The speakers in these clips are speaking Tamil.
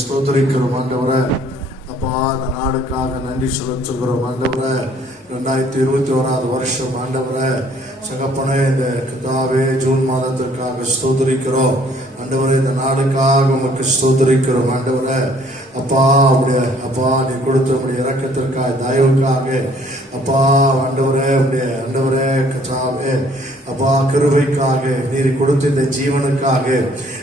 ஸ்தோத்திரிக்கிறோம் ஆண்டவரே. அப்பா, அந்த நாடுக்காக நன்றி செலுத்துகிறோம் ஆண்டவரே. 2021 வருஷம் ஆண்டவரே சகப்பனே, இந்த கர்த்தாவே ஜூன் மாதத்திற்காக ஸ்தோத்திரிக்கிறோம் ஆண்டவரே. இந்த நாடுக்காக உமக்கு ஸ்தோத்திரிக்கிறோம் ஆண்டவரே. அப்பா, அப்பா நீ கொடுத்த உடைய இரக்கத்திற்காக தயவுக்காக அப்பா ஆண்டவரே, உடைய ஆண்டவரே கர்த்தாவே அப்பா கிருபைக்காக நீர் கொடுத்த இந்த ஜீவனுக்காக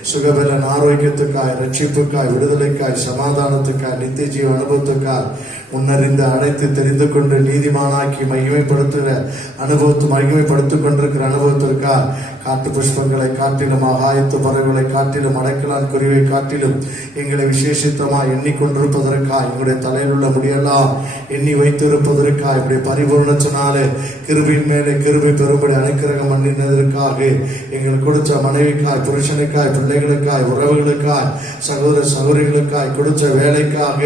சுகபலன் ஆரோக்கியத்துக்காய் ரட்சிப்புக்காய் விடுதலைக்காய் சமாதானத்துக்காய் நித்திய ஜீவ அனுபவத்துக்காய் முன்னறிந்து அழைத்து தெரிந்து கொண்டு நீதிமானாக்கி மகிமைப்படுத்துகிற மகிமைப்படுத்திக் கொண்டிருக்கிற அனுபவத்திற்காக காட்டு புஷ்பங்களை காட்டிலும் ஆகாயத்து பறவைகளை காட்டிலும் அடைக்கலான் குருவை காட்டிலும் எங்களை விசேஷித்தமா எண்ணிக்கொண்டிருப்பதற்காக எங்களுடைய தலையில் உள்ள முடியெல்லாம் எண்ணி வைத்திருப்பதற்காக இப்படி பரிபூர்ணத்தினாலே கிருபின் மேலே கிருபை பெறும்படி அனுக்கிரகம் பண்ணினதற்காக எங்களுக்கு கொடுத்த மனைவிக்காய் புருஷனுக்காய் பிள்ளைகளுக்காய் உறவுகளுக்காய் சகோதர சகோதரிகளுக்காய் கொடுத்த வேலைக்காக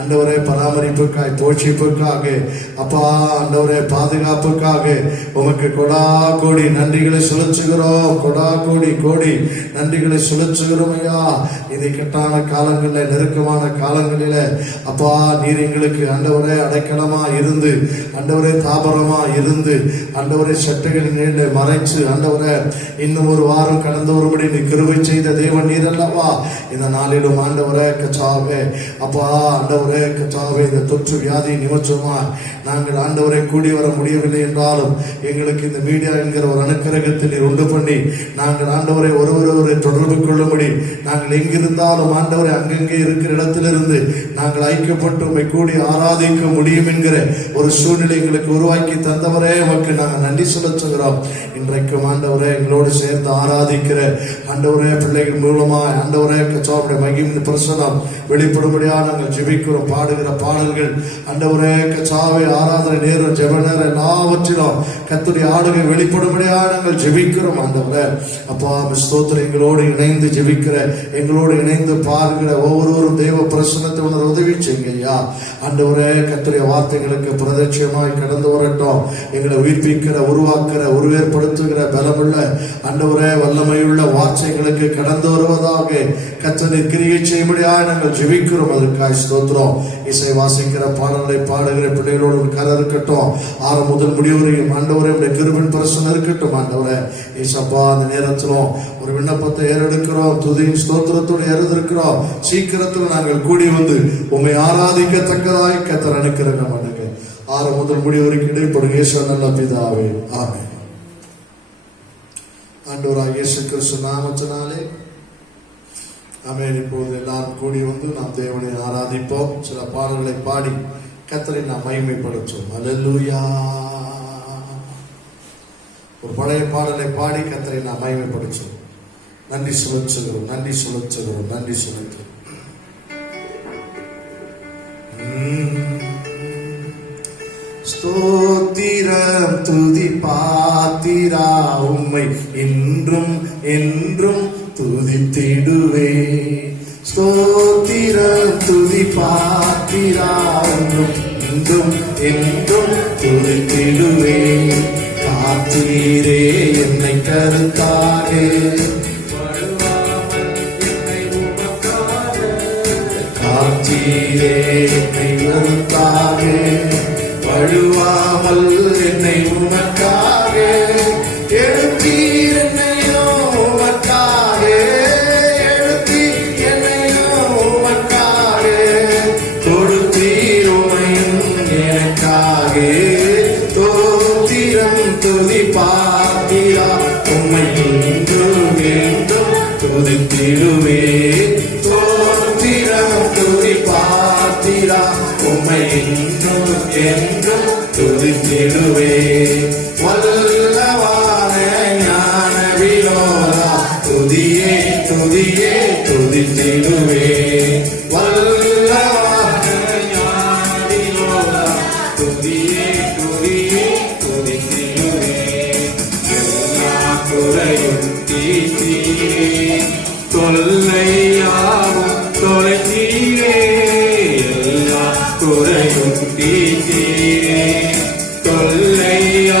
ஆண்டவரே பராமரிப்புக்காய் போஷிப்புக்காக அப்பா ஆண்டவரே பாதுகாப்புக்காக உமக்கு கொடா கோடி நன்றிகளை செலுத்துகிறோம். கொடா கோடி கோடி நன்றிகளை செலுத்துகிறோம் ஐயா. இது கெட்டான காலங்களில் நெருக்கமான காலங்களில அப்பா நீர் எங்களுக்கு ஆண்டவரே அடைக்கலமா இருந்து ஆண்டவரே தாபரமா இருந்து ஆண்டவரே சட்டைகளின் நீண்ட மறைச்சு ஆண்டவரே இன்னும் ஒரு வாரம் கடந்து வரும்படி நீ கிருபை செய்த தேவன் நீர் அல்லவா. இந்த நாளிலும் ஆண்டவரே கச்சாவே அப்பா ஆண்டவரே கச்சாவே இந்த தொற்று வியாதி நிமித்தமா நாங்கள் ஆண்டவரை கூடி வர முடியவில்லை என்றாலும் எங்களுக்கு இந்த மீடியா என்கிற ஒரு அனுக்கிரகத்தில் நீர் உண்டு பண்ணி நாங்கள் ஆண்டவரை ஒருவரை தொடர்பு கொள்ளும்படி நாங்கள் எங்கிருந்தாலும் ஆண்டவரை அங்கங்கே இருக்கிற இடத்திலிருந்து நாங்கள் ஐக்கியப்பட்டு உண்மை கூடி ஆராதிக்க முடியும் என்கிற ஒரு சூழ்நிலை எங்களுக்கு உருவாக்கி தந்தவரே உமக்கு நாங்கள் நன்றி செலுத்துகிறோம். இன்றைக்கும் ஆண்டவரே எங்களோடு சேர்ந்து ஆராதிக்கிற ஆண்டவரே பிள்ளைகள் மூலமா ஆண்டவரே கச்சாவுடைய மகிமின் பிரசனம் வெளிப்படும்படியா நாங்கள் ஜெபிக்கிறோம். பாடுகிற பாடல்கள் ஆண்டவரே கச்சாவை ஆராதனை நேரம் ஜெப நேரம் எல்லாவற்றிலும் கர்த்தருடைய ஆளுகை வெளிப்படும்படியா நாங்கள் ஜெபிக்கிறோம் ஆண்டவரே. அப்பா ஸ்தோத்திரம். எங்களோடு இணைந்து ஜெபிக்கிற எங்களோடு இணைந்து பார்க்கிற ஒவ்வொருவரும் தெய்வ பிரசன்னத்தை உணர உதவி செய்யுங்க ஐயா. ஆண்டவரே கர்த்தருடைய வார்த்தைகளுக்கு பிரதட்சியமாய் கடந்து வரட்டும். எங்களை உயிர்ப்பிக்கிற உருவாக்குற உருவேற்படுத்துகிற பலமுள்ள ஆண்டவரே வல்லமையுள்ள வார்த்தைகளுக்கு கடந்து வருவதாக கர்த்தரை கிரியை செய்யும்படியா நாங்கள் ஜெபிக்கிறோம். அதற்காக ஸ்தோத்திரம். இசை வாசிக்கிற பாடல்களை பாடுகிற பிள்ளைகளோடு கரை இருக்கட்டும். ஆரம்ப முதல் முடிவரையும் ஆண்டவரே கிருபின் பிரசன்னம் இருக்கட்டும். ஆண்டவரே ஏசப்பா அந்த நேரத்திலும் ஒரு விண்ணப்பத்தை ஏறெடுக்கிறோம். துதியின் ஸ்தோத்திரத்தோடு ஏறெடுக்கிறோம். சீக்கிரத்தில் நாங்கள் கூடி வந்து உண்மை ஆராதிக்கத்தக்கதாய் கர்த்தர் அனுக்கிரகம் பண்ணுங்க. ஆரம்ப முதல் முடிவரைக்கும் இடைப்படும் இயேசு நல்ல பிதாவே ஆமென். ஆண்டவராக இயேசு கிறிஸ்து நாமத்தினாலே ஆமென். இப்போது எல்லாரும் கூடி வந்து நாம் தேவனை ஆராதிப்போம். சில பாடல்களை பாடி கர்த்தரை நாம் மகிமைப்படுத்துவோம். அல்லேலூயா. ஒரு பழைய பாடலை பாடி கர்த்தரை நாம் மகிமைப்படுத்துவோம். நன்றி செலுத்துகிறோம், நன்றி செலுத்துகிறோம், நன்றி செலுத்துகிறோம். ஸ்தோத்திரம் துதி பாத்திரா உம்மை இன்றும் என்றும் துதித்திடுவே. ஸ்தோத்திரம் துதி பாத்திரா என்றும் என்றும் என்றும் துதித்திடுவே. காத்தீரே என்னை கருத்தாக காத்தீரே என்னை கருத்தாக வழுவாமல் என்னை உமக்காக எழுத்தீர் என்னையோ உமக்காக எழுத்தீர் என்னையோ உமக்காக கொடுத்தீர் உமையும் எனக்காக. தோத்திரம் துதி பாத்திரா உம்மை இன்றும் என்றும் துதித்திடுவே. தோத்திரம் துதி பாத்திரா உம்மை இன்றும் என்றும் துதித்திடுவே. வல்லவான ஞான வினோதா துதியே துதியே துதித்திடுவே. வல்லவான ஞான வினோதா துதியே துதியே துதித்திடுவே. எல்லா குறையும் தீர்த்தீரே தொல்லையாவும் தொலைத்தீரே. எல்லா குறையும் தீர்த்தீரே தொல்லையா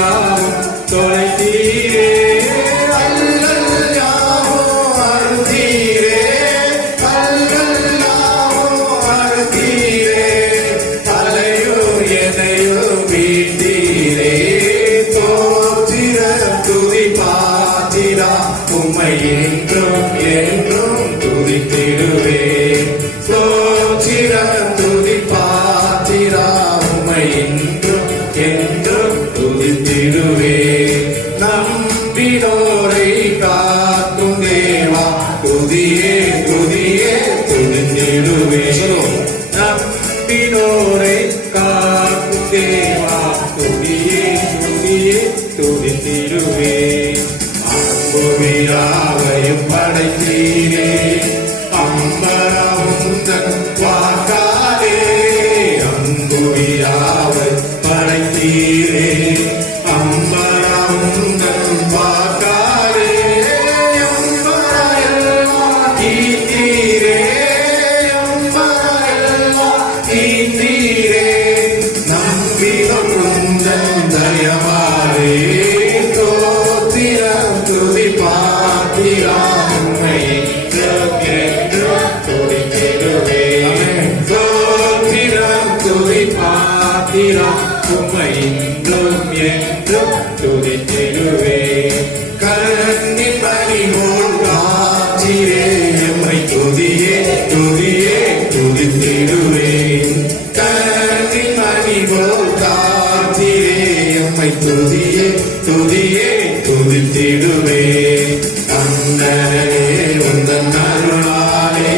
உம்மை இன்றும் என்றும் துதித்திடுவேன். கண்ணின் மணி போல் காற்றீரே எம்மை துதியே துதியே துதித்திடுவேன். கண்ணின் மணி போல் காற்றீரே எம்மை துதியே துதியே துதித்திடுவேன். அண்ணனே உந்தன் அருளாலே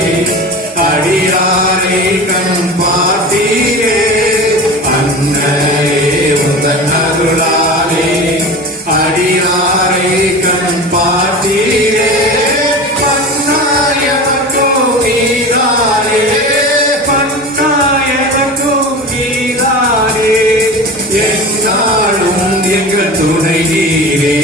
அடியாரை கண் பார்த்தீரே. அண்ணனே உந்தன் அருளாலே அடியாரை கண் பார்த்தீரே. பன்னாயனக்கும் நீதானே பன்னாயனக்கும் நீதானே என்னாலும் எங்கள் துணை நீரே.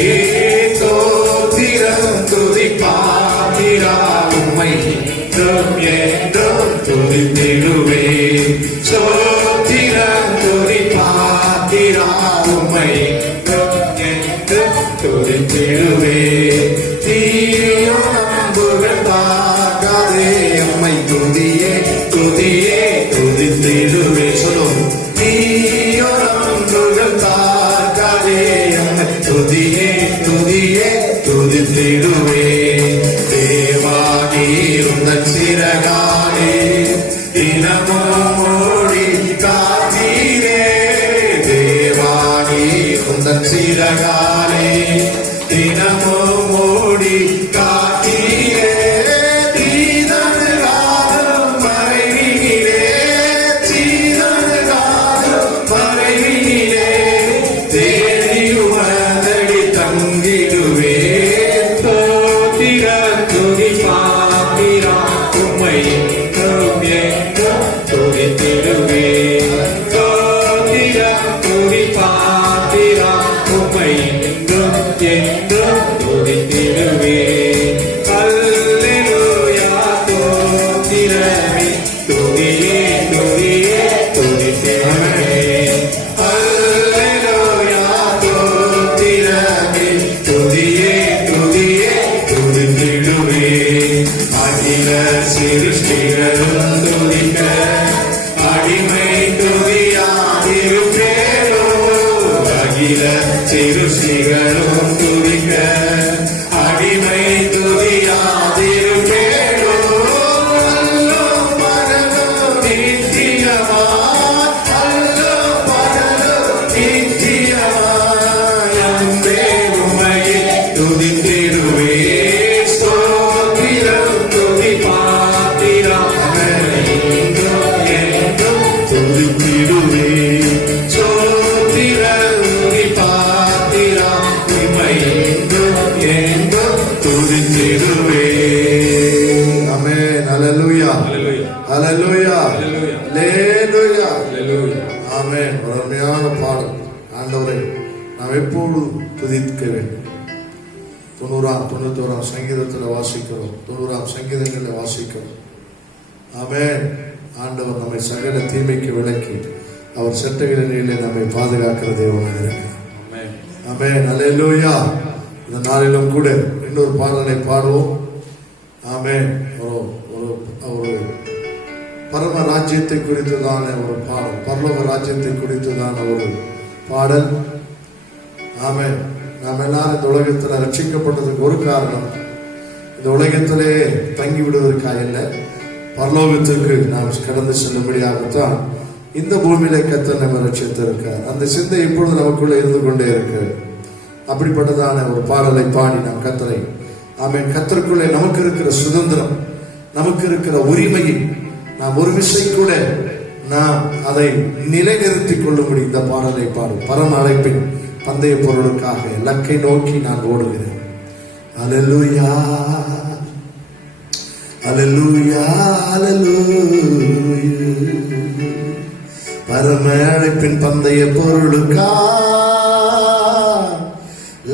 தோத்திரம் துதி பாத்திரா உம்மை என்றும் என்றும் துதித்திடுவேன். சோத்திரம் துதி பாத்திரா உம்மை என்றும் என்றும் துதித்திடுவேன். தீயோ நம்புகள் தாக்காதே உம்மை துதியே துதியே துதித்திடுவேன். சொல்லும் தீயோ நம்புகள் தாக்காதே உம்மை துதியே துதியே துதித்திடுவேன். தேவானி உந்தன் சிறகாலே தினமும் ஓடி காத்தீரே. தேவானி உந்தன் சிறகாலே தினமும் ஓடி காத்தீரே. தீதனுகாலும் மறைவினிலே தீதனுகாலும் மறைவினிலே தேடியுமதடி தங்கிடுவே. தோத்திரம் துதி பாத்திரா உம்மை என்றும் என்றும் துதித்திடுவேன். தோத்திரம் துதி பாத்திரா உம்மை என்றும் என்றும் துதித்திடுவேன். அல்லேலூயா தோத்திரமே துதியே துதியே துதித்திடுவேன். அல்லேலூயா தோத்திரமே துதியே துதியே துதித்திடுவேன். அகில சிருஷ்டிகளும் துதிக்க அடிமை துதியாதிருப்பேனோ. அகில சிருஷ்டிகளும் துதிக்க அடிமை துதியாதிருப்பேனோ. அல்லோ மரணோ நித்தியமா அல்லோ மரணோ நித்தியமா அன்பே உம்மையே துதித்திடுவேன். ஸ்தோத்திரம் துதி பாத்திரா என்றும் என்றும் துதித்திடுவேன். ஸ்தோத்திரம் துதி பாத்திரா உம்மை என்றும் என்றும் துதித்திடுவேன். ஆமென். ஹல்லேலூயா ஹல்லேலூயா ஹல்லேலூயா. ஆமென். ஒரு அருமையான பாடல். ஆண்டவரை நாம் எப்பொழுதும் துதிக்க வேண்டும். 91 சங்கீதத்தில் வாசிக்கிறோம். 90 சங்கீதங்களில் வாசிக்கிறோம். ஆமென். ஆண்டவர் நம்மை சகல தீமைக்கு விலக்கி அவர் செட்டைகளிலே நம்மை பாதுகாக்கிற தேவனாக இருக்கிறார். ஆமென். ஹல்லேலூயா. இந்த நாளிலும் கூட இன்னொரு பாடலை பாடுவோம். ஆமென். ஒரு பரம ராஜ்யத்தை குறித்துதான ஒரு பாடல், பரலோக ராஜ்யத்தை குறித்துதான ஒரு பாடல். ஆமென். நாம் எல்லாரும் இந்த உலகத்தில் ரட்சிக்கப்பட்டதுக்கு ஒரு காரணம் இந்த உலகத்திலே தங்கி விடுவதற்காக இல்லை, பரலோகத்திற்கு நாம் கடந்து செல்லும்படியாகத்தான் இந்த பூமியிலே கர்த்தர் நம்ம ரட்சித்திருக்கார். அந்த சிந்தை இப்பொழுது நமக்குள்ள இருந்து கொண்டே இருக்கு. அப்படிப்பட்டதான ஒரு பாடலை பாடி நாம் கர்த்தரை ஆமென். கர்த்தருக்குள்ளே நமக்கு இருக்கிற சுதந்திரம், நமக்கு இருக்கிற உரிமையை நாம் ஒரு விசை கூட நாம் அதை நிலைநிறுத்திக் கொள்ளும்படி இந்த பாடலை பாடும். பரம அழைப்பின் பந்தய பொருளுக்காக இலக்கை நோக்கி நான் ஓடுகிறேன். அல்லேலூயா அல்லேலூயா அல்லேலூயா. பரம அழைப்பின் பந்தய பொருளுக்கா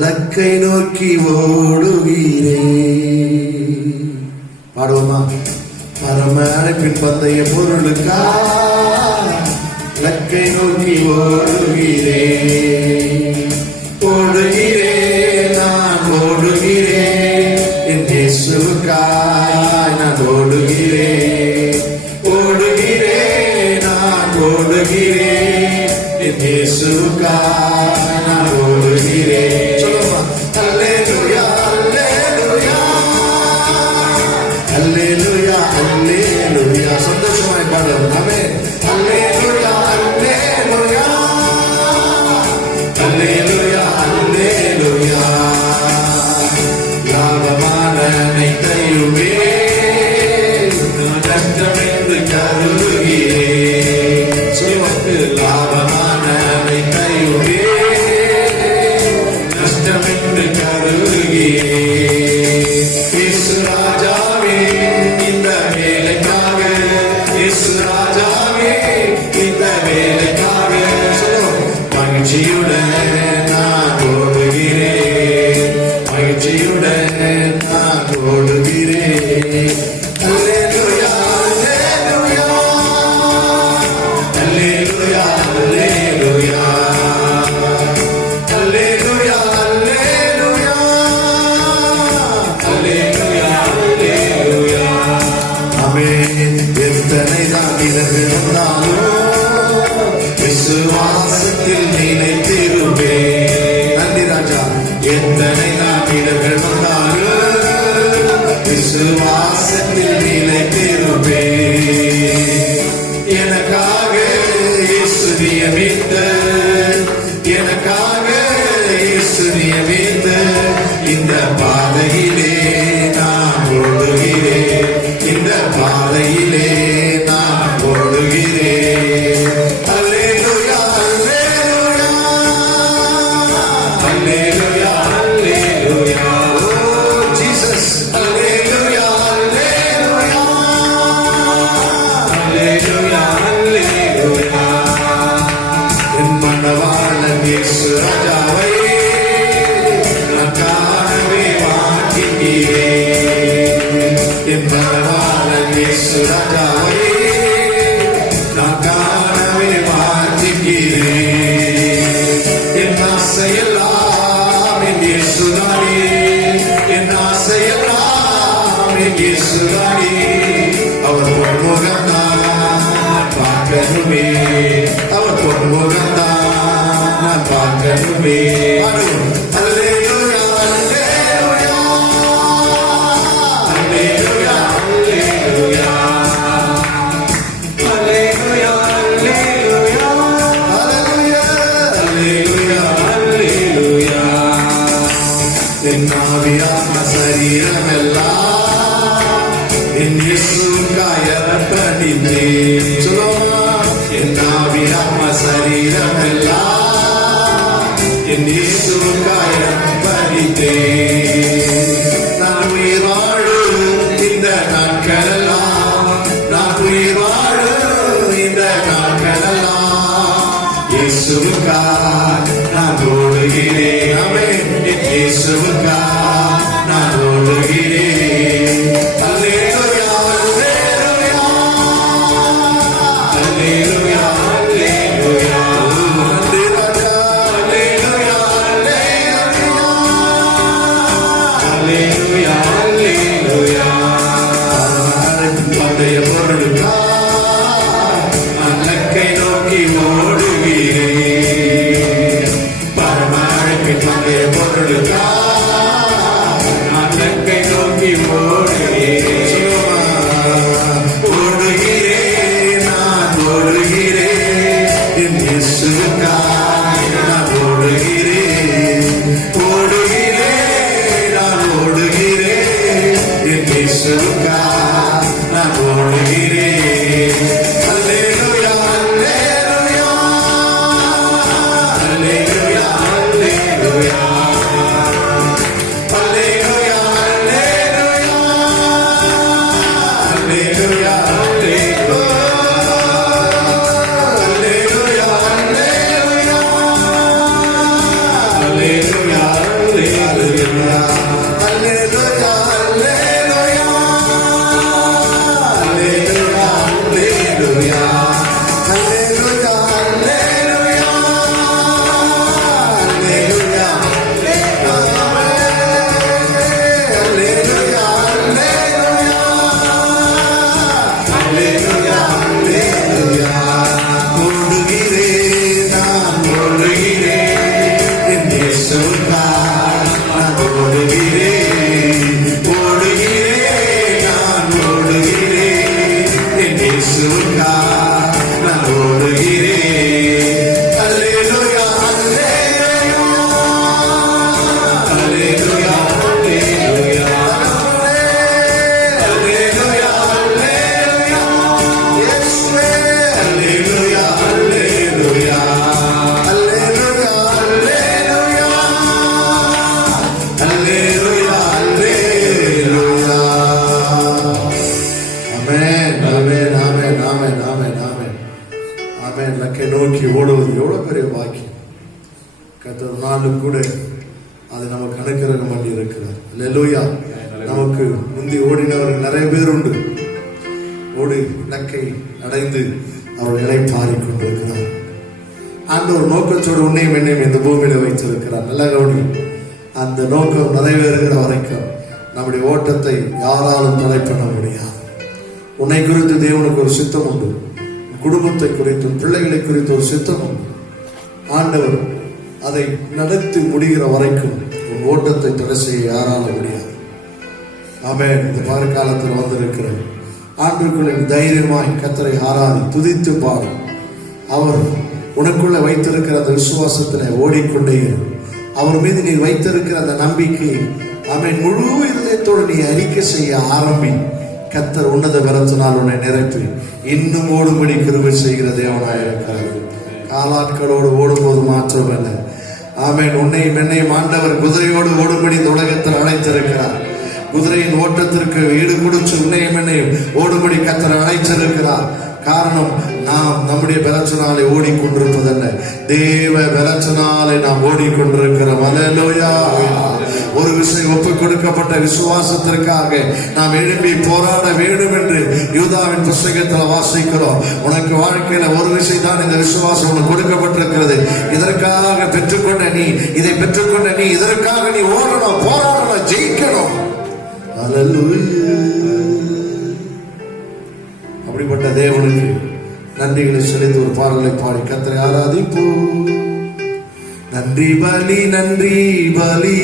லக்கை நோக்கி ஓடுகிறேன். பாடுவோமா? பரம அழைப்பின் பந்தய பொருளுக்கா லக்கை நோக்கி ஓடுகிறேன். ஓடுகிறேன், நான் ஓடுகிறேன், என் இயேசுவுக்காய் நான் ஓடுகிறேன். ஓடுகிறேன், நான் ஓடுகிறேன், என் இயேசு வல்லவர். ஆமென். அல்லேலூயா, அல்லேலூயா, அல்லேலூயா, அல்லேலூயா. லாபமான அனைத்தையுமே நஷ்டமென்று கருதுகிறேன். சொல்லுவாக்கு லாபமான அனைத்தையுமே நஷ்டமென்று கருதுகிறேன். இயேசு ராஜாவே இந்த வேலைக்காக, இயேசு ராஜாவே இந்த வேலைக்காக மகிழ்ச்சியுடன் நான் ஓடுகிறேன், மகிழ்ச்சியுடன் நான் ஓடுகிறேன். அல்லேலூயா, அல்லேலூயா, அல்லேலூயா, அல்லேலூயா, அல்லேலூயா, அல்லேலூயா, அல்லேலூயா, அல்லேலூயா. ஆமென். எத்தனை தான் இடர்கள் வந்தாலும் விசுவாசத்தில் நிலைத்திருப்பேன். நன்றி ராஜா. எத்தனை தான் இடர்கள் வந்தாலும் விசுவாசத்தில் நிலைத்திருப்பேன். எனக்காக இயேசு நியமித்த, எனக்காக இயேசு நியமித்த இந்த பாதையிலே நான் ஓடுகிறேன், இந்த பாதையிலே நான் ஓடுகிறேன். அல்லேலூயா, அல்லேலூயா, அல்லேலூயா, அல்லேலூயா. ஓ ஜீசஸ். அல்லேலூயா, அல்லேலூயா, அல்லேலூயா, அல்லேலூயா. என் மணவாளன் இயேசு ராஜாவை நான் காணவே வாஞ்சிக்கிறேன். என் மணவாளன் இயேசு ராஜாவை நான் காணவே வாஞ்சிக்கிறேன். என் ஆசையெல்லாம் என் இயேசுதானே, என் ஆசையெல்லாம் என் இயேசுதானே. அவர் பொன்முகம்தான் பார்க்கணுமே, அவர் பொன்முகம்தான் நான் பார்க்கணுமே. அல்லேலூயா, அல்லேலூயா, அல்லேலூயா, அல்லேலூயா, அல்லேலூயா, அல்லேலூயா, அல்லேலூயா, அல்லேலூயா. என் ஆவியான சரீரமெல்லாம் என் இயேசுவுக்காய் அர்ப்பணித்தேன். சொல்லுவோமா? என் ஆவியான சரீரமெல்லாம் என் இயேசுவுக்காய் அர்ப்பணித்தேன். நான் உயிர் வாழும் இந்த நாட்களெல்லாம், நான் உயிர் வாழும் இந்த நாட்களெல்லாம் இயேசுவுக்காய் நான் ஓடுகிறேன். ஆமென். இயேசுவுக்காய் நான் ஓடுகிறேன். அல்லேலூயா, அல்லேலூயா, அல்லேலூயா, அல்லேலூயா. நன்றி ராஜா. அல்லேலூயா, அல்லேலூயா, அல்லேலூயா, அல்லேலூயா. பந்தய பொருளுக்காய் நான் இலக்கை நோக்கி ஓடுகிறேன். பரமழைக்கு பந்தய பொருளுக்காய் நான் இலக்கை நோக்கி ஓடுகிறேன். ஓடுகிறேன், நான் ஓடுகிறேன். என் இயேசுவுக்காய் நான் ஓடுகிறேன். ஓடுகிறேன், நான் ஓடுகிறேன். என் இயேசுவுக்காய் நான் ஓடுகிறேன். அல்லேலூயா, அல்லேலூயா, அல்லேலூயா, அல்லேலூயா, அல்லேலூயா, அல்லேலூயா, அல்லேலூயா, அல்லேலூயா, அல்லேலூயா, அல்லேலூயா, அல்லேலூயா, அல்லேலூயா, அல்லேலூயா, அல்லேலூயா, அல்லேலூயா, அல்லேலூயா, அல்லேலூயா, அல்லேலூயா. ஓடுகிறேன், நான் ஓடுகிறேன். என் இயேசுவுக்காய் நான் ஓடுகிறேன். ஓடுகிறேன், நான் ஓடுகிறேன். என் இயேசுவுக்காய் இலக்கை நோக்கி ஓடுவது எவ்வளவு பெரிய பாக்கியம். கர்த்தர் நாளும் கூட அது நமக்கு அனுக்கிரகம் பண்ணி இருக்கிறார். அல்லேலூயா. நமக்கு முந்தி ஓடினவர்கள் நிறைய பேர் உண்டு. ஓடி இலக்கை அடைந்து அவர்கள் இளைப்பாறி கொண்டிருக்கிறார். ஆண்டவர் நோக்கத்தோடு உன்னையும் என்னையும் இந்த பூமியில வைத்திருக்கிறார். நல்ல கவனி. அந்த நோக்கம் நிறைவேறுகிற வரைக்கும் நம்முடைய ஓட்டத்தை யாராலும் தடை பண்ண முடியாது. உன்னை குறித்து தேவனுக்கு ஒரு சித்தம் உண்டு. குடும்பத்தை குறித்தும் பிள்ளைகளை குறித்து ஒரு சித்தம் உண்டு. ஆண்டவர் அதை நடத்தி முடிகிற வரைக்கும் உன் ஓட்டத்தை தடை செய்ய யாரால முடியாது. ஆமென். இந்த பாரகாலத்தில் வந்திருக்கிற ஆண்டுக்குள்ளே தைரியமாய் கர்த்தரை ஆராதி துதித்து பாடும். அவர் உனக்குள்ள வைத்திருக்கிற அந்த விசுவாசத்தினை ஓடிக்கொண்டே அவர் மீது நீ வைத்திருக்கிற அந்த நம்பிக்கை ஆமென் முழு இதயத்தோடு நீ அறிக்கை செய்ய ஆரம்பி. கர்த்தர் உன்னத பலத்தினால் உன்னை நிரப்பி இன்னும் ஓடும்படி கிருபை செய்கிற தேவனாயிருக்கிறார். காலாட்களோடு ஓடும்போது மாற்றமல்ல. ஆமென். உன்னையும் என்னையும் ஆண்டவர் குதிரையோடு ஓடும்படி இந்த உலகத்தில் அழைத்திருக்கிறார். குதிரையின் ஓட்டத்திற்கு ஈடு கொடுத்து உன்னையும் என்னையும் ஓடும்படி கர்த்தர் அழைத்திருக்கிறார். காரணம், நாம் நம்முடைய பலத்தினாலே ஓடிக்கொண்டிருப்பதல்ல, தேவ பலத்தினாலே நாம் ஓடிக்கொண்டிருக்கிறோம். அல்லேலூயா. ஒரு விஷயம் ஒப்புக் கொடுக்கப்பட்ட விசுவாசத்திற்காக நாம் எழும்பி போராட வேண்டும் என்று யூதாவின் புஸ்தகத்தில் வாசிக்கிறோம். உனக்கு வாழ்க்கையில ஒரு விஷயம் தான் இந்த விசுவாசம் உனக்கு கொடுக்கப்பட்டிருக்கிறது. இதற்காக பெற்றுக்கொண்ட நீ, இதை பெற்றுக்கொண்ட நீ, இதற்காக நீ ஓடணும், போராடணும், ஜெயிக்கணும். அல்லேலூயா. அப்படிப்பட்ட தேவனுக்கு நன்றிகளை செலுத்தி ஒரு பாடலை பாடி கர்த்தரை ஆராதிப்போம். நன்றி பலி, நன்றி பலி,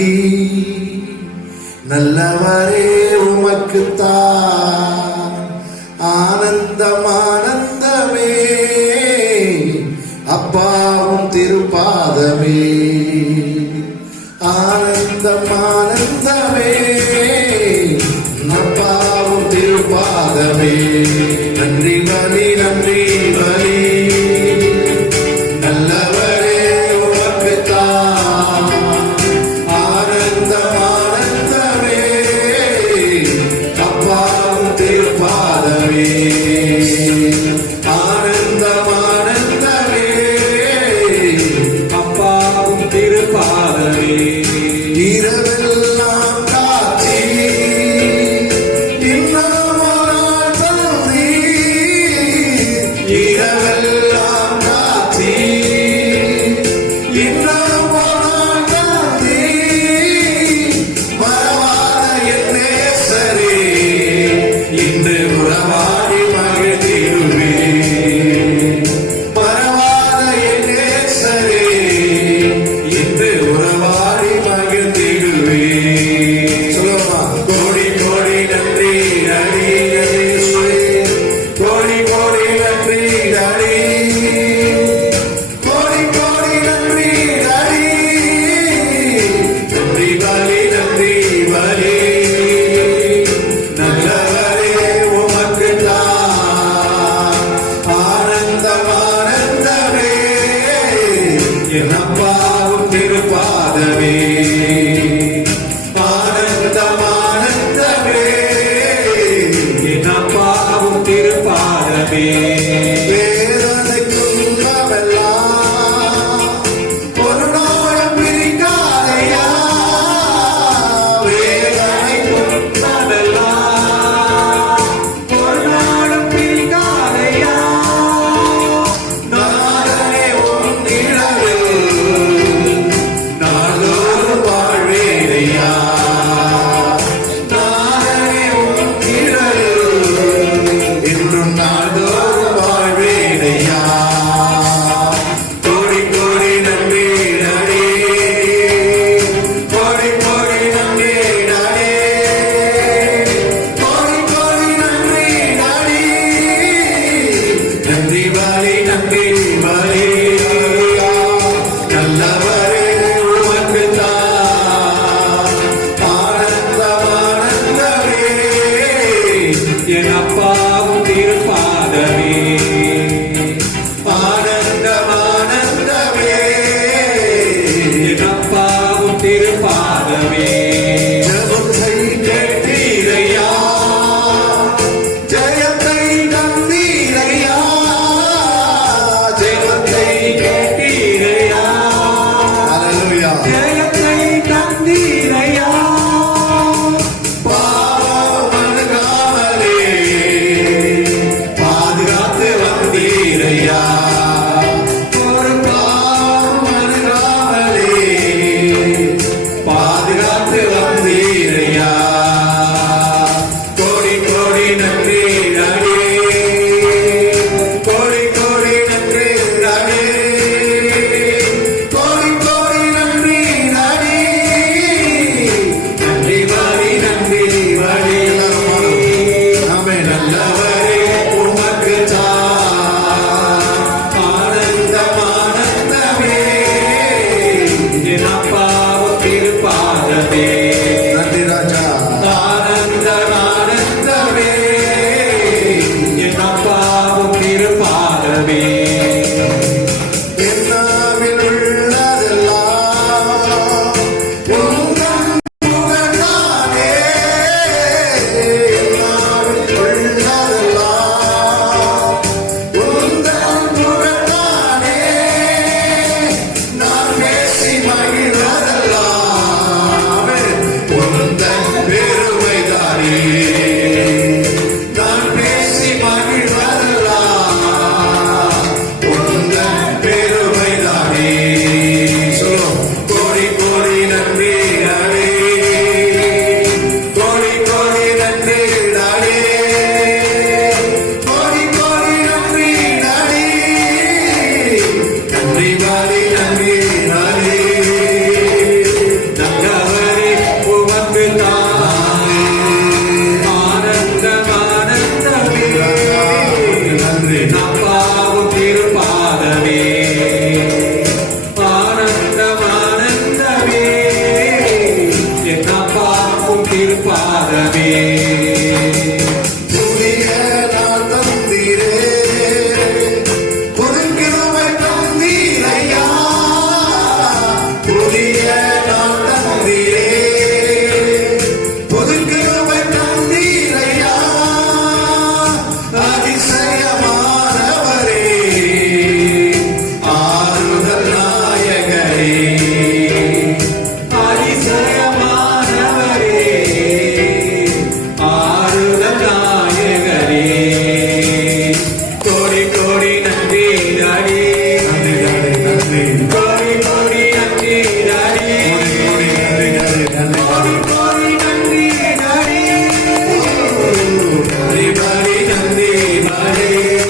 நல்லவரே உமக்குத்தான் ஆனந்தம் ஆனந்தமே, அப்பாவும் திருப்பாதமே, ஆனந்தம் ஆனந்தமே, அப்பாவும் திருப்பாதமே. நன்றி பலி, நன்றி பலி, நல்லவரே உமக்குத்தான் ஆனந்தம் ஆனந்தமே, அப்பாவும் திருப்பாதமே, ஆனந்தம் ஆனந்தமே, அப்பாவும் திருப்பாதமே. இரவெல்லாம் காட்சி இரவெல்லாம் காத்தி இன்னும் போனாடி மறவாத என் நேசரே, இன்று உறவாடி மகிழ்ந்திடுவே, மறவாத என் நேசரே, இன்று உறவாடி மகிழ்ந்திடுவே. சொல்லுமா. கோடி கோடி நன்றி நன்றி நன்றி, கோடி கோடி நன்றி டாடி, கோடி கோடி நன்றி டாடி, நன்றி பலி, நன்றி பலி, நல்லவரே உமக்குத்தான் ஆனந்தம் ஆனந்தமே, என் அப்பாவும் திருப்பாதமே, ஆனந்தம் ஆனந்தமே, என் அப்பாவும் திருப்பாதமே. வேதனை துன்பமெல்லாம் ஒரு நாளும் பிரிக்காதையா, வேதனை துன்பமெல்லாம் ஒரு நாளும் பிரிக்காதையா, நானே உன் நிழலில் நாளோறும் வாழ்வேனையா, நானே உன் நிழலில் என்றும் நாள்தோறும் வாழ்வேனையா. கோடி கோடி நன்றி டாடி, கோடி கோடி நன்றி டாடி, கோடி கோடி நன்றி டாடி, நன்றி பலி, நன்றி பலி, நல்லவரே உமக்குத்தான் ஆனந்தம் ஆனந்தமே, என் அப்பாவும் திருப்பாதமே, ஆனந்தம் ஆனந்தமே, என் அப்பாவும் திருப்பாதமே. ஜெபத்தை கேட்டீரையா, ஜெயத்தை தந்தீரையா, பாதமே என்னாவில் உள்ளதெல்லாம் உந்தன் புகழ்தானே. என்னாவில் உள்ளதெல்லாம் உந்தன் புகழ்தானே. நான் பேசி மகிழ்வதெல்லாம் உந்தன் பெருமைதானே. நான் பேசி மகிழ்வதெல்லாம் உந்தன் பெருமைதானே. சொல்லுவோம். கோடி கோடி நன்றி நாடே, கோடி கோடி நன்றி நாடே, கோடி கோடி நன்றி நாடே, நன்றி வாரி நன்றி நாடே. நல்லவரே உமக்கு தானே ஆனந்தம் ஆனந்தமே நன்றி. நம்பாவும் திருப்பாதமே ஆனந்தம் ஆனந்தமே என் நம்பாவும் திருப்பாதமே புதிய நாள் தந்தீரே, புதுக்கிழமை தந்தீரையா. புதிய நாள் தந்தீரே, புதுக்கிழமை தந்தீரையா. அதிசயமானவரே, ஆறுதல் நாயகரே. அதிசயமானவரே ஆறுதல் நாயகரே கோடி கோடி நன்றி நாடி நன்றி நன்றி நன்றி. கோடி கோடி நன்றி நாடி கோடி நன்றி நன்றி நன்றி. கோடி கோடி நன்றி நாடி நன்றி நன்றி நன்றி நன்றி.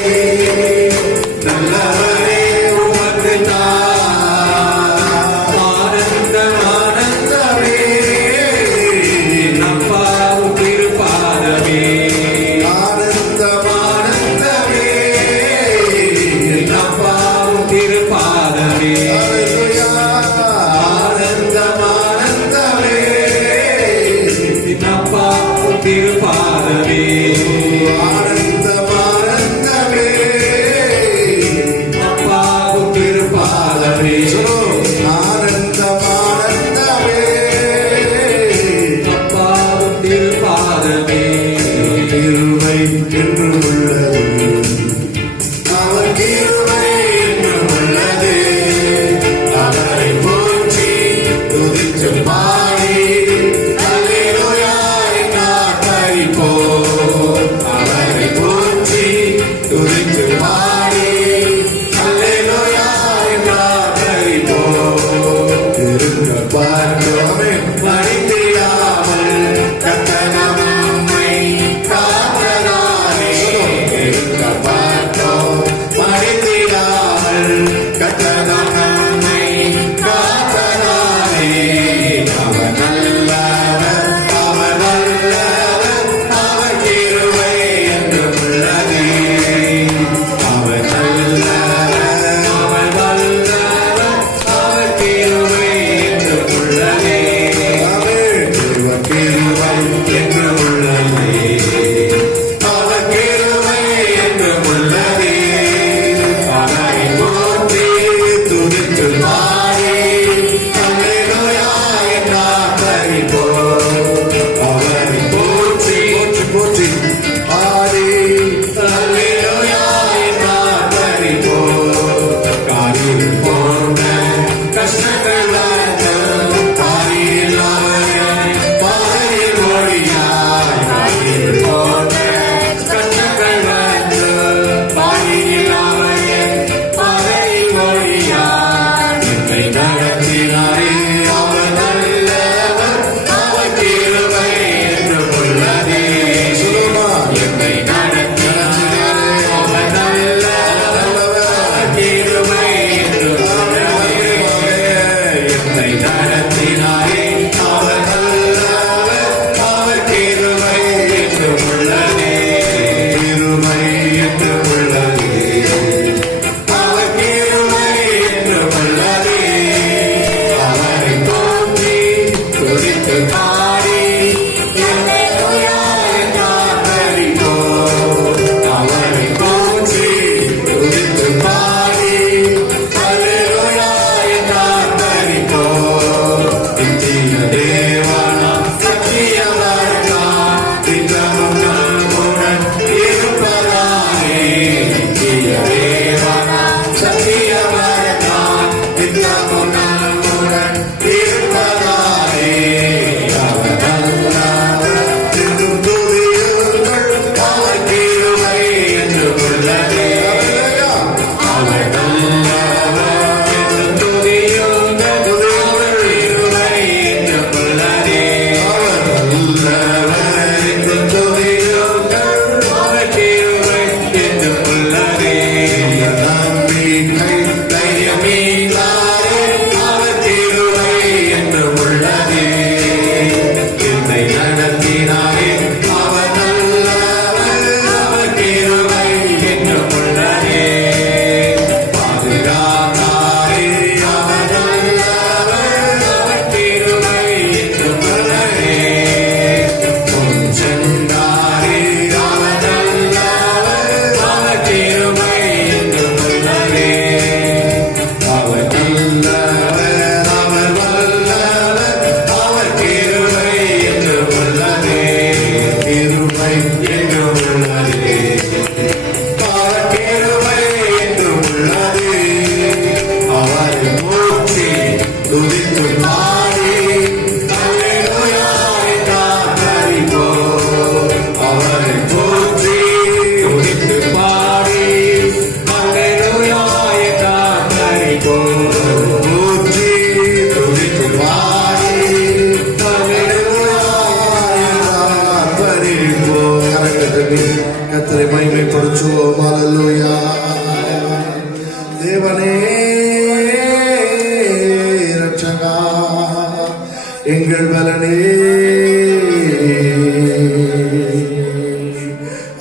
புதிகள் பலனே.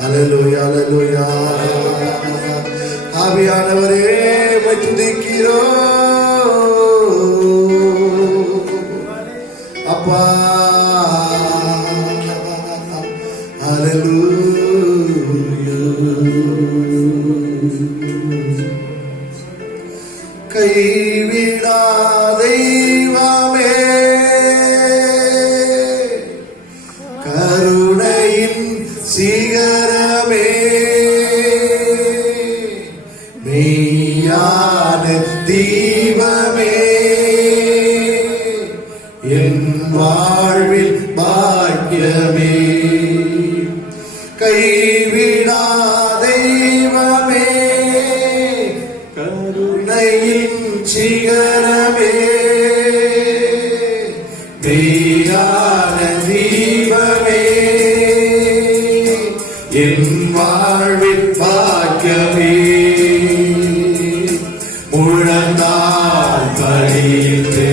அல்லேலூயா அல்லேலூயா. ஆவியானவரே உம்மை துதிக்கிறோம் அப்பா. கைவிடா தெய்வமே, கருணையின் சிகரமே, மெய்யான தீபமே, என் வாழ்வில் பாக்கியமே. கைவிடா தெய்வமே, கருணையின் சிகரமே, மெய்யான தீபமே, என் வாழ்வில் பாக்கியமே. முழந்தாள் படித்து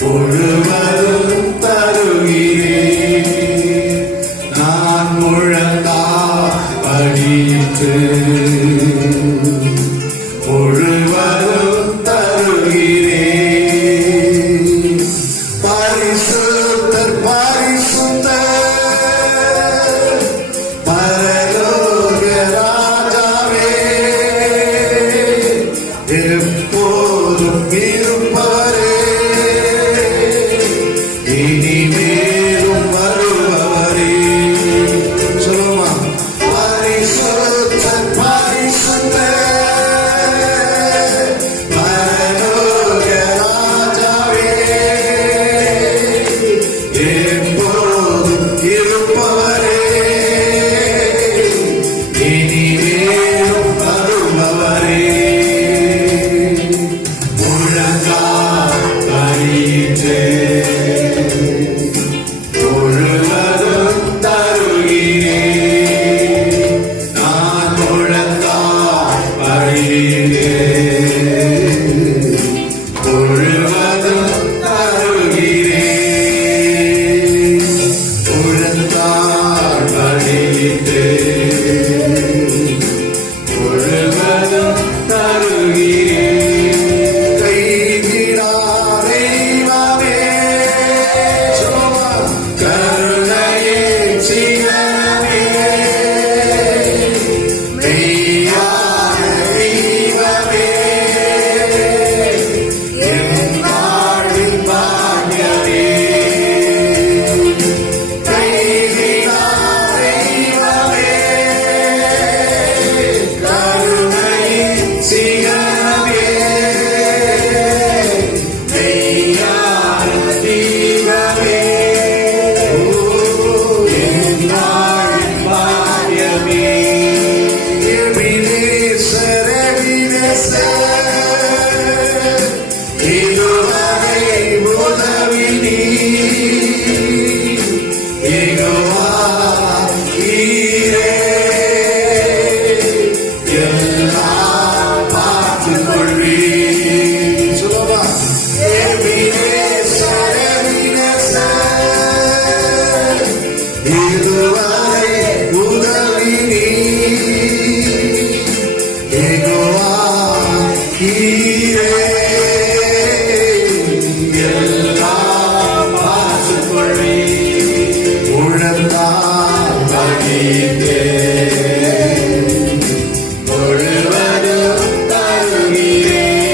முழுவதும் தருகிறேன். நான் முழந்தாள் படித்து முழுவதும் தருகிறேன். பரிசுத்தர் பரிசுத்தர் பரலோக ராஜாவே, எப்போதும் இருப்பவரே, இனிமேலும் வருபவரே. சொல்லுமா, பரிசுத்தர் பரிசுத்தர் பரலோக ராஜாவே, எப்போதும் இருப்பவரே, இனிமேலும் வருபவரே. முழங்கால் படியிட்டு முழுவதும் தருகிறேன். நான் முழங்கால் படியிட்டு முழுவதும் தருகிறேன். முழங்கால் படியிட்டு முழுவதும் தருகிறேன். கைவிடா தெய்வமே, கருணையின் சிகரமே, மெய்யான தெய்வமே, என் வாழ்வின் பாக்கியமே. கைவிடா தெய்வமே, கருணையின் சிகரமே, மெய்யான தெய்வமே, என் வாழ்வின் பாக்கியமே. எபினேசர் எபினேசர், இதுவரை உதவி நீர். யெகோவா ஈரே, எல்லாம் பார்த்துக் கொள்வீர். சொல்லுமா, எபினேசர் எபினேசர், இதுவரை உதவி நீர். யெகோவா ஈரே, எல்லாம் பார்த்துக் கொள்வீர். முழந்தாள் படியிட்டு முழுவதும் தருகிறேன்.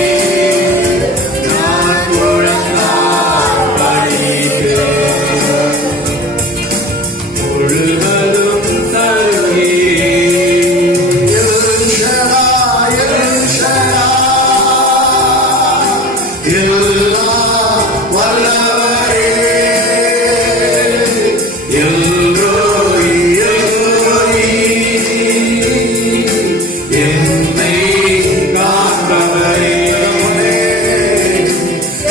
நான் முழந்தாள் படியிட்டு முழுவதும் தருகிறேன். எல் ஷடாய், எல் ஷடாய், எல்லாம் வல்லவரே, எல் ரோய், எல் ரோய், என்னை காண்பவரே.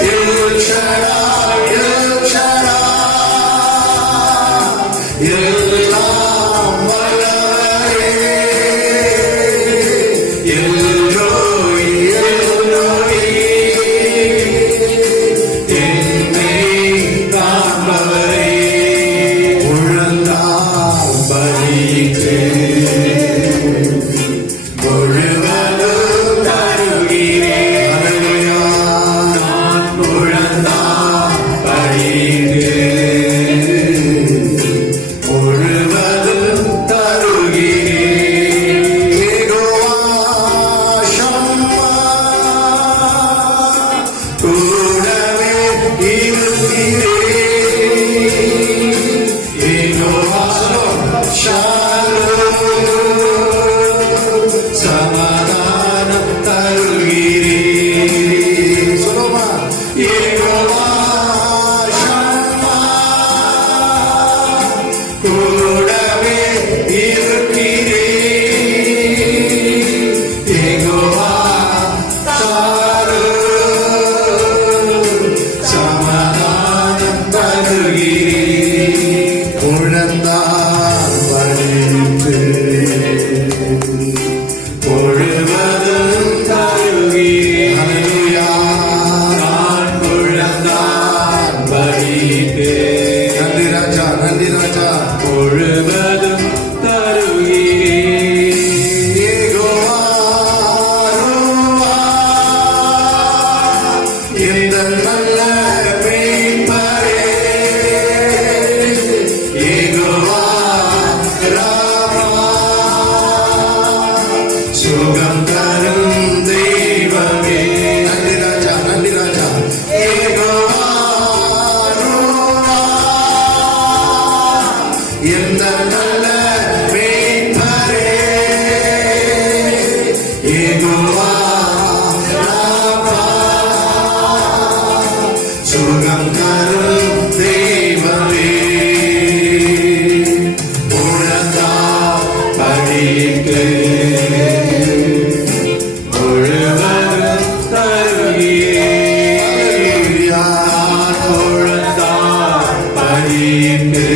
எல் ஷடாய், எல் ஷடாய், எல்லாம் வல்லவரே, எல் ரோய், எல் ரோய், சுகம் தரும் தெய்வமே. நன்றி ராஜா, நன்றி ராஜா. யெகோவா ரூவா, எந்த நல்ல மேய்ப்பரே. யெகோவா ராபா, சுகம் தரும் தெய்வமே. உழந்தா படிக்கு முழுவதும் தருகிறே. நான் உழந்தா படிக்கு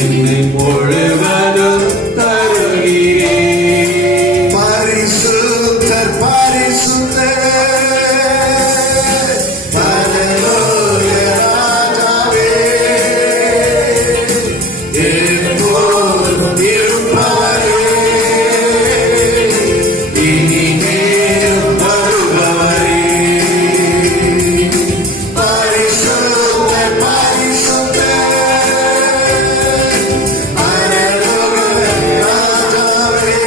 என்னை முழுவதும் தருகிறே. பரிசுத்தர் பரிசுத்தர் பரலோக ராஜாவே, எப்போதும் இருப்பவரே, இனிமேலும் வருபவரே. பரிசுத்தர் பரிசுத்தர் பரலோக ராஜாவே,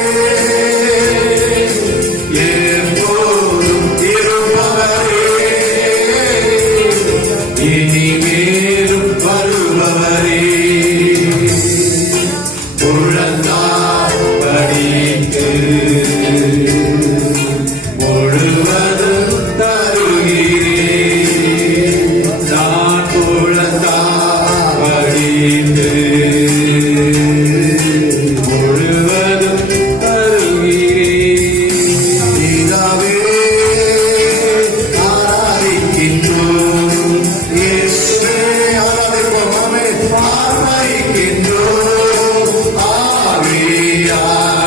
எப்போதும் இருப்பவரே, இனிமேலும் வருபவரே. உழந்தார் படிக்கு முழுவதும் தருகிறே. நான் உழந்தார் படிக்கு முழுவதும் தருகிறே. பிதாவே ஆராதிக்கின்றோம், இயேசுவே ஆராதிப்போம். ஆமென். ஆராதிக்கின்றோம் ஆவியானவரே,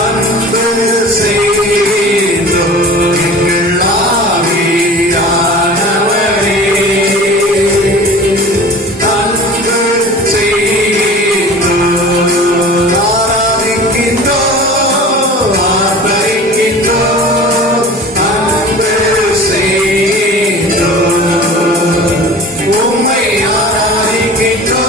அன்பு செய்கின்றோம் எங்கள் ஆவியானவரே, அன்பு செய்கின்றோம். ஆராதிக்கின்றோம், ஆர்ப்பரிக்கின்றோம், அன்பு செய்கின்றோம். உம்மை ஆராதிக்கின்றோம்,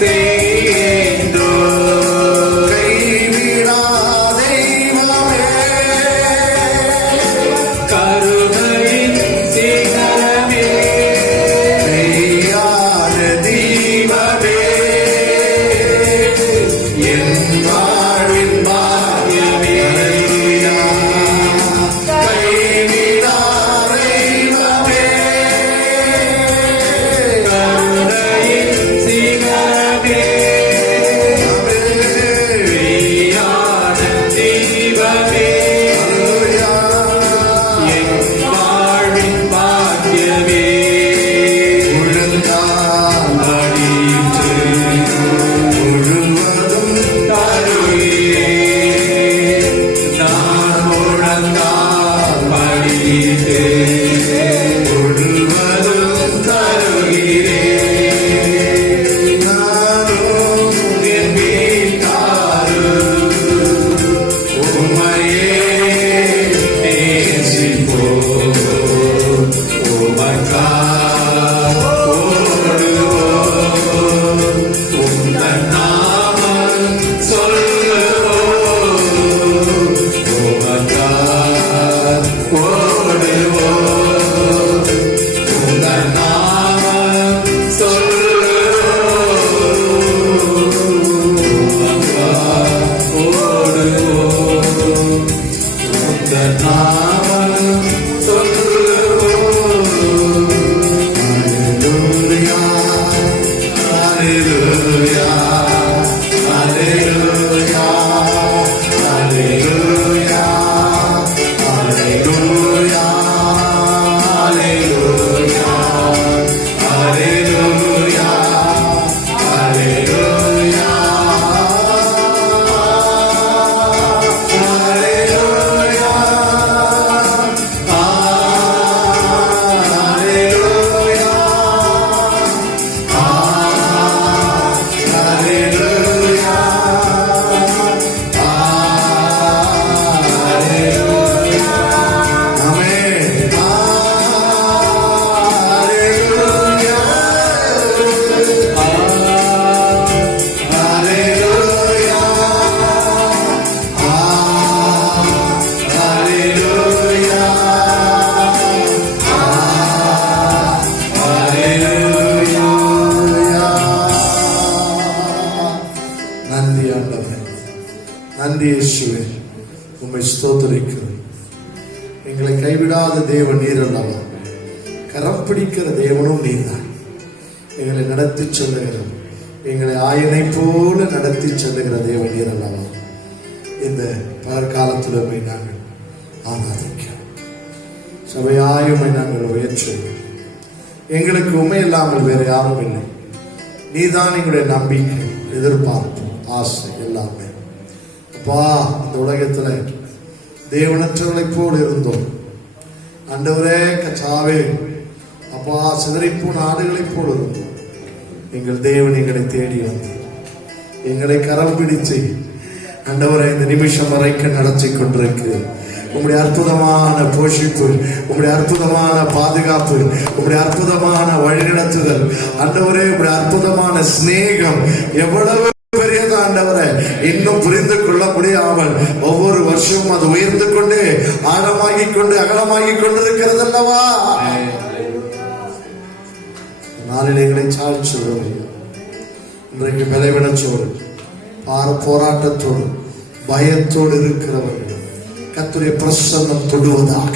செய்கின்றோம். கைவிடா தெய்வமே, கருணையின் சிகரமே, மெய்யான தெய்வமே, என் வாழ்வின் பாக்கியமே. கைவிடா தெய்வமே, கருணையின் சிகரமே, மெய்யான தெய்வமே, என் வாழ்வின் பாக்கியமே. முழங்கால் அடித்து முழுவதும் தருகிறேன். நான் முழங்கால் படித்து முழுவதும் தருகிறேன். நானும் என் வீட்டாரும் உம்மையே நேசிப்போம். உமக்காக ஓடுவோம். உந்தன் நாமம் சொல்லுவோம். உமக்காக ஓடுவோம். உந்தன் நாமம் சொல்லுவோம். உமக்காக ஓடுவோம். உந்தன் நாமம் சொல்லுவோம். ஹalleluya, ஹalleluya, ஹalleluya, ஹalleluya, ஹalleluya, ஹalleluya, ஹalleluya, நன்றி ஆண்டவரே, நன்றி இயேசுவே, உம்மை ஸ்தோத்திரிக்கிறோம். எங்களை கைவிடாத தேவன் நீர் அல்லவா, கரம் பிடிக்கிற தேவனும் நீர்தான். எங்களை நடத்தி செல்லுகிறோம், எங்களை ஆயனை போல நடத்தி செல்லுகிற தேவன் நீர் அல்லவா. இந்த பகற்காலத்தில் உம்மை நாங்கள் ஆராதிக்கிறோம், சபையாயுமை நாங்கள் உயர்த்துவோம். எங்களுக்கு உண்மை இல்லாமல் வேறு யாரும் இல்லை. நீதான் எங்களுடைய நம்பிக்கை, எதிர்பார்ப்பு, ஆசை எல்லாமே. அப்பா, இந்த உலகத்துல தேவனற்றவர்களைப் போல் இருந்தோம் ஆண்டவரே. கச்சாவே அப்பா, சிதறிப்போன ஆடுகளைப் போல் இருந்தோம். எங்கள் தேவன் எங்களை தேடி வந்தார், எங்களை கரம் பிடித்து ஆண்டவரை இந்த நிமிஷம் வரைக்கும் நடத்தி கொண்டிருக்கிறேன். உங்களுடைய அற்புதமான போஷிப்பு, உங்களுடைய அற்புதமான பாதுகாப்பு, உங்களுடைய அற்புதமான வழிநடத்துதல் ஆண்டவரே, உங்களுடைய அற்புதமான சிநேகம் எவ்வளவு பெரியது ஆண்டவரே, இன்னும் புரிந்து கொள்ள முடியாமல் ஒவ்வொரு வருஷமும் அது உயர்ந்து கொண்டு ஆழமாகிக் கொண்டு அகலமாகிக் கொண்டிருக்கிறது அல்லவா. நாளில் எங்களை சாட்சியோடு இன்றைக்கு பலவீனத்தோடு போராட்டத்தோடு பயத்தோடு இருக்கிறவர்கள் கர்த்தருடைய பிரசன்னம் தொடுவதாக,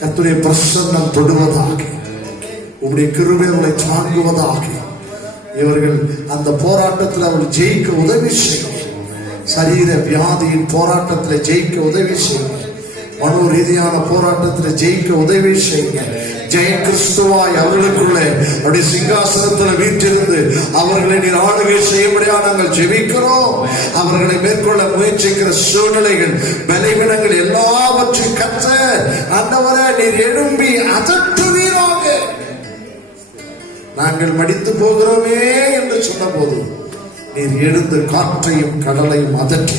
கர்த்தருடைய பிரசன்னம் தொடுவதாக, உங்களுடைய கிருபை அவர்களை தாங்குவதாக. இவர்கள் அந்த போராட்டத்தில் அவர்கள் ஜெயிக்க உதவி செய்யும். சரீர வியாதியின் போராட்டத்தில் ஜெயிக்க உதவி செய்யுங்க. மனோ ரீதியான போராட்டத்தில் ஜெயிக்க உதவி செய்யுங்க. ஜெய கிறிஸ்துவாய் அவர்களுக்குள்ளே அவருடைய சிங்காசனத்தில் வீற்றிருந்து அவர்களை நீர் ஆளுகை செய்யும்படியாக நாங்கள் ஜெபிக்கிறோம். அவர்களை மேற்கொள்ள முயற்சிக்கிற சூழ்நிலைகள், பலவீனங்கள் எல்லாவற்றையும் கர்த்தர் ஆண்டவரே நீர் எழும்பி அதட்டுவீராக. நாங்கள் மடித்து போகிறோமே என்று சொன்ன போது நீர் எழுந்து காற்றையும் கடலையும் அதட்டி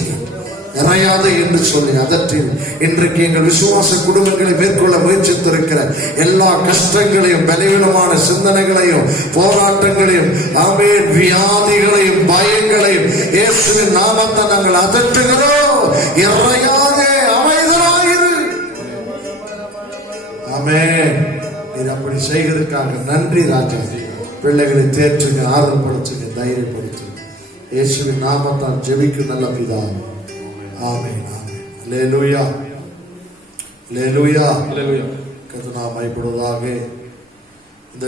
இறையாதே என்று சொல்லி அதற்றி இன்றைக்கு எங்கள் விசுவாச குடும்பங்களை மேற்கொள்ள முயற்சித்திருக்கிற எல்லா கஷ்டங்களையும், பலவீனமான சிந்தனைகளையும், போராட்டங்களையும், ஆமென், வியாதிகளையும், பயங்களையும் இயேசுவின் நாமத்தை நாங்கள் அதட்டுகிறோம். இறையாதே, அமைதலாயிரு. ஆமென். இது அப்படி செய்கிறதுக்காக நன்றி ராஜா. பிள்ளைகளை தேற்றுங்க, ஆறுதல்படுத்துங்க, தைரியப்படுத்துங்க. இயேசுவின் நாமத்தால் ஜெபிக்கும் நல்ல பிதாவே. ஆமென், ஆமென். அல்லேலூயா, அல்லேலூயா. கர்த்தர் நாமம் மகிமைப்படுவதாக. இந்த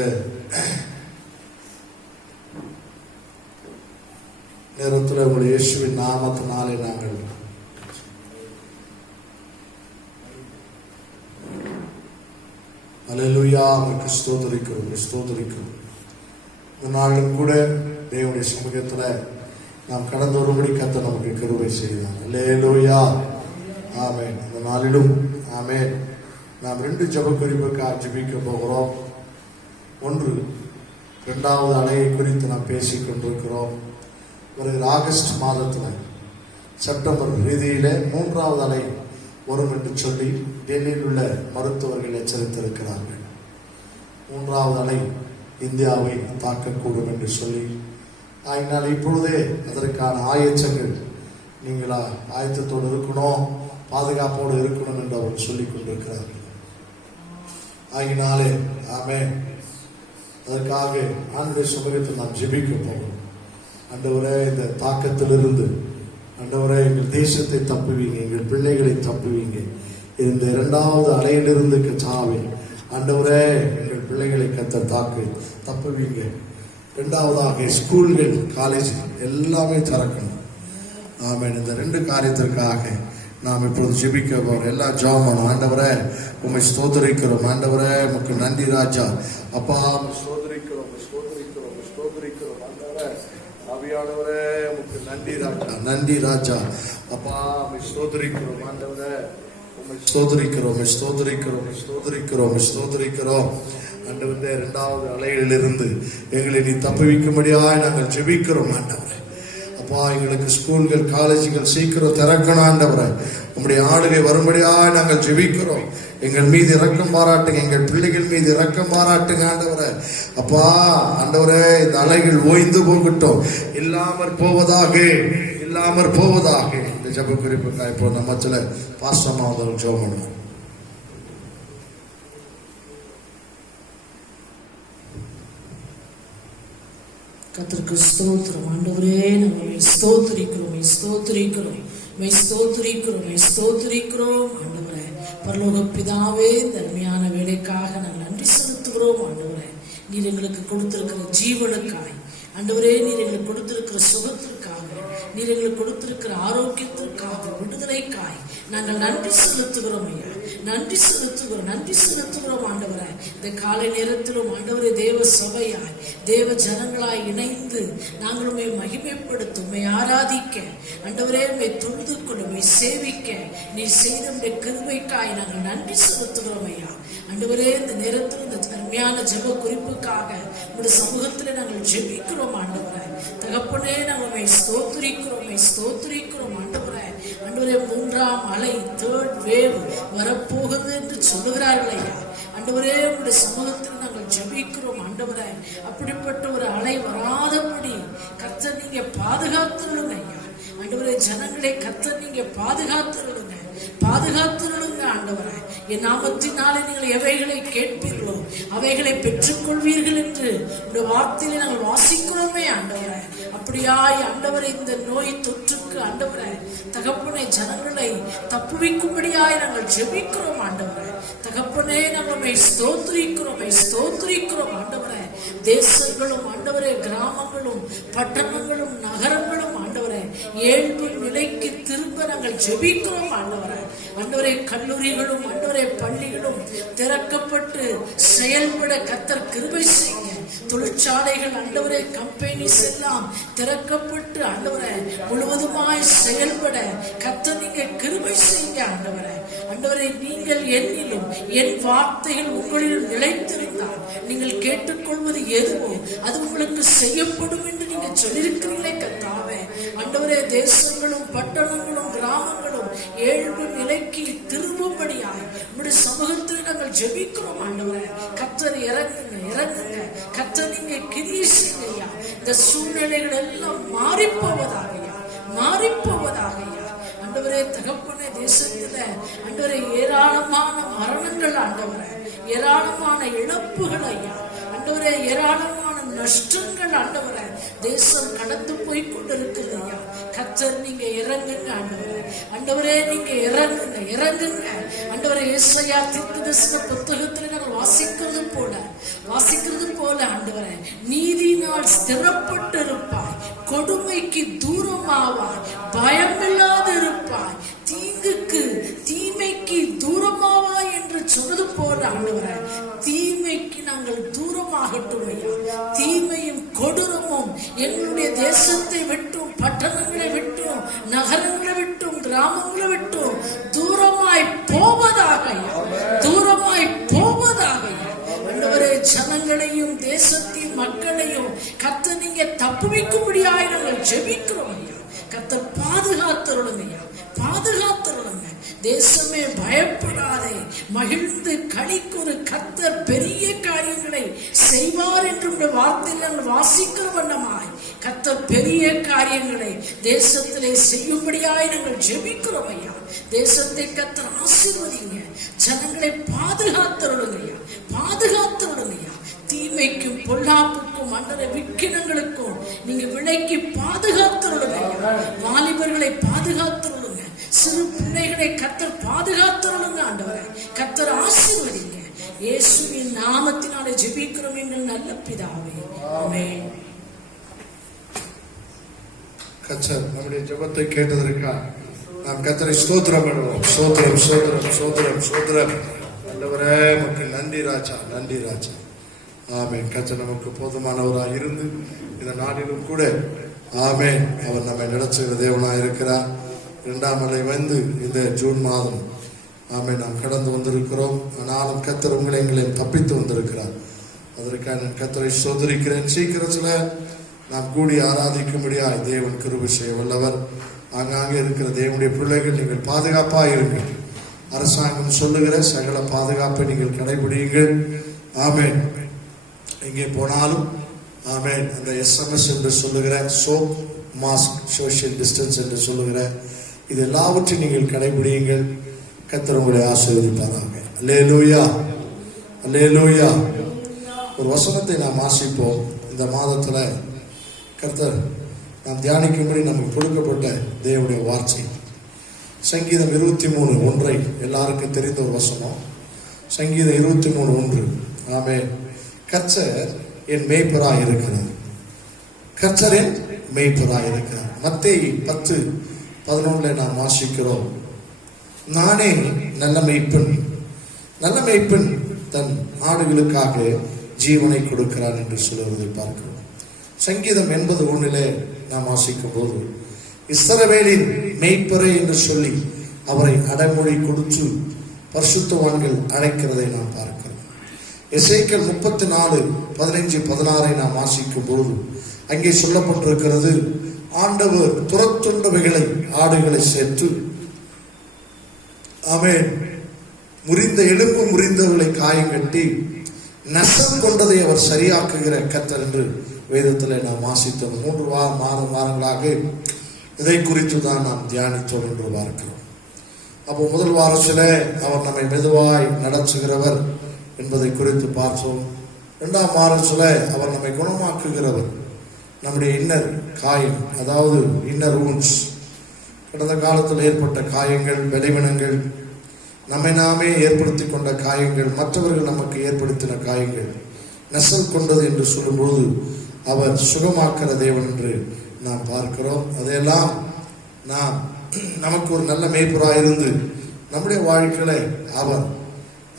நேரத்தில் உங்களுடைய இயேசுவின் நாமத்தினாலே நாங்கள் அல்லேலூயா அவருக்கு ஸ்தோத்திரிக்கிறோம், ஸ்தோத்திரிக்கிறோம். இந்த நாளும் கூட தேவனுடைய சமூகத்துல நாம் கடந்து வரும்படி கர்த்தர் நமக்கு கிருபை செய்தார். அல்லேலூயா, ஆமென். இந்த நாளிலும் ஆமென் நாம் 2 ஜெப குறிப்புக்காக ஜெபிக்க போகிறோம். ஒன்று, 2வது அலையை குறித்து நாம் பேசிக் கொண்டிருக்கிறோம். வருகிற ஆகஸ்ட் மாதத்தில் செப்டம்பர் ரீதியில 3வது அலை வரும் என்று சொல்லி டெல்லியில் உள்ள மருத்துவர்கள் எச்சரித்திருக்கிறார்கள். 3வது அலை இந்தியாவை தாக்கக்கூடும் என்று சொல்லி, அதனால் இப்பொழுதே அதற்கான ஆயத்தங்கள் நீங்கள் ஆயத்தத்தோடு இருக்கணும், பாதுகாப்போடு இருக்கணும் என்று அவர் சொல்லிக் கொண்டிருக்கிறார்கள். ஆகினாலே ஆமென், அதற்காக ஆண்டுடைய சமூகத்தில் நாம் ஜெபிக்க போகிறோம். ஆண்டவரே, இந்த தாக்கத்திலிருந்து ஆண்டவரே எங்கள் தேசத்தை தப்புவீங்க, எங்கள் பிள்ளைகளை தப்புவீங்க. இந்த 2வது அலையிலிருந்து கத்தாவே ஆண்டவரே எங்கள் பிள்ளைகளை கர்த்தர் தப்புவீங்க. 2வதாக ஸ்கூல்கள், காலேஜ் எல்லாமே திறக்கணும். ஆமென். இந்த 2 காரியத்திற்காக நாம் இப்பொழுது ஜெபிக்க போறோம். எல்லா ஜெபமும் ஆண்டவரே உம்மை ஸ்தோத்திரிக்கிறோம். ஆண்டவரே உமக்கு நன்றி ராஜா. அப்பா ஸ்தோத்திரிக்கிறோம், ஸ்தோத்திரிக்கிறோம், ஸ்தோத்திரிக்கிறோம். ஆண்டவரே ஆவியானவரே உமக்கு நன்றி ராஜா, நன்றி ராஜா. அப்பா உம்மை ஸ்தோத்திரிக்கிறோம். ஆண்டவரே உம்மை ஸ்தோத்திரிக்கிறோம், ஸ்தோத்திரிக்கிறோம், ஸ்தோத்திரிக்கிறோம், ஸ்தோத்திரிக்கிறோம். ஆண்டவரே 2வது அலையிலிருந்து எங்களை நீ தப்புவிக்கும்படியாய் நாங்கள் ஜெபிக்கிறோம். ஆண்டவரே அப்பா எங்களுக்கு ஸ்கூல்கள், காலேஜுகள் சீக்கிரம் திறக்கணும். ஆண்டவரே உம்முடைய ஆளுகை வரும்படியாய் நாங்கள் ஜெபிக்கிறோம். எங்கள் மீது இரக்கம் பாராட்டுங்க, எங்கள் பிள்ளைகள் மீது இரக்கம் பாராட்டுங்க. ஆண்டவரே அப்பா ஆண்டவரே இந்த அலைகள் ஓய்ந்து போகட்டும், இல்லாமற் போவதாக, இல்லாமற் போவதாக. இந்த ஜெப குறிப்புக்காக இப்போ நம்ம பாஸ்டமாவதற்கு ஜெபம் பண்ணுவோம். கர்த்தருக்கு ஸ்தோத்திரம். ஆண்டவரே நாங்கள் ஸ்தோத்திரிக்கிறோம், ஸ்தோத்திரிக்கிறோம், ஸ்தோத்திரிக்கிறோம், ஸ்தோத்திரிக்கிறோம். ஆண்டவரே பரலோக பிதாவே, தன்மையான வேலைக்காக நாங்கள் நன்றி செலுத்துகிறோம். ஆண்டவரே நீர் எங்களுக்கு கொடுத்திருக்கிற ஜீவனுக்காய், ஆண்டவரே நீர் எங்களுக்கு கொடுத்திருக்கிற சுகத்திற்காக, நீர் எங்களுக்கு கொடுத்திருக்கிற ஆரோக்கியத்திற்காக, விடுதலைக்காய் நாங்கள் நன்றி செலுத்துகிறோம் ஐயா, நன்றி செலுத்துகிறோம், நன்றி செலுத்துகிறோம். ஆண்டவரே இந்த காலை நேரத்திலும் ஆண்டவரே தேவ சபையாய், தேவ ஜனங்களாய் இணைந்து நாங்கள் உம்மை மகிமைப்படுத்த, உம்மை ஆராதிக்க, ஆண்டவரே உம்மை தொழுது கொள்ள, உம்மை சேவிக்க நீர் செய்த உம்முடைய கிருபைக்காய் நாங்கள் நன்றி செலுத்துகிறோம் ஐயா. ஆண்டவரே இந்த நேரத்தில் இந்த அருமையான ஜெப குறிப்புக்காக உங்களுடைய சமூகத்தில் நாங்கள் ஜெபிக்கிறோம். ஆண்டவரே தகப்பனே நாங்கள் உம்மை ஸ்தோத்திரிக்கிறோம், உம்மை ஸ்தோத்திரிக்கிறோம். ஆண்டவரே ஆண்டவரே 3ஆம் அலை, 3rd வேவ் வரப்போகுது என்று சொல்லுகிறார்கள் ஐயா. ஆண்டவரே உங்களுடைய சமூகத்தில் நாங்கள் ஜெபிக்கிறோம். ஆண்டவரே அப்படிப்பட்ட ஒரு அலை வராதபடி கர்த்தர் நீங்க பாதுகாத்துருங்க ஐயா. ஆண்டவரே ஜனங்களை கர்த்தர் நீங்க பாதுகாத்துருங்க, பாதுகாத்துருங்க. ஆண்டவரே என் நாமத்தினாலே நீங்கள் எவைகளை கேட்பீர்களோ அவைகளை பெற்றுக்கொள்வீர்கள் என்று உடைய வார்த்தையில நாங்கள் வாசிக்கிறோமே. ஆண்டவரே அப்படியாய் ஆண்டவரே இந்த நோய் தொற்றுக்கு ஆண்டவரே தகப்பனை ஜனங்களை தப்புவிக்கும்படியாய் நாங்கள் ஜெபிக்கிறோம். ஆண்டவரே தகப்பனே நம்மை ஸ்தோத்திரிக்கிறோம், ஸ்தோத்திரிக்கிறோம். ஆண்டவரே தேசங்களும் ஆண்டவரே கிராமங்களும் பட்டணங்களும் நகரங்களும் ஆண்டவரே இயல்பு நிலைக்கு திரும்ப நாங்கள் ஜெபிக்கிறோம். ஆண்டவரே ஆண்டவரே கல்லூரிகளும் ஆண்டவரே பள்ளிகளும் திறக்கப்பட்டு செயல்பட கர்த்தர் கிருபை செய்யுங்க. தொழிற்சாலைகள் ஆண்டவரே கம்பெனிஸ் எல்லாம் திறக்கப்பட்டு ஆண்டவரே முழுவதுமாய் செயல்பட கர்த்தர் நீங்க கிருபை செய்யுங்க. ஆண்டவரே ஆண்டவரே நீங்கள் என்னிலும் என் வார்த்தைகள் உங்களிலும் நிலைத்திருந்தால் நீங்கள் கேட்டுக்கொள்வது எதுவோ அது உங்களுக்கு செய்யப்படும் என்று நீங்க சொல்லியிருக்கிறீங்களே கர்த்தாவே. ஆண்டவரே தேசங்களும் பட்டணங்களும் கிராமங்களும் இந்த சூழ்நிலைகள் எல்லாம் மாறிப்போவதாகையா, மாறிப்போவதாகையா. ஆண்டவரே தகப்பனே, தேசத்துல ஆண்டவரே ஏராளமான மரணங்கள் ஆண்டவரே, ஏராளமான இழப்புகள் ஐயா ஆண்டவரே, ஏராளமான நஷ்டங்கள் ஆண்டவரே, தேசம் கடந்து போய் கொண்டிருக்கிறது ஐயா. கர்த்தர் நீங்க இறங்குங்க ஆண்டவரே, ஆண்டவரே நீங்க இறங்குங்க, இறங்குங்க ஆண்டவரே. ஏசாயா தீர்க்கதரிசன புத்தகத்தில் நாங்கள் வாசிக்கிறது போல ஆண்டவரே, நீதியினால் ஸ்திரப்பட்டு இருப்பாய், கொடுமைக்கு தூரமாவாய், பயமில்லாது இருப்பாய், தீமைக்கு தூரமாவாய் என்று சொன்னது போல ஆண்டவரே, தீமைக்கு நாங்கள் தூரமாகட்டும் ஐயா. தீமையும் கொடூரமும் எங்களுடைய தேசத்தை விட்டும், பட்டணங்களை விட்டும், நகரங்களை விட்டும், கிராமங்களை விட்டும் தூரமாய் போவதாக, தூரமாய் போவதாக. ஆண்டவரே, ஜனங்களையும் தேசத்தையும் மக்களையும் கர்த்தர் நீங்க தப்புவிக்கும்படியாய் நாங்கள் ஜெபிக்கிறோம் ஐயா. கர்த்தர் பாதுகாத்தருளுங்க ஐயா, பாதுகாத்தருளுங்க. தேசமே பயப்படாதே, மகிழ்ந்து களிக்கொரு கர்த்தர் பெரிய காரியங்களை செய்வார் என்று வார்த்தையில் நாங்கள் வாசிக்கிற வண்ணமாய் கர்த்தர் பெரிய காரியங்களை தேசத்திலே செய்யும்படியாய் நாங்கள் ஜெபிக்கிறோம் ஐயா. தேசத்தை கர்த்தர் ஆசீர்வதிங்க, ஜனங்களை பாதுகாத்தருளுங்க ஐயா, பாதுகாத்தருளுங்க ஐயா. தீமைக்கும் பொல்லாப்புக்கும் அண்டர விக்கினங்களுக்கும் நீங்க விலைக்கு பாதுகாத்தருளுங்க ஐயா. வாலிபர்களை பாதுகாத்தருளுங்க, சிறு பிள்ளைகளை கர்த்தர் பாதுகாத்தருளுங்க ஆண்டவரே. கர்த்தர் ஆசீர்வதிங்க. இயேசுவின் நாமத்தினாலே ஜெபிக்கிறோம் எங்கள் நல்ல பிதாவே, ஆமென். கர்த்தர் நம்முடைய ஜெபத்தை கேட்டதற்காக நாம் கர்த்தரை ஸ்தோத்திரம் பண்ணுவோம். ஸ்தோத்திரம், ஸ்தோத்திரம், ஸ்தோத்திரம், ஸ்தோத்திரம். ஆண்டவரே நமக்கு நன்றி ராஜா, நன்றி ராஜா. ஆமென். கர்த்தர் நமக்கு போதுமானவராக இருந்து இந்த நாளிலும் கூட ஆமென் அவர் நம்மை நடத்துகிற தேவனாக இருக்கிறார். 2ஆம் அலை வந்து இந்த ஜூன் மாதம் ஆமென் நாம் கடந்து வந்திருக்கிறோம். ஆனாலும் கர்த்தர் எங்களையும் தப்பித்து வந்திருக்கிறார். அதற்காக நான் கர்த்தரை ஸ்தோத்திரிக்கிறேன். சீக்கிரத்தில் நாம் கூடி ஆராதிக்கும்படியாய் தேவன் கிருபை செய்ய வல்லவர். ஆங்காங்கே இருக்கிற தேவனுடைய பிள்ளைகள் நீங்கள் பாதுகாப்பாக இருங்கள். அரசாங்கம் சொல்லுகிற சகல பாதுகாப்பை நீங்கள் கடைபிடியுங்கள். ஆமென். எங்கே போனாலும் ஆமென் அந்த SMS என்று சொல்லுகிற சோப், மாஸ்க், சோஷியல் டிஸ்டன்ஸ் என்று சொல்லுகிற இது எல்லாவற்றையும் நீங்கள் கடைபிடியுங்கள். கர்த்தர் உங்களை ஆசீர்வதிப்பாராக. அல்லேலூயா, அல்லேலூயா. ஒரு வசனத்தை நாம் வாசிப்போம். இந்த மாதத்துல கர்த்தர் நாம் தியானிக்கும்படி நமக்கு கொடுக்கப்பட்ட தேவனுடைய வார்த்தை சங்கீதம் 23:1 எல்லாருக்கும் தெரிந்த ஒரு வசனம். சங்கீதம் 23:1. ஆமென். கர்த்தர் என் மேய்ப்பராய் இருக்கிறார், கர்த்தர் என் மேய்ப்பராய் இருக்கிறார். மத்தேயு 10:11 நாம் வாசிக்கிறோம். நானே நல்ல மேய்ப்பன், நல்ல மேய்ப்பன் தன் ஆடுகளுக்காக ஜீவனை கொடுக்கிறார் என்று சொல்லுவதை பார்க்கிறோம். சங்கீதம் 80:1 நாம் வாசிக்கும் போது இஸ்ரவேலின் மேய்ப்பரே என்று சொல்லி அவரை அடைமொழி கொடுத்து பரிசுத்தவான்கள் அழைக்கிறதை நாம் பார்க்கிறோம். எசேக்கியேல் 34:15-16 நாம் வாசிக்கும் போது அங்கே சொல்லப்பட்டிருக்கிறது, ஆண்டவர் துரத்துண்டவைகளை ஆடுகளை சேர்த்து ஆமென் முறிந்த எலும்பு முறிந்தவர்களை காயங்கட்டி நசம் கொண்டதை அவர் சரியாக்குகிற கர்த்தர் என்று வேதத்தில் நாம் வாசித்தோம். 3 வாரங்களாக இதை குறித்து தான் நாம் தியானித்தோம் என்று பார்க்கிறோம். அப்போ முதல் வாரத்தில் அவர் நம்மை மெதுவாய் நடத்துகிறவர் என்பதை குறித்து பார்த்தோம். 2ஆம் வாரத்தில் அவர் நம்மை குணமாக்குகிறவர், நம்முடைய இன்னர் காயம், அதாவது இன்னர் வூண்ட்ஸ், கடந்த காலத்தில் ஏற்பட்ட காயங்கள், பலவீனங்கள், நம்மை நாமே ஏற்படுத்தி கொண்ட காயங்கள், மற்றவர்கள் நமக்கு ஏற்படுத்தின காயங்கள் நெசல் கொண்டது என்று சொல்லும்போது அவர் சுகமாக்கிற தேவன் என்று நாம் பார்க்கிறோம். அதையெல்லாம் நாம் நமக்கு ஒரு நல்ல மேய்ப்பராக இருந்து நம்முடைய வாழ்க்கையில அவர்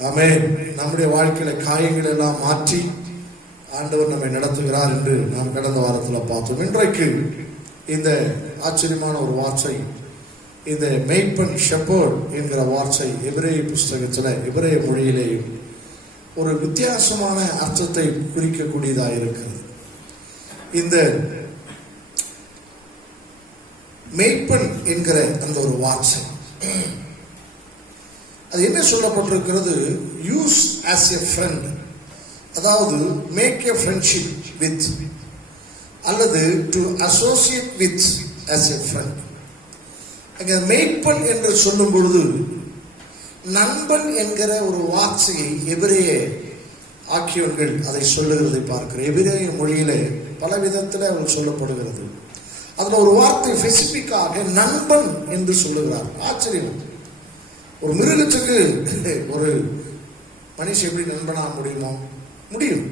ஆமென் நம்முடைய வாழ்க்கையில காயங்கள் எல்லாம் மாற்றி ஆண்டவர் நம்மை நடத்துகிறார் என்று நாம் கடந்த வாரத்தில் பார்த்தோம். இன்றைக்கு இந்த ஆச்சரியமான ஒரு வார்த்தை, இந்த மேய்ப்பன் ஷெப்பர்ட் என்கிற வார்த்தை எபிரேய புஸ்தகத்தில் எபிரேய மொழியிலேயும் ஒரு வித்தியாசமான அர்த்தத்தை குறிக்கக்கூடியதாக இருக்கிறது. இந்த மேய்ப்பன் என்கிற அந்த ஒரு வார்த்தை அது என்ன சொல்லப்பட்டிருக்கிறது? யூஸ் ஆஸ் எ ஃப்ரெண்ட், அதாவது மேக் எ ஃப்ரெண்ட்ஷிப் வித், அல்லது to associate with as a friend. அங்கே மேய்ப்பன் என்று சொல்லும் பொழுது நண்பன் என்கிற ஒரு வார்த்தையை எபிரேய ஆக்கியோன்கள் அதை சொல்லுகிறதை பார்க்கிறோம். எபிரேய மொழியிலே பல விதத்தில் அவர் சொல்லப்படுகிறது. அதில் ஒரு வார்த்தை ஸ்பெசிபிக்காக நண்பன் என்று சொல்லுகிறார். ஆச்சரியம். ஒரு மிருகத்துக்கு ஒரு மனுஷன் எப்படி நண்பனாக முடியுமோ? முடியும்.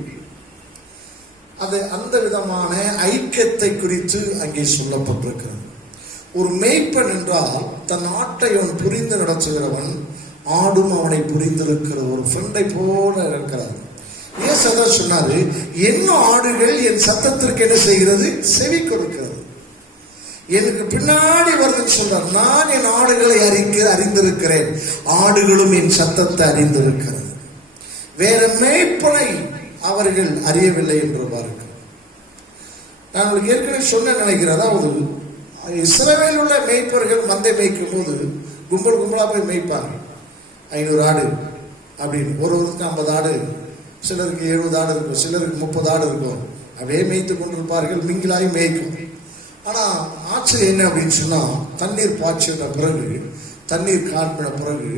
அது அந்த விதமான ஐக்கியத்தை குறித்து அங்கே சொல்லப்பட்டிருக்கிறது. ஒரு மேய்ப்பன் என்றால் தன் ஆட்டை அவன் புரிந்து நடத்துகிறவன், ஆடும் அவனை புரிந்திருக்கிற ஒரு ஃப்ரெண்டை போல இருக்கிறார். ஏன் சதா சொன்னாரு, என்ன ஆடுகள் என் சத்தத்திற்கு என்ன செய்கிறது? செவி கொடுக்கிறது. எனக்கு பின்னாடி வருதுன்னு சொல்றார். நான் என் ஆடுகளை அறிந்திருக்கிறேன், ஆடுகளும் என் சத்தத்தை அறிந்திருக்கிறது. வேற மேய்ப்பனை அவர்கள் அறியவில்லை என்று பாருங்கள். நான் உங்களுக்கு ஏற்கனவே சொன்ன நினைக்கிறேன். அதாவது இஸ்ரவேலில் உள்ள மேய்ப்பர்கள் மந்தை மேய்க்கும் போது கும்பல் கும்பலா போய் மேய்ப்பாங்க. 500 ஆடு அப்படின்னு, ஒருவருக்கு 50 ஆடு, சிலருக்கு 70 ஆடு இருக்கும், சிலருக்கு 30 ஆடு இருக்கும். அப்படியே மேய்த்து கொண்டிருப்பார்கள், மிங்கிலாகி மேய்க்கும். ஆனால் ஆச்சரியம் என்ன அப்படின்னு சொன்னால், தண்ணீர் பாய்ச்சின பிறகு, தண்ணீர் காட்டின பிறகு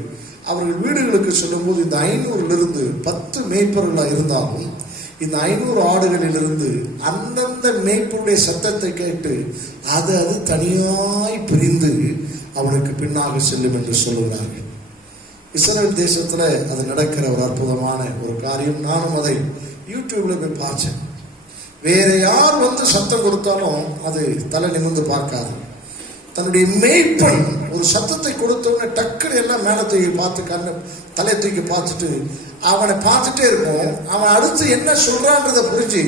அவர்கள் வீடுகளுக்கு சொல்லும்போது இந்த 500லிருந்து 10 மேய்ப்பர்களாக இருந்தாலும் இந்த 500 ஆடுகளிலிருந்து அந்தந்த மேய்ப்பருடைய சத்தத்தை கேட்டு அது தனியாய் பிரிந்து அவனுக்கு பின்னாக செல்லும் என்று சொல்லுகிறார்கள். இஸ்ரேல் தேசத்தில் அது நடக்கிற ஒரு அற்புதமான ஒரு காரியம். நானும் அதை யூடியூப்ல போய் பார்த்தேன். வேற யார் வந்து சத்தம் கொடுத்தாலும் அது தலை நிமிர்ந்து பார்க்காது. தன்னுடைய மேய்ப்பன் ஒரு சத்தத்தை கொடுத்தோடனே டக்குன்னு எல்லாம் மேலே தூக்கி பார்த்து, கண்ணை தலை தூக்கி பார்த்துட்டு அவனை பார்த்துட்டே இருக்கும். அவன் அடுத்து என்ன சொல்றான்றதை புரிஞ்சு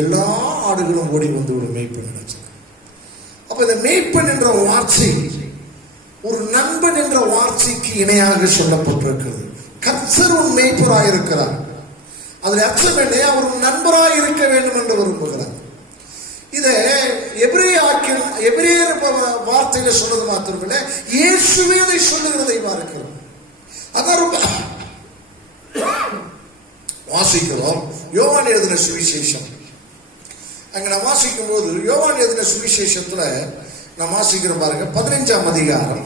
எல்லா ஆடுகளும் ஓடி வந்து ஒரு மேய்ப்பன் நினைச்சு. அப்ப இந்த மேய்ப்பன் என்ற வார்த்தை ஒரு நண்பன் என்ற வார்த்தைக்கு இணையாக சொல்லப்பட்டிருக்கிறது. கர்த்தர் ஒரு மேய்ப்பராக இருக்கிறார். அதில் அர்த்தம் என்ன? அவர் நண்பராக இருக்க வேண்டும் என்று விரும்புகிறார். இதை எபிரேயர் வார்த்தையில சொல்றது மாத்திரமில்லை, இயேசுவே அதை சொல்லுகிறதை பார்க்கிறோம். அதான் ரொம்ப வாசிக்கிறோம். யோவான் எழுதின சுவிசேஷம். அங்க நான் வாசிக்கும் போது யோவான் எழுதின சுவிசேஷத்துல நான் வாசிக்கிறோம் பாருங்க. 15ஆம் அதிகாரம்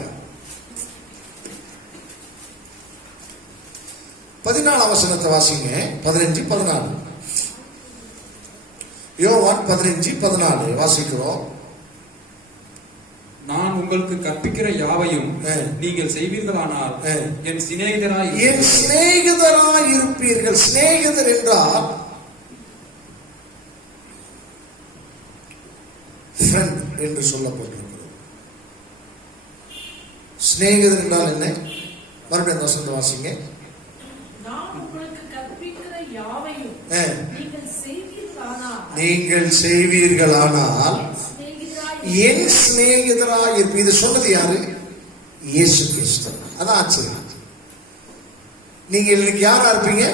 14 வசனத்தை வாசிங்க. 15, 14. யோவான் 15, 14 வாசிக்கிறோம். நான் உங்களுக்கு கற்பிக்கிற யாவையும் நீங்கள் செய்வீர்களானால் என் சிநேகிதராய் இருப்பீர்கள். சிநேகிதர் என்றால் ஃப்ரெண்ட் என்று சொல்லப்பட்டிருக்கிறது. சிநேகிதர் என்றால் என்ன? மறுபடியும் அந்த வசனத்தை வாசிங்க. நீங்கள் செய்வீர்களானால் என் சிநேகிதராய் இருப்பீர்கள். இது சொன்னது யாரு? இயேசு கிறிஸ்து. அதான் ஆச்சரியம். நீங்க இன்னைக்கு யாரா இருப்பீங்க?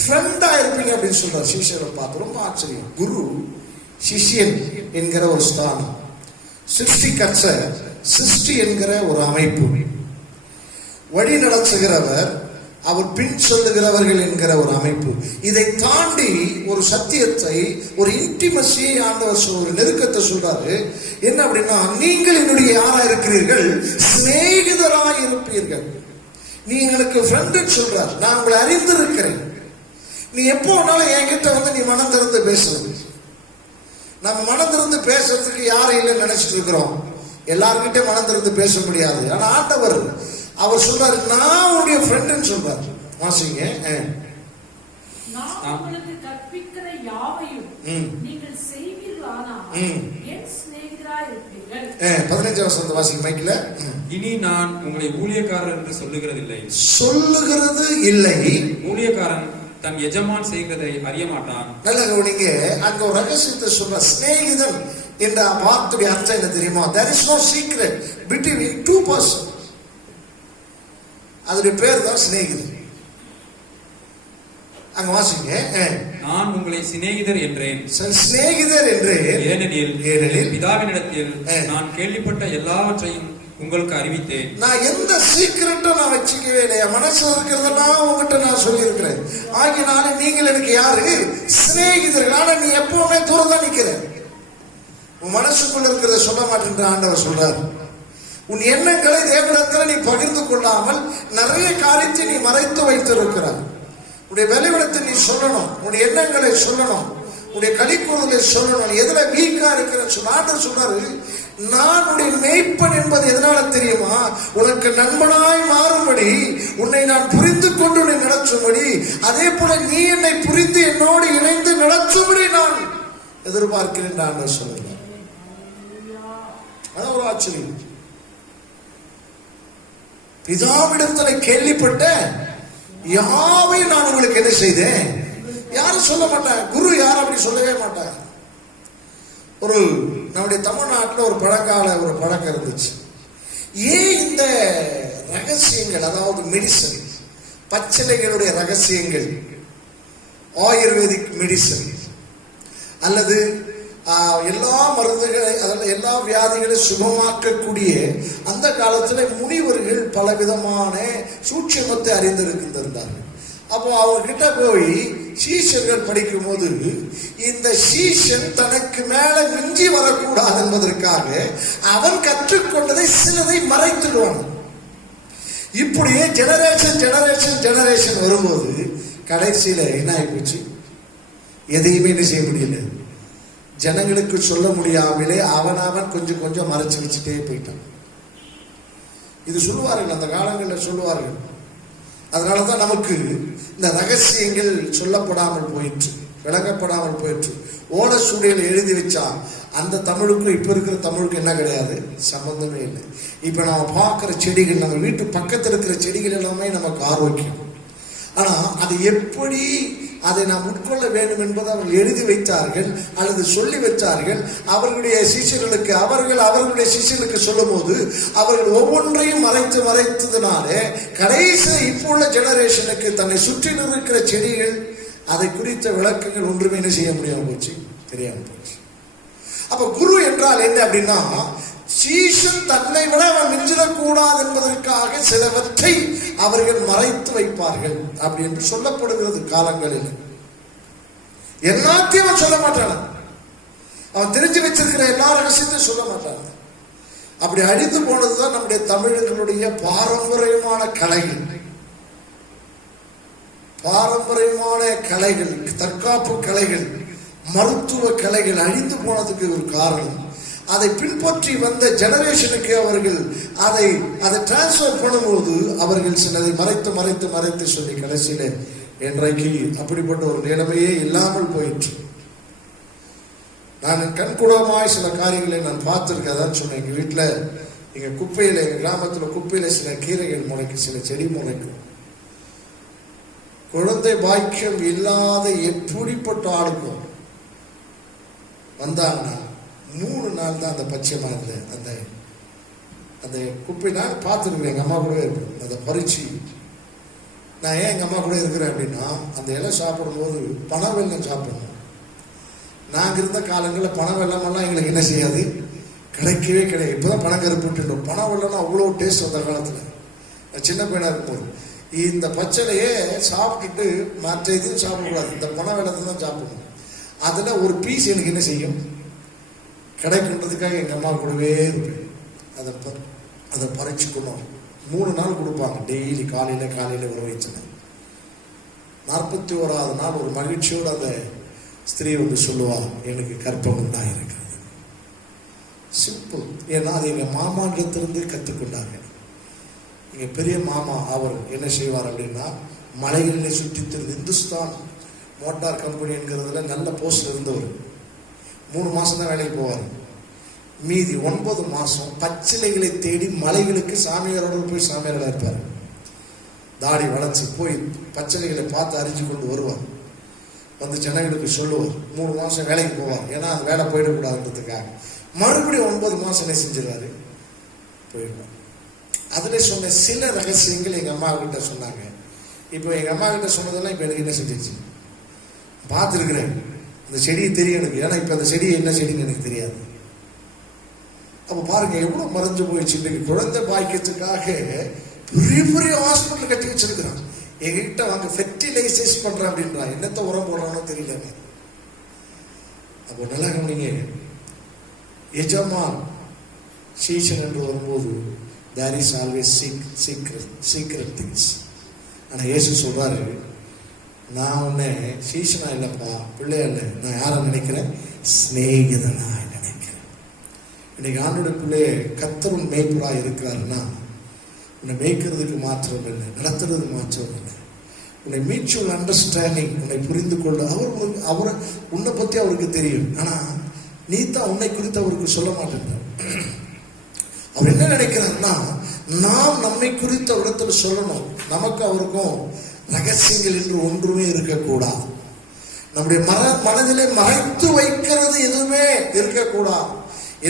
ஃப்ரெண்டா இருப்பீங்க அப்படின்னு சொல்றார். சிஷ்யரை பார்த்து ரொம்ப ஆச்சரியம். குரு சிஷ்யன் என்கிற ஒரு ஸ்தானம், சிருஷ்டிகர்த்த சிருஷ்டி என்கிற ஒரு அமைப்பு, வழி நடத்துகிறவர், அவர் பின் சொல்லுகிறவர்கள் என்கிற ஒரு அமைப்பு. இதை தாண்டி ஒரு சத்தியத்தை, ஒரு இன்டிமசியை ஆண்டவர் ஒரு நெருக்கத்தை சொல்றாரு. என்ன அப்படின்னா, நீங்கள் என்னுடைய யாரா இருக்கிறீர்கள்? சிநேகிதராய் இருப்பீர்கள். நீ எனக்கு ஃப்ரெண்டுன்னு சொல்றார். நான் உங்களை அறிந்திருக்கிறேன். நீ எப்போ வேணாலும் என்கிட்ட வந்து நீ மனம் திறந்து பேசணும். நம்ம மனம் திறந்து பேசுறதுக்கு யாரும் இல்லைன்னு நினைச்சிட்டு இருக்கிறோம். எல்லார்கிட்ட மனம் திறந்து பேச முடியாது. ஆனா ஆண்டவர் அவர் சொல்றாரு, நான் உன்னுடைய ஃப்ரெண்டுன்னு சொல்றாரு. வாசிங்க. நான் உங்களுக்கு கற்பிக்கிற யாவையும் நீங்கள் செய்வீர்களானால் என் சிநேகிதராய் இருப்பீர்கள். 15 வசனத்தை வாசிங்க மைக்கில். இனி நான் உங்களை ஊழியக்காரர் என்று சொல்லுகிறது இல்லை. ஊழியக்காரன் தன் எஜமான் செய்கிறதை அறிய மாட்டான். நல்ல கவனிங்க. அங்க ஒரு ரகசியத்தை சொல்ற. சிநேகிதன் என்ற வார்த்தையுடைய அர்த்தம் என்ன தெரியுமா? there is no secret between two persons. அதோட பேர் தான் சிநேகிதர். அங்க வாசிங்க. நான் உங்களை சிநேகிதர் என்றேன். சிநேகிதர் என்றேன் ஏனெனில் பிதாவினிடத்தில் நான் கேள்விப்பட்ட எல்லாவற்றையும் உங்களுக்கு அறிவித்தேன். நான் எந்த சீக்கிரட்டும் நான் வச்சுக்கவே இல்லை. மனசுல இருக்கிறதெல்லாம் உங்ககிட்ட நான் சொல்லி இருக்கிறேன். ஆகினால நீங்கள் எனக்கு யாரு? சிநேகிதர்கள். ஆனா நீ எப்பவுமே தூரம் தான் நிக்கிற. உன் மனசுக்குள்ள இருக்கிறத சொல்ல மாட்டேன்ற ஆண்டவர் சொல்றார். உன் எண்ணங்களை தேவனிடத்துல நீ பகிர்ந்து கொள்ளாமல் நிறைய காரியத்தை நீ மறைத்து வைத்திருக்கிறார். உன்னுடைய வெளிவிடத்தை நீ சொல்லணும், உன்னுடைய எண்ணங்களை சொல்லணும், உன்னுடைய களிக்கூறுதலை சொல்லணும். எதுல வீக்கா இருக்கிற ஆண்டவர் சொல்றாரு, நான் உன்னுடைய மேய்ப்பன் என்பது எதனால தெரியுமா? உனக்கு நண்பனாய் மாறும்படி, உன்னை நான் புரிந்து கொண்டு உன்னை நடத்தும்படி, அதே போல நீ என்னை புரிந்து என்னோடு இணைந்து நடத்தும்படி நான் எதிர்பார்க்கிறேன் ஆண்டவர் சொல்லுங்க. அதான் ஒரு ஆச்சரியம். பிதாவிடத்துல கேள்விப்பட்ட யாவையும் நான் உங்களுக்கு என்ன செய்தேன்? யாரும் சொல்ல மாட்டாங்க. குரு யாரும் அப்படி சொல்லவே மாட்டாங்க. ஒரு நம்முடைய தமிழ்நாட்டில் ஒரு பழக்கம் இருந்துச்சு. ஏன் இந்த ரகசியங்கள், அதாவது மெடிசன், பச்சிலைகளுடைய ரகசியங்கள், ஆயுர்வேதிக் மெடிசன் அல்லது எல்லா மருந்துகளை, அதில் எல்லா வியாதிகளையும் சுகமாக்கக்கூடிய அந்த காலத்துல முனிவர்கள் பல விதமான சூட்சமத்தை அறிந்திருக்கின்றார்கள். அப்போ அவர்கிட்ட போய் சீஷர்கள் படிக்கும் போது இந்த சீஷன் தனக்கு மேல மிஞ்சி வரக்கூடாது என்பதற்காக அவன் கற்றுக்கொண்டதை சிலதை மறைத்துடுவான். இப்படியே ஜெனரேஷன் வரும்போது கடைசியில என்ன ஆயிப்போச்சு? எதையுமே என்ன செய்ய முடியல, ஜனங்களுக்கு சொல்ல முடியாமலே அவன் கொஞ்சம் கொஞ்சம் மறைச்சு வச்சுட்டே போயிட்டான். இது சொல்லுவார்கள், அந்த காலங்களில் சொல்லுவார்கள். அதனாலதான் நமக்கு இந்த ரகசியங்கள் சொல்லப்படாமல் போயிற்று, விளங்கப்படாமல் போயிற்று. ஓலை சூடையில் எழுதி வச்சா அந்த தமிழுக்கும் இப்ப இருக்கிற தமிழுக்கு என்ன கிடையாது, சம்பந்தமே இல்லை. இப்ப நம்ம பார்க்கிற செடிகள், நம்ம வீட்டு பக்கத்தில் இருக்கிற செடிகள் எல்லாமே நமக்கு ஆரோக்கியம். ஆனா அது எப்படி அதை நாம் உட்கொள்ள வேண்டும் என்பதை அவர்கள் எழுதி வைத்தார்கள் அல்லது சொல்லி வைத்தார்கள். அவர்களுடைய சீஷர்களுக்கு, அவர்களுடைய சீஷர்களுக்கு சொல்லும் போது அவர்கள் ஒவ்வொன்றையும் மறைத்ததுனாலே கடைசி இப்போ உள்ள ஜெனரேஷனுக்கு தன்னை சுற்றி இருக்கிற செடிகள், அதை குறித்த விளக்கங்கள் ஒன்றுமே என்ன செய்ய முடியாம போச்சு, தெரியாம போச்சு. அப்ப குரு என்றால் என்ன அப்படின்னா, சீஷன் தன்னை விட அவன் மிஞ்சிடக்கூடாது என்பதற்காக சிலவற்றை அவர்கள் மறைத்து வைப்பார்கள் அப்படி என்று சொல்லப்படுகிறது. காலங்களில் எல்லாத்தையும் அவன் சொல்ல மாட்டான். அவன் தெரிஞ்சு வச்சிருக்கிற எல்லா ரகசியத்தையும் சொல்ல மாட்டான். அப்படி அழிந்து போனதுதான் நம்முடைய தமிழர்களுடைய பாரம்பரியமான கலைகள், தற்காப்பு கலைகள், மருத்துவ கலைகள் அழிந்து போனதுக்கு ஒரு காரணம். அதை பின்பற்றி வந்த ஜெனரேஷனுக்கு அவர்கள் அதை டிரான்ஸ்ஃபர் பண்ணும்போது அவர்கள் சிலதை மறைத்து சொல்லி கடைசியில இன்றைக்கு அப்படிப்பட்ட ஒரு நிலைமையே இல்லாமல் போயிற்று. நான் கண்கூடமாய் சில காரியங்களை நான் பார்த்திருக்கதான் சொன்னேன். எங்க வீட்டுல, எங்க குப்பையில, எங்க கிராமத்துல குப்பையில சில கீரைகள் முளைக்கும், சில செடி முளைக்கும். குழந்தை பாக்கியம் இல்லாத எப்படிப்பட்ட ஆளுக்கும் வந்தாங்கன்னா 3 நாள் தான் அந்த பச்சை மாதிரி அந்த குப்பை நான் பார்த்துருக்குறேன். எங்கள் அம்மா கூட இருப்பேன். அதை பறிச்சு நான் ஏன் எங்கள் அம்மா கூட இருக்கிறேன் அப்படின்னா, அந்த இலை சாப்பிடும்போது பனை வெல்லம் சாப்பிடணும். நாங்கள் இருந்த காலங்களில் பனை வெல்லமெல்லாம் எங்களுக்கு என்ன செய்யாது, கிடைக்கவே கிடையாது. இப்போதான் பணம் கருப்பு விட்டுட்டோம். பனை வெல்லம்னா அவ்வளோ டேஸ்ட் அந்த காலத்தில். நான் சின்ன பையனாக இருக்கும்போது இந்த பச்சைலையே சாப்பிட்டுட்டு மற்ற இதுவும் சாப்பிடக்கூடாது, இந்த பனை வெல்லத்தை தான் சாப்பிடணும். அதில் ஒரு பீஸ் எனக்கு என்ன செய்யும், கிடைக்கின்றதுக்காக எங்கள் அம்மா கூடவே இருப்பேன். அதை பறிச்சுக்கணும். 3 நாள் கொடுப்பாங்க. டெய்லி காலையில் உற வச்சுனேன். 41வது நாள் ஒரு மகிழ்ச்சியோடு அந்த ஸ்திரீ வந்து சொல்லுவா, எனக்கு கற்பம் உண்டாயிருக்கிறது. சிம்பிள். ஏன்னா அது எங்கள் மாமாண்டத்திலிருந்து கற்றுக்கொண்டாங்க. எங்கள் பெரிய மாமா அவர் என்ன செய்வார் அப்படின்னா, மலைகளில் சுற்றி திரு இந்துஸ்தான் மோட்டார் கம்பெனி என்கிறதுல நல்ல போஸ்ட்ல இருந்தவர். 3 மாசம் தான் வேலைக்கு போவார். மீதி 9 மாசம் பச்சிலைகளை தேடி மலைகளுக்கு சாமியாரோடு போய் சாமியாரோட இருப்பார். தாடி வளைச்சு போய் பச்சிலைகளை பார்த்து அறிஞ்சு கொண்டு வருவார். வந்து ஜனங்களுக்கு சொல்லுவார். 3 மாசம் வேலைக்கு போவார். ஏன்னா அந்த வேலை போயிடக்கூடாதுன்றதுக்காக. மறுபடியும் 9 மாசம் என்ன செஞ்சிருவாரு, போயிடுவார். அதுல சொன்ன சில ரகசியங்கள் எங்க அம்மா கிட்ட சொன்னாங்க. இப்போ எங்க அம்மா கிட்ட சொன்னதெல்லாம் இப்ப எனக்கு என்ன செஞ்சிருச்சு, பார்த்துருக்கிறேன். அந்த செடியை தெரியும் எனக்கு. ஏன்னா இப்ப அந்த செடி என்ன செடின்னு எனக்கு தெரியாது. அப்ப பாருங்க எவ்வளவு மறைஞ்சு போயிடுச்சு. இன்னைக்கு குழந்தை பாக்கியத்துக்காக பெரிய பெரிய ஹாஸ்பிட்டல் கட்டி வச்சிருக்கிறான். எங்ககிட்ட வாங்க ஃபெர்டிலைசேஸ் பண்றான் அப்படின்றான். என்னத்த உரம் போடுறானோ தெரியல. அப்போ நல்லா கவனிங்க, எஜமான் சீஷன் என்று வரும்போது there is always secret things. ஆனா இயேசு சொல்றாரு, நான் உன்னை சீஷனா இல்லப்பா, பிள்ளையா இல்லை, நான் யாரை நினைக்கிறேன்? சிநேகிதனா நினைக்கிறேன். இன்னைக்கு ஆண்டோட பிள்ளைய கர்த்தரும் மேய்ப்பரா இருக்கிறாருன்னா உன்னை மேய்க்கிறதுக்கு மாற்றம் இல்லை, நடத்துறது மாற்றம் இல்லை. உன்னை மியூச்சுவல் அண்டர்ஸ்டாண்டிங், உன்னை புரிந்து கொள்ள அவரை உன்னை பத்தி அவருக்கு தெரியும். ஆனா நீ தான் உன்னை குறித்து அவருக்கு சொல்ல மாட்டேன். அவர் என்ன நினைக்கிறாருன்னா, நாம் நம்மை குறித்த இடத்துல சொல்லணும். நமக்கு அவருக்கும் ரகசியங்கள் என்று ஒன்றுமே இருக்கக்கூடாது. நம்முடைய மனதிலே மறைத்து வைக்கிறது எதுவுமே இருக்கக்கூடாது.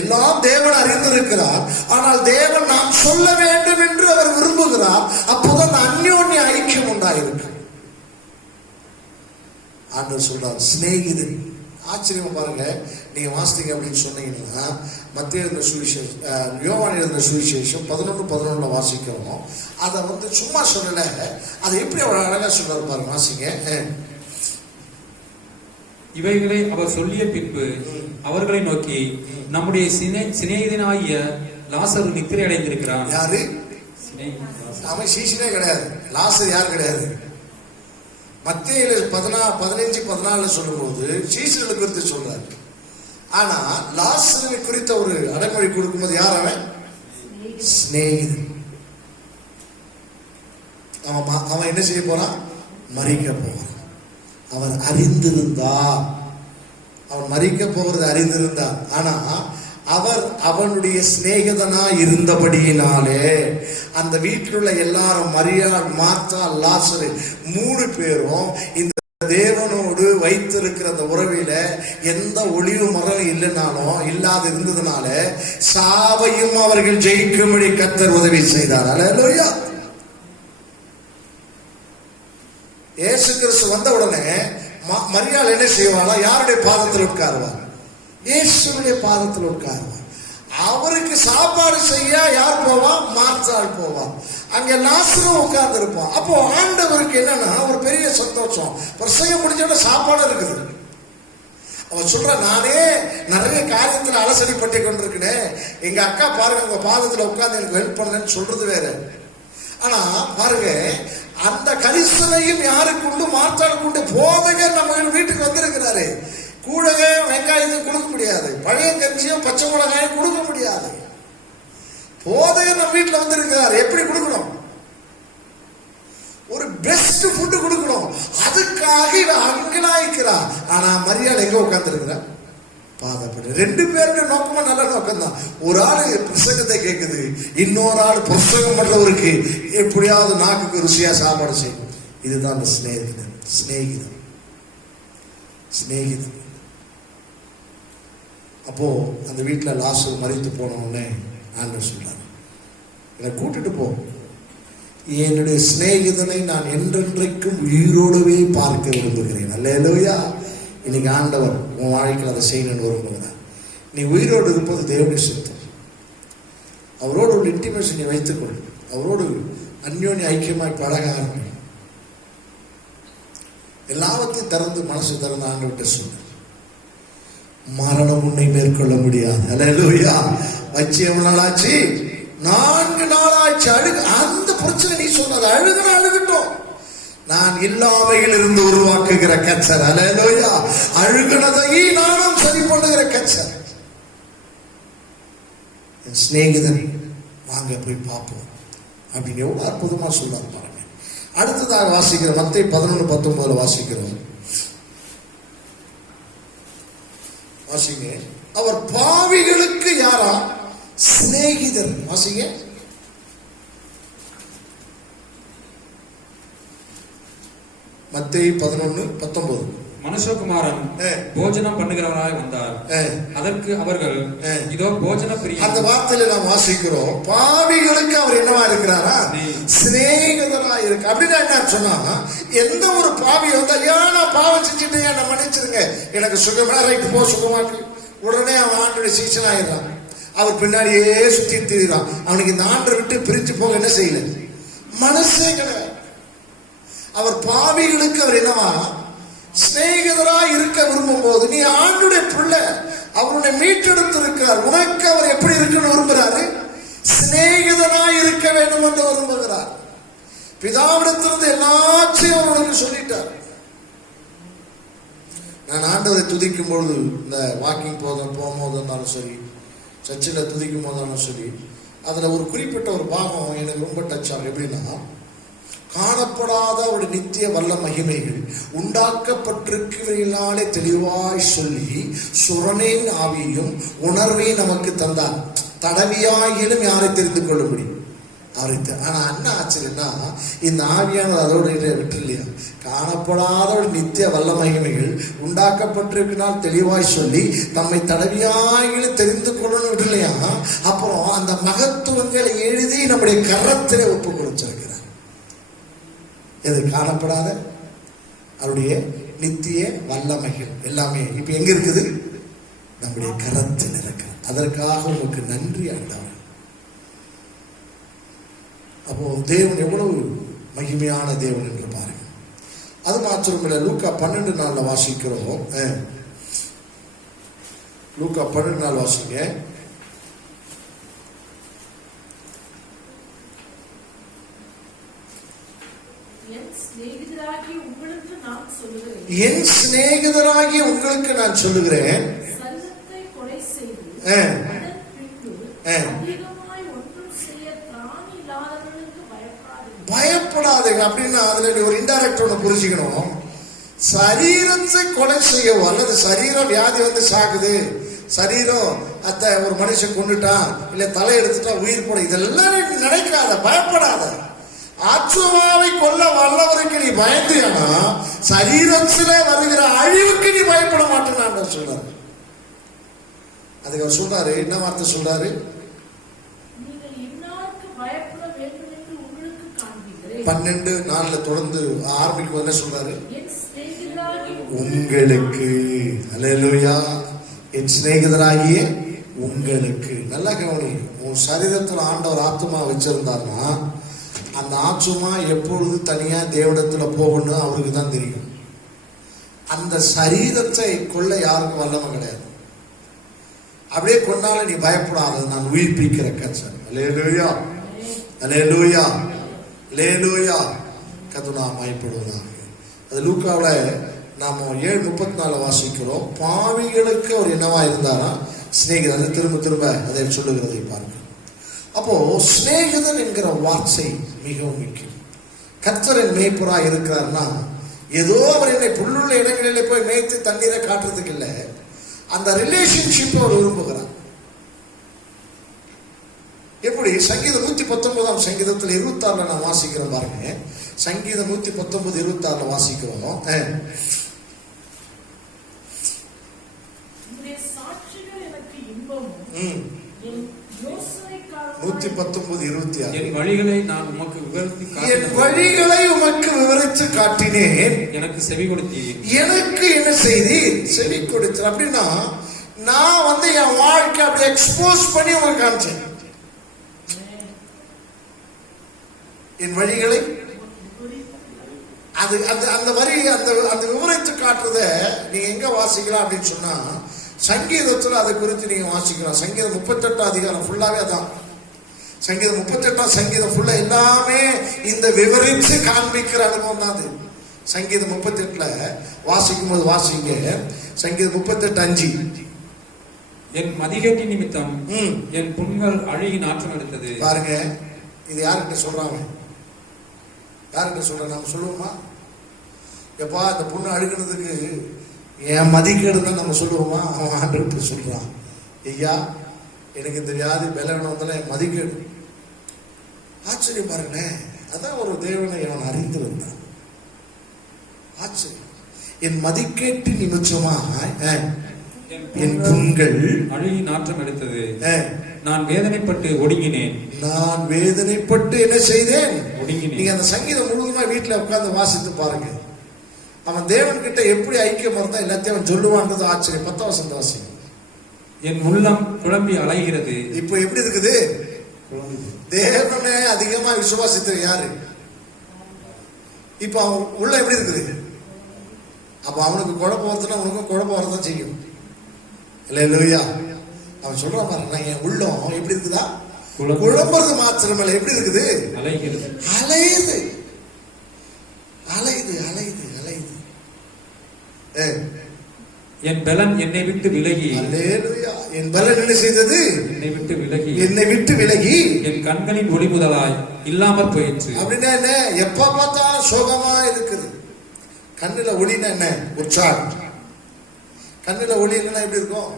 எல்லாம் தேவன் அறிந்திருக்கிறார். ஆனால் தேவன் நாம் சொல்ல வேண்டும் என்று அவர் விரும்புகிறார். அப்போதான் அந்யோன்ய ஐக்கியம் உண்டாயிருக்கு. ஆண்டவர் சொல்றார் சிநேகிதன். ஆச்சரியமா பாருங்க, நீங்க வாசித்தீங்க அப்படின்னு சொன்னீங்கன்னா மத்திய எழுதின சுவிசேஷம், யோவான் எழுதின சுவிசேஷம் 11:11 வாசிக்கிறோம். அதை சும்மா சொல்லல, அதை எப்படி அவர் அழகா சொல்றாரு பாருங்க, வாசிங்க. இவைகளை அவர் சொல்லிய பின்பு அவர்களை நோக்கி, நம்முடைய சிநேகிதனாகிய லாசரு நித்திரை அடைந்திருக்கிறான். யாரு? அவன் சீஷனே கிடையாது. லாசர் யார் கிடையாது. மத்திய 15:14 சொல்லும் போது சீஷர்களை குறித்து சொல்றாரு. ஆனா லாசரை குறித்த ஒரு அடைமொழி கொடுக்கும்போது யார் அவன்? சிநேகிதன். அவன் என்ன செய்ய போறான்? மரிக்க போறான். அவன் அறிந்திருந்தார், அவன் மரிக்க போகிறது அறிந்திருந்தார். ஆனா அவர் அவனுடைய சிநேகிதனா இருந்தபடியினாலே அந்த வீட்டில் உள்ள எல்லாரும், மரியாள், மார்த்தா, லாசரு 3 பேரும் இந்த தேவனோடு வைத்திருக்கிற அந்த உறவில எந்த ஒளிவு மரம் இல்லைனாலும் இல்லாது இருந்ததுனால சாவையும் அவர்கள் ஜெயிக்கும்படி கர்த்தர் உதவி செய்தார். அல்லேலூயா. இயேசு கிறிஸ்து வந்த உடனே மரியாள் என்ன செய்வாளா? யாருடைய பாதத்தில் உட்காருவார்? இயேசுடைய பாதத்தில் உட்காருவார். அவருக்கு சாப்பாடு செய்ய யார் போவா? மார்த்தாள் போவா. அங்க லாசரும் உட்கார்ந்து இருப்பான். அப்போ ஆண்டவருக்கு என்னன்னா ஒரு பெரிய சந்தோஷம். பிரசங்கம் முடிஞ்சோட சாப்பாடு இருக்குது. அவன் சொல்ற, நானே நிறைய காரியத்துல அலசடி பட்டி கொண்டிருக்கிறேன், எங்க அக்கா பாருங்க உங்க பாதத்துல உட்கார்ந்து எனக்கு ஹெல்ப் பண்ணலன்னு சொல்றது வேற. ஆனா பாருங்க, அந்த கரிசனையும் யாருக்கு உண்டு? மார்த்தாளுக்கு உண்டு. போதகர் நம்ம வீட்டுக்கு வந்திருக்கிறாரு. கூழக வெங்காயத்தையும் கொடுக்க முடியாது, பழைய கஞ்சியும் பச்சை மிளகாயும் கொடுக்க முடியாது. போதகர் நம்ம வீட்டுல வந்திருக்கிறார், எப்படி கொடுக்கணும்? ஒரு பெஸ்ட் ஃபுட்டு கொடுக்கணும். அதுக்காக இவன் அங்கலாய்க்கிறான். ஆனா மரியாதை எங்க உட்கார்ந்து இருக்கிறான்? பாதப்பட்டு. 2 பேருடைய நோக்கமும் நல்ல நோக்கம் தான். ஒரு ஆளு பிரசங்கத்தை கேட்குது, இன்னொரு ஆள் பிரசங்கம் பண்றவருக்கு எப்படியாவது நாக்குக்கு ருசியா சாப்பாடு செய்யும். இதுதான் அந்த சிநேகிதன். சிநேகிதன் சிநேகிதன். அப்போ அந்த வீட்டுல லாசரு மரித்து போன உடனே ஆண்டவர் சொல்றாரு, என்னை கூட்டிட்டு போ, என்னுடைய சிநேகிதனை நான் என்றென்றைக்கும் உயிரோடவே பார்க்க விரும்புகிறேன். அல்லேலூயா. இன்னைக்கு ஆண்டவர் உன் வாழ்க்கையில் அதை செய்யணும்னு விரும்புகிறார். நீ உயிரோடு இருப்பது தேவனுடைய சித்தம். அவரோடு ஒரு இன்டிமேசி நீ வைத்துக்கொள். அவரோடு அந்யோன்ய ஐக்கியமாய் பழக ஆரம்பி. எல்லாவற்றையும் திறந்து மனசு திறந்து ஆண்டவர்கிட்ட சொல்லு. மரணம் உன்னை மேற்கொள்ள முடியாது. அல்லேலூயா. வச்சு எவ்வளவு நாள் ஆச்சு? 4 நாள் ஆச்சு. அந்த பிரச்சனை நீ சொன்னது அழுகட்டும். நான் இல்லாமையில் இருந்து உருவாக்குகிற கர்த்தர். அல்லேலூயா. அழுகனதை நானும் சரி பண்ணுகிற கர்த்தர். என் சிநேகிதன் வாங்க போய் பார்ப்போம் அப்படின்னு எவ்வளவு அற்புதமா சொல்றாரு பாருங்க. அடுத்ததாக வாசிக்கிறோம், மத்தேயு 11:19 வாசிக்கிறோம். வாசிங்க. அவர் பாவிகளுக்கு யாரா? சிநேகிதர். வாசிங்க. மத்தேயு 11:19. மனுஷகுமாரன் போஜனம் பண்ணுகிறவராய் வந்தார். அதற்கு அவர்கள், இதோ போஜன பிரியன். அந்த வார்த்தையில நாம் வாசிக்கிறோம், பாவிகளுக்கு அவர் என்னவா இருக்கிறாரா? சிநேகிதரா இருக்கு. அப்படின்னா என்ன சொன்னா, எந்த ஒரு பாவி வந்தா, ஏன் நான் பாவம் செஞ்சுட்டு என்ன மன்னிச்சிருங்க, எனக்கு சுகமா ரைட்டு போ, சுகமாக்கு, உடனே அவன் ஆண்டோட சீசன் ஆயிடுறான். அவர் பின்னாடியே சுத்தி திரிறான். அவனுக்கு இந்த ஆண்டை விட்டு பிரிச்சு போக என்ன செய்யல, மனசே கிடையாது. அவர் பாவிகளுக்கு அவர் என்னவா? சிநேகிதரா இருக்க விரும்பும் போது, நீ ஆண்டுடைய பிள்ளை, அவருடைய மீட்டெடுத்து இருக்கிறார், உனக்கு வேண்டும் என்று விரும்புகிறார். பிதாவிடத்திலிருந்து எல்லாத்தையும் அவனுக்கு சொல்லிட்டார். நான் ஆண்டவரை துதிக்கும் பொழுது, இந்த வாக்கிங் போகும்போது இருந்தாலும் சரி, சர்ச்சில் துதிக்கும் போதாலும் சரி, அதுல ஒரு குறிப்பிட்ட ஒரு பாகம் எனக்கு ரொம்ப டச் ஆகும். எப்படின்னா, காணப்படாத ஒரு நித்திய வல்ல மகிமைகள் உண்டாக்கப்பட்டிருக்கிறவர்களாலே தெளிவாய் சொல்லி சுரனின் ஆவியும் உணர்வை நமக்கு தந்தார், தடவியாயிலும் யாரை தெரிந்து கொள்ள முடியும் அவரை. ஆனா என்ன ஆச்சுன்னா, இந்த ஆவியானது அதோட விட்டு இல்லையா, காணப்படாத ஒரு நித்திய வல்ல மகிமைகள் உண்டாக்கப்பட்டிருக்கிறால் தெளிவாய் சொல்லி தம்மை தடவியாயிலும் தெரிந்து கொள்ளணும் விட்டு இல்லையா. அப்புறம் அந்த மகத்துவங்களை எழுதி நம்முடைய கரத்திலே ஒப்பு கொடுத்திருக்கிறார். எது காணப்படாத அவருடைய நித்திய வல்லமைகள் எல்லாமே இப்ப எங்க இருக்குது? நம்முடைய கரத்தில் இருக்கு. அதற்காக உங்களுக்கு நன்றி ஆண்டவர். அப்போ தேவன் எவ்வளவு மகிமையான தேவன் என்று பாருங்க. அது மாத்திரமில்லை, லூக்கா 12:4 வாசிக்கிறோம். லூக்கா 12:4 வாசிங்க. என் சிநேகிதராகி உங்களுக்கு நான் சொல்லுகிறேன், பயப்படாதீங்க. அப்படின்னா அதுல ஒரு இன்டைரக்ட் ஒண்ணு புரிஞ்சுக்கணும். சரீரத்தை கொலை செய்யவோ அல்லது சரீர வியாதி வந்து சாகுது, சரீரம் ஒரு மனுஷன் கொண்டுட்டான், இல்ல தலை எடுத்துட்டா உயிர் போட, இதெல்லாம் நினைக்காத, பயப்படாத. ஆத்மாவை கொல்ல வல்லவருக்கு நீ பயந்தியானா சரீரத்திலே வருகிற அழிவுக்கு நீ பயப்பட மாட்டேன்னு சொல்றாரு. அதுக்கு அவர் சொல்றாரு, என்ன வார்த்தை சொல்றாரு? 12:4 தொடர்ந்து ஆரம்பிக்கும் என்ன சொல்றாரு? உங்களுக்கு. அல்லேலூயா. என் சிநேகிதராகிய உங்களுக்கு. நல்லா கவனி. உன் சரீரத்தில் ஆண்டவர் ஆத்மா வச்சிருந்தாருன்னா அந்த ஆத்மா எப்பொழுது தனியா தேவடத்துல போகணும் அவருக்கு தான் தெரியும். அந்த சரீரத்தை கொள்ள யாருக்கும் வல்லமை கிடையாது. அப்படியே கொண்டாலும் நீ பயப்படாத, நான் உயிர்ப்பிக்கிற கர்த்தர். அல்லேலூயா, அல்லேலூயா, அல்லேலூயா. கர்த்தர் மகிமைப்படுவதாக. அது லூக்காவில் நாம 7:34 வாசிக்கிறோம். பாவிகளுக்கு அவர் என்னவா இருந்தாரா? சிநேகிதர். திரும்ப திரும்ப அதை சொல்லுகிறதை பார்க்க. அப்போ சிநேகிதன் என்கிற வார்த்தை மிகவும் முக்கியம். கர்த்தரின் மேய்ப்பரா இருக்கிறார்னா ஏதோ அவர் என்னை புல்லுள்ள இடங்களிலே போய் மேய்த்து தண்ணீரை காட்டுறதுக்கு இல்லை, அந்த ரிலேஷன்ஷிப் அவர் விரும்புகிறார். எப்படி? சங்கீதம் 119 சங்கீதத்தில் 26 நான் வாசிக்கிறேன் பாருங்க. சங்கீதம் 119 26 வாசிக்கிறோம். 119:26. என் வழிகளை நான் உமக்கு விவரித்து காட்டினேன், எனக்கு செவி கொடுத்தீர். எனக்கு என்ன செய்தீர்? செவி கொடுத்தீர். அப்படின்னா நான் என் வாழ்க்கை அப்படி எக்ஸ்போஸ் பண்ணி உங்களுக்கு காமிச்சேன். என் வழிகளை அது அந்த வரி அந்த விவரித்து காட்டுறத நீங்க எங்க வாசிக்கலாம் அப்படின்னு சொன்னா சங்கீதத்துல அதை குறித்து நீங்க வாசிக்கலாம். சங்கீதம் 38 அதிகாரம் ஃபுல்லாவே அதான். சங்கீதம் 38 சங்கீதம் ஃபுல்லா எல்லாமே இந்த விவரித்து காண்பிக்கிற அனுபவம் தான் அது. சங்கீதம் 38 வாசிக்கும் போது வாசிங்க. சங்கீதம் 38:5. என் மதிகேட்டி நிமித்தம் என் புண்கள் அழுகி நாற்றம் எடுத்தது. பாருங்க, இது யாருக்கிட்ட சொல்றாங்க? யாருக்கிட்ட சொல்ற? நாம சொல்லுவோமா? எப்பா இந்த பொண்ணு அழுகினதுக்கு என் மதிக்கேடு தான் நம்ம சொல்லுவோமா? அவன் ஆண்டு சொல்றான், ஐயா எனக்கு இந்த வியாதி பலவீனம் வந்தாலும் என் மதிக்கேடு. ஆச்சரியம் பாருங்களேன். அதான் ஒரு தேவனை அவன் அறிந்து வந்தான். ஆச்சரியம். என் மதிக்கேட்டு நிமிச்சமா என் புண்கள் அழுகி நாற்றம் எடுத்தது. நான் வேதனைப்பட்டு ஒடுங்கினேன். நான் வேதனைப்பட்டு என்ன செய்தேன்? ஒடுங்கினேன். நீங்க அந்த சங்கீதம் முழுவதுமா வீட்டுல உட்கார்ந்து வாசித்து பாருங்க. அவன் தேவன் கிட்ட எப்படி ஐக்கியம் இருந்தா எல்லாத்தையும் அவன் சொல்லுவான்றது ஆச்சரியம். 10 வசனம் வாசிங்க. என் உள்ளம் குழம்பி அலைகிறது. இப்போ எப்படி இருக்குது? தேவனை அதிகமா விசுவாசித்த யாரு? இப்ப அவன் உள்ள எப்படி இருக்குது? அப்ப அவனுக்கு குழப்பம் வருதுன்னா உனக்கும் குழப்பம் வரதான் செய்யும். இல்லையா? அவன் சொல்றான் பாரு, நான் என் உள்ளம் எப்படி இருக்குதா? குழம்புறது மாத்திரமல்ல, எப்படி இருக்குது? அலைகிறது. அலையுது அலையுது அலையுது அலையுது. என் பலன் என்னை விட்டு விலகி, அல்லேலூயா, என் பலன் என்ன செய்தது? என்னை விட்டு விலகி, என்னை விட்டு விலகி என் கண்களின் ஒளி முதலாய் இல்லாமற் போயிற்று. அப்படின்னா என்ன? எப்ப பார்த்தாலும் சோகமா இருக்குது. கண்ணுல ஒளின்னா என்ன? உற்சாகம். கண்ணுல ஒளி இல்லைன்னா எப்படி இருக்கும்?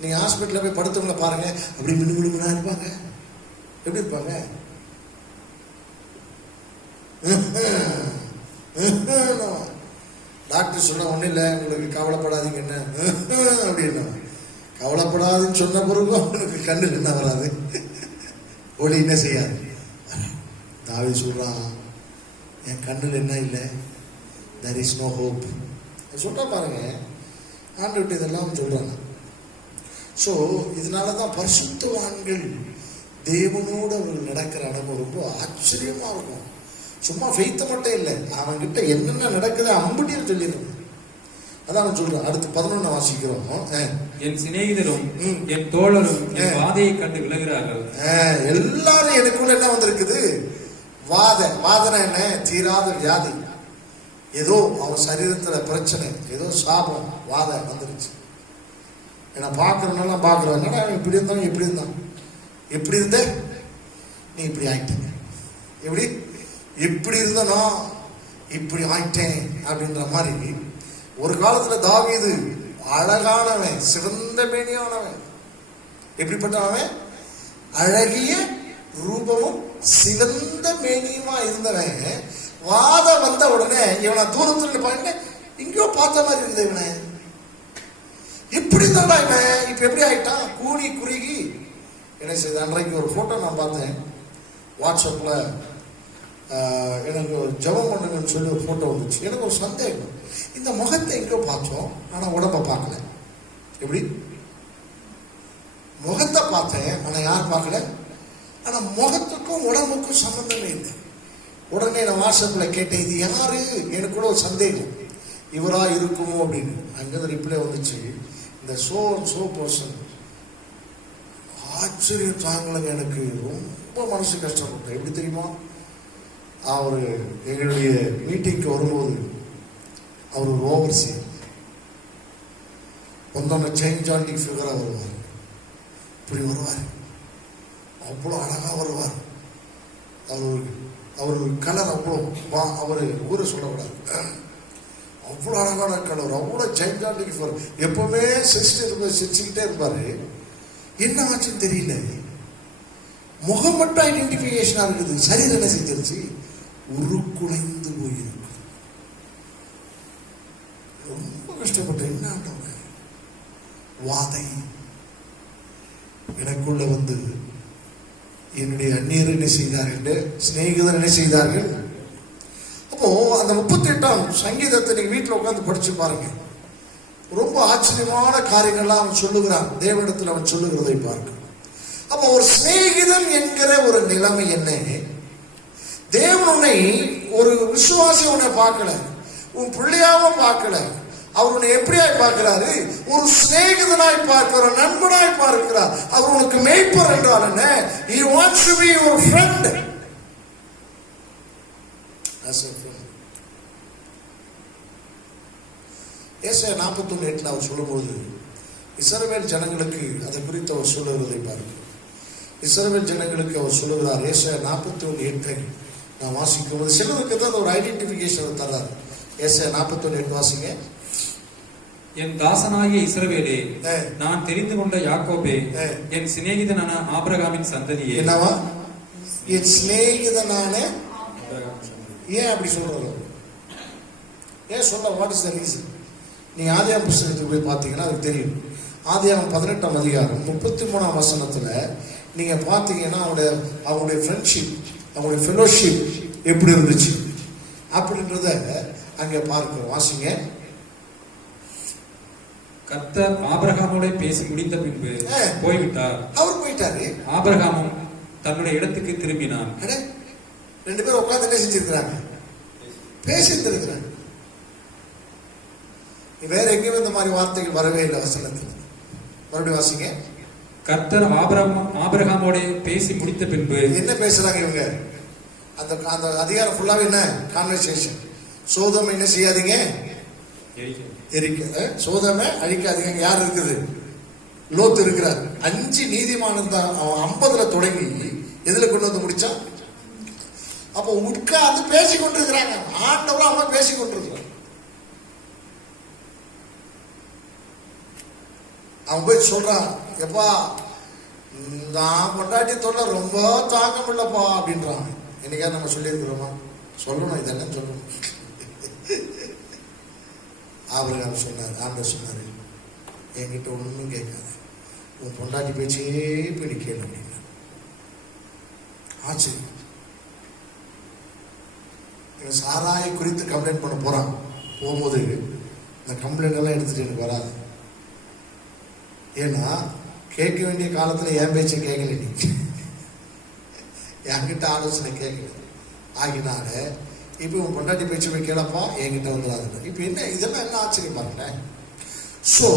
நீங்க ஹாஸ்பிட்டல்ல போய் படுத்தவங்களை பாருங்க, அப்படி மினுமினுமினா இருப்பாங்க. எப்படி இருப்பாங்க? டாக்டர் சொன்ன ஒன்றும் இல்லை, உங்களுக்கு கவலைப்படாதீங்க என்ன அப்படின்னா, கவலைப்படாதுன்னு சொன்ன பிறகு அவனுக்கு கண்ணுக்கு என்ன வராது? ஒளி என்ன செய்யாது. தாவீது சொல்றான், என் கண்ணில் என்ன இல்லை? there is no hope. சொல்றா பாருங்க, ஆண்டவர்கிட்ட இதெல்லாம் சொல்றாங்க. ஸோ இதனால தான் பரிசுத்தவான்கள் தேவனோடு அவர்கள் நடக்கிற அனுபவம் ரொம்ப ஆச்சரியமா இருக்கும். சும்மா ஃபெய்த்த மட்டும் இல்லை, அவன்கிட்ட என்னென்ன நடக்குது அம்புட்டியும் சொல்லிடுறான். அதான் அவன் சொல்றான். அடுத்து 11 வாசிக்கிறோம். என் சிநேகிதரும் என் தோழரும் என் வாதையை கண்டு விலகிறார்கள். எல்லாரும் எனக்குள்ள என்ன வந்திருக்குது? வாதனை என்ன? தீராத வியாதி. ஏதோ அவன் சரீரத்துல பிரச்சனை, ஏதோ சாபம், வாதம் வந்துருச்சு. என்ன பாக்குறனால பாக்குறேன், என்னடா இப்படி இருந்தான் எப்படி இருந்தான், எப்படி இருந்த நீ இப்படி ஆயிட்ட, எப்படி இப்படி இருந்தனோ இப்படி ஆயிட்டேன் அப்படின்ற மாதிரி. ஒரு காலத்துல தாவீது அழகானவன், சிறந்த மேனியானவன். எப்படிப்பட்டவன்? அழகிய ரூபமும் சிறந்த மேனியுமா இருந்தவன். வாதம் வந்த உடனே இவனை தூரத்துல பாருங்க, இங்கேயோ பார்த்த மாதிரி இருந்தது. இவனை இப்படி இருந்தாடா இவன், இப்ப எப்படி ஆயிட்டான்? கூனி குறுகி என்ன செய்த? அன்றைக்கு ஒரு போட்டோ நான் பார்த்தேன் வாட்ஸ்அப்ல. எனக்கு ஜெபம் பண்ணுங்கன்னு சொல்லி ஒரு போட்டோ வந்துச்சு. எனக்கு ஒரு சந்தேகம், இந்த முகத்தை எங்கோ பார்த்தோம், ஆனா உடம்ப பார்க்கல. எப்படி? முகத்தை பார்த்தேன், ஆனா யார் பார்க்கல. ஆனா முகத்துக்கும் உடம்புக்கும் சம்பந்தமே இல்லை. உடனே நான் வாட்ஸ்அப்ல கேட்டேன், இது யாரு? எனக்கு கூட ஒரு சந்தேகம், இவரா இருக்குமோ அப்படின்னு. அங்கிருந்து ரிப்ளை வந்துச்சு, இந்த சோ பர்சன். ஆச்சரியம் தாங்கலங்க, எனக்கு ரொம்ப மனசு கஷ்டப்பட்டேன். எப்படி தெரியுமா? அவர் எங்களுடைய மீட்டிங்க்கு வரும்போது அவர் ஒரு ஓவர்சியர், ஒன்றான ஜெயின்ஜாண்டிக் ஃபிகரா வருவார். இப்படி வருவார், அவ்வளோ அழகா வருவார். அவர் கலர் அவ்வளோ, அவர் ஊரை சொல்லக்கூடாது, அவ்வளோ அழகான கலர், அவ்வளோ ஜெயின்ஜாண்டிக் ஃபிகர். எப்பவுமே சிரிச்சுக்கிட்டே இருப்பாரு. என்ன ஆச்சுன்னு தெரியல, முகம் மட்டும் ஐடென்டிபிகேஷனா இருக்குது, சரீரம் என்ன செஞ்சிருச்சு? உருக்குலைந்து போயிருக்கு. ரொம்ப கஷ்டப்பட்டேன். என்ன வாதை எனக்குள்ள வந்து என்னுடைய அந்நியர் என்ன செய்தார்கள், சிநேகிதர் என்ன செய்தார்கள். அப்போ அந்த 38ஆம் சங்கீதத்தை நீங்க வீட்டில் உட்கார்ந்து படிச்சு பாருங்க. ரொம்ப ஆச்சரியமான காரியங்கள்லாம் அவன் சொல்லுகிறான், தேவனிடத்தில் அவன் சொல்லுகிறதை பார்க்க. அப்ப ஒரு சிநேகிதன் என்கிற ஒரு நிலைமை என்ன? தேவன் உன்னை ஒரு விசுவாசி உன்னை பார்க்கல, உன் பிள்ளையாவும் பார்க்கல. அவர் உன்னை எப்படியாய் பார்க்கிறாரு? ஒரு சிநேகிதனாய் பார்க்கிறார், நண்பனாய் பார்க்கிறார். அவர் உனக்கு மேய்ப்பர் என்றால் என்ன? He wants to be your friend. As a friend. ஏசாயா 41:8 அவர் சொல்லும்போது இஸ்ரவேல் ஜனங்களுக்கு அதை குறித்து அவர் சொல்லுகிறதை பாருங்க. இஸ்ரவேல் ஜனங்களுக்கு அவர் சொல்லுகிறார். ஏசாயா 41:8 நான் வாசிக்கும் போது சிலருக்கு தான் ஒரு ஐடென்டிபிகேஷன் தர்றாரு. ஏசாயா 41:8 வாசிங்க. என் தாசனாகிய இஸ்ரவேலே, நான் தெரிந்து கொண்ட யாக்கோபே, என் சிநேகிதனான ஆபிரகாமின் சந்ததியே. என்னவா? என் சிநேகிதனான. ஏன் அப்படி சொல்றாரு? ஏன் சொல்ல? What is the reason? நீங்க ஆதியாகமம் புத்தகத்துக்கு போய் பார்த்தீங்கன்னா அதுக்கு தெரியும். ஆதியாகமம் 18ஆம் அதிகாரம் 33ஆம் வசனத்துல நீங்க பார்த்தீங்கன்னா அவங்களுடைய ஃப்ரெண்ட்ஷிப், அவங்களுடைய ஃபெலோஷிப் எப்படி இருந்துச்சு அப்படின்றத அங்க பார்க்கிறோம். வாசிங்க. கர்த்தர் ஆபிரகாமோட பேசி முடிந்த பின்பு போய்விட்டார். அவர் போயிட்டாரு. ஆபிரகாமும் தன்னுடைய இடத்துக்கு திரும்பினான். ரெண்டு பேரும் உட்கார்ந்து என்ன செஞ்சிருக்கிறாங்க? பேசியிருந்திருக்கிறாங்க. வேற எங்கேயும் இந்த மாதிரி வார்த்தைகள் வரவே இல்லை வசனத்தில். மறுபடியும் வாசிங்க. கர்த்தர் ஆபிரகாமோட பேசி முடித்த பின்பு என்ன பேசுறாங்க இவங்க? அந்த அந்த அதிகாரம் ஃபுல்லாவே என்ன கான்வர்சேஷன். சோதோமை என்ன செய்யாதீங்க, சோதோமை அழிக்காதீங்க. யார் இருக்குது? லோத் இருக்கிறார். 5 நீதிமான் தான். அவன் 50ல தொடங்கி எதுல கொண்டு வந்து முடிச்சான்? அப்போ உட்கார்ந்து பேசிக் கொண்டிருக்கிறாங்க. ஆண்டவரும் அவன் பேசிக் கொண்டிருக்கிறான். அவன் போய் சொல்றான், எப்பா நான் கொண்டாட்டி தொல்லை ரொம்ப தாக்க முடியலப்பா அப்படின்றான். என்னைக்கா நம்ம சொல்லியிருக்கிறோமா? சொல்லணும், இதெல்லாம் சொல்லணும். ஆபிரகாம் சொன்னார், ஆண்டவர் சொன்னாரு, என்கிட்ட ஒன்றும் கேட்காது, உன் பொண்டாட்டி பேச்சே போய் நீ கேளு அப்படின்னா. ஆச்சரியம். இவன் சாராயை குறித்து கம்ப்ளைண்ட் பண்ண போறான். போகும்போது இந்த கம்ப்ளைண்ட் எல்லாம் எடுத்துட்டு எனக்கு வராது. ஏன்னா கேட்க வேண்டிய காலத்துல என் பேச்சை கேட்கல, நீ என்கிட்ட ஆலோசனை கேட்கல. ஆகினால இப்ப உன் பொண்டாட்டி பேச்சு போய் கேளப்பா, என்கிட்ட வந்துடாது. இப்ப என்ன இதெல்லாம் என்ன ஆச்சரியம் பாருங்களேன். சோ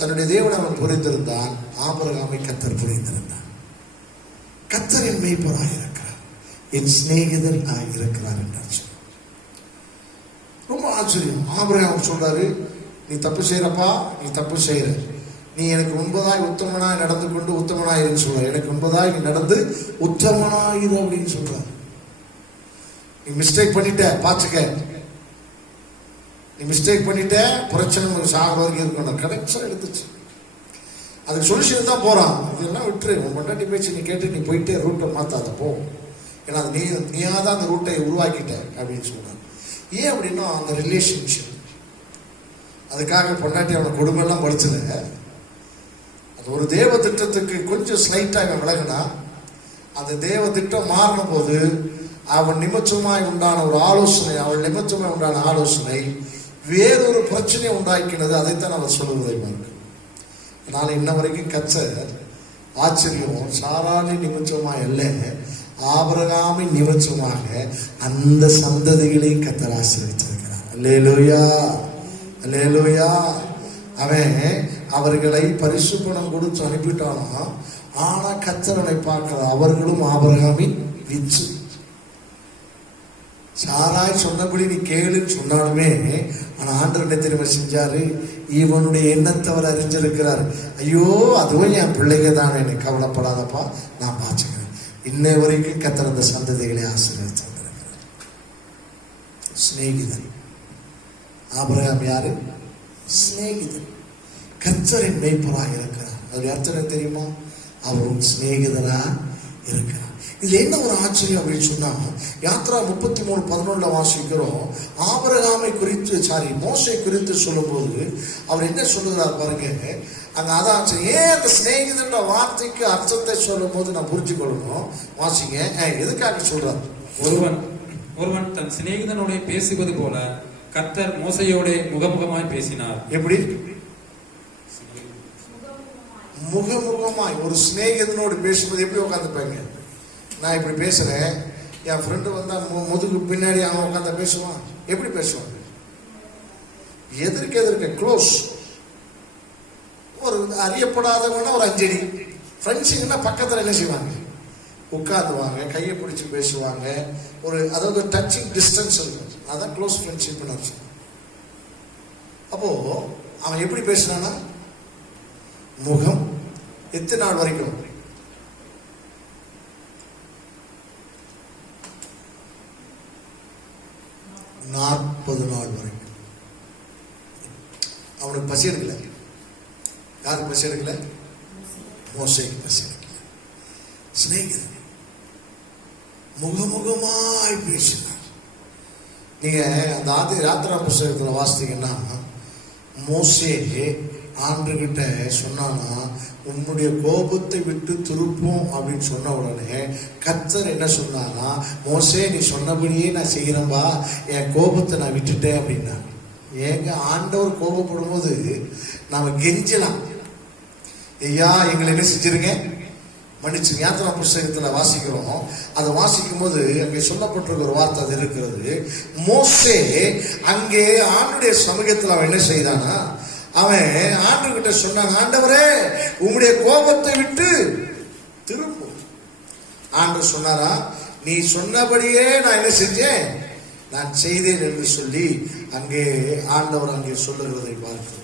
தன்னுடைய தேவனை அவன் புரிந்திருந்தான். ஆபிரகாமை கர்த்தர் புரிந்திருந்தான். கர்த்தரின் மேய்ப்பராக இருக்கிறார், என் சிநேகிதர் இருக்கிறார் என்றார். ரொம்ப ஆச்சரியம். ஆபிரகாம் சொல்றாரு, நீ தப்பு செய்யறப்பா, நீ தப்பு செய்யற, நீ எனக்கு முன்பதாய் உத்தமனாய் நடந்து கொண்டு உத்தமனாயிரு சொல்ற, எனக்கு முன்பதாய் நீ நடந்து உத்தமனாயிரு அப்படின்னு சொல்ற. நீ மிஸ்டேக் பண்ணிட்ட, பாத்துக்க, நீ மிஸ்டேக் பண்ணிட்ட, பிரச்சனை சாகிற வரைக்கும் இருக்கணும். கரெக்ஷன் எடுத்துச்சு. அதுக்கு சொல்யூஷன் தான் போறான். இதெல்லாம் விட்டுரு, உன் பொண்டாட்டி பேச்சு நீ கேட்டு நீ போயிட்டே ரூட்டை மாத்தாத போ, ஏன்னா நீயாதான் அந்த ரூட்டை உருவாக்கிட்ட அப்படின்னு சொல்றான். ஏன் அப்படின்னா அந்த ரிலேஷன்ஷிப். அதுக்காக பொண்டாட்டி அவனை குடும்பம்லாம் படிச்சத அது ஒரு தேவ திட்டத்துக்கு கொஞ்சம் ஸ்லைட்டா இவன் விலகுனா, அந்த தேவ திட்டம் மாறின போது அவன் நிமித்தமாய் உண்டான ஒரு ஆலோசனை, அவள் நிமித்தமாய் உண்டான ஆலோசனை வேறொரு பிரச்சனையை உண்டாக்கினது. அதைத்தான் அவர் சொல்லுவதை பாருங்க. அதனால இன்ன வரைக்கும் கர்த்தர் ஆச்சரியம், சாராளி நிமித்தமாய் அல்ல, ஆபிரகாமின் நிமித்தமாக அந்த சந்ததிகளை கர்த்தர் ஆசீர்வதித்திருக்கிறார். அல்லேலூயா, அல்லேலூயா. அவன் அவர்களை பரிசுப்பணம் கொடுத்து அனுப்பிட்டானா, ஆனா கர்த்தரை பார்க்கிற அவர்களும் ஆபிரகாமின் விச்சு. சாராய் சொன்னபடி நீ கேளுன்னு சொன்னாலுமே, ஆனா ஆண்டவர் என்ன தெரியுமா செஞ்சாரு? இவனுடைய எண்ணத்தை அவர் அறிஞ்சிருக்கிறார். ஐயோ அதுவும் என் பிள்ளைங்க தானே, எனக்கு கவலைப்படாதப்பா, நான் பார்த்துக்கிறேன். இன்னை வரைக்கும் கர்த்தர் அந்த சந்ததிகளை ஆசீர்வதித்து வந்திருக்கிறார். சிநேகிதன். ஆபிரகாம் யாரு? சிநேகிதன். கர்த்தரின் மேய்ப்பராக இருக்கிறார். அது அர்த்தம் தெரியுமா? அவரும் சிநேகிதனா இருக்கிறார். இதுல என்ன ஒரு ஆச்சரியம் அப்படின்னு சொன்னா, யாத்ரா 33:11 வாசிக்கிறோம். ஆபிரகாமை குறித்து மோசே குறித்து சொல்லும் போது அவர் என்ன சொல்லுகிறார் பாருங்க. அங்க அதான் ஏன் அந்த சிநேகிதன்ற வார்த்தைக்கு அர்த்தத்தை சொல்லும் போது நான் புரிஞ்சு கொள்ளணும். வாசிங்க, எதுக்காக சொல்றாரு? ஒருவன் தன் சிநேகிதனோட பேசுவது போல கர்த்தர் மோசையோட முகமுகமாய் பேசினார். எப்படி? முகமுகமாய். ஒரு சிநேகிதனோடு பேசும்போது எப்படி உட்காந்துப்பாங்க? நான் இப்படி பேசுறேன், என் ஃப்ரெண்டு வந்தா முதுகு பின்னாடி அவன் உட்காந்து பேசுவான். எப்படி பேசுவாங்க? எதிர்க்க க்ளோஸ். ஒரு அறியப்படாதவங்கன்னா ஒரு 5 அடி. ஃப்ரெண்ட்ஸுங்கன்னா பக்கத்தில் என்ன செய்வாங்க? உட்காந்துவாங்க, கையை பிடிச்சி பேசுவாங்க. அதாவது டச்சிங் டிஸ்டன்ஸ் இருக்கும். அதான் க்ளோஸ் ஃப்ரெண்ட்ஷிப். அப்போ அவன் எப்படி பேசுறான்னா, முகம். எத்தனை நாள் வரைக்கும்? 40 நாள் வரைக்கும். அவனுக்கு பசி எடுக்கல. யாருக்கு பசி எடுக்கல? மோசேக்கு பசி எடுக்கல. சிநேகிதன் முகமுகமாய் பேசினார். நீங்க அந்த யாத்திரா புஸ்தகத்துல வாசித்தீங்கன்னா, மோசே ஆண்டுகிட்ட சொன்னானா, உன்னுடைய கோபத்தை விட்டு திருப்போம் அப்படின்னு சொன்ன உடனே கர்த்தர் என்ன சொன்னானா, மோசே நீ சொன்னபடியே நான் செய்கிறேன்பா, என் கோபத்தை நான் விட்டுட்டேன் அப்படின்னா. ஏங்க ஆண்டவர் கோபப்படும் போது நாம கெஞ்சலாம், ஐயா எங்களை என்ன செஞ்சிருங்க, மன்னிச்சு. யாத்திரா புஸ்தகத்துல வாசிக்கிறோம். அதை வாசிக்கும் போது அங்கே சொல்லப்பட்டிருக்க ஒரு வார்த்தை அது இருக்கிறது. மோசே அங்கே ஆண்டுடைய சமூகத்தில் அவன் என்ன செய்தானா, அவன் ஆண்டவர் கிட்ட சொன்னான், ஆண்டவரே உம்முடைய கோபத்தை விட்டு திரும்பும். ஆண்டவர் சொன்னாரா, நீ சொன்னபடியே நான் என்ன செஞ்சேன், நான் செய்தேன் என்று சொல்லி அங்கே ஆண்டவர் அங்கே சொல்லுகிறதை பார்க்கிறோம்.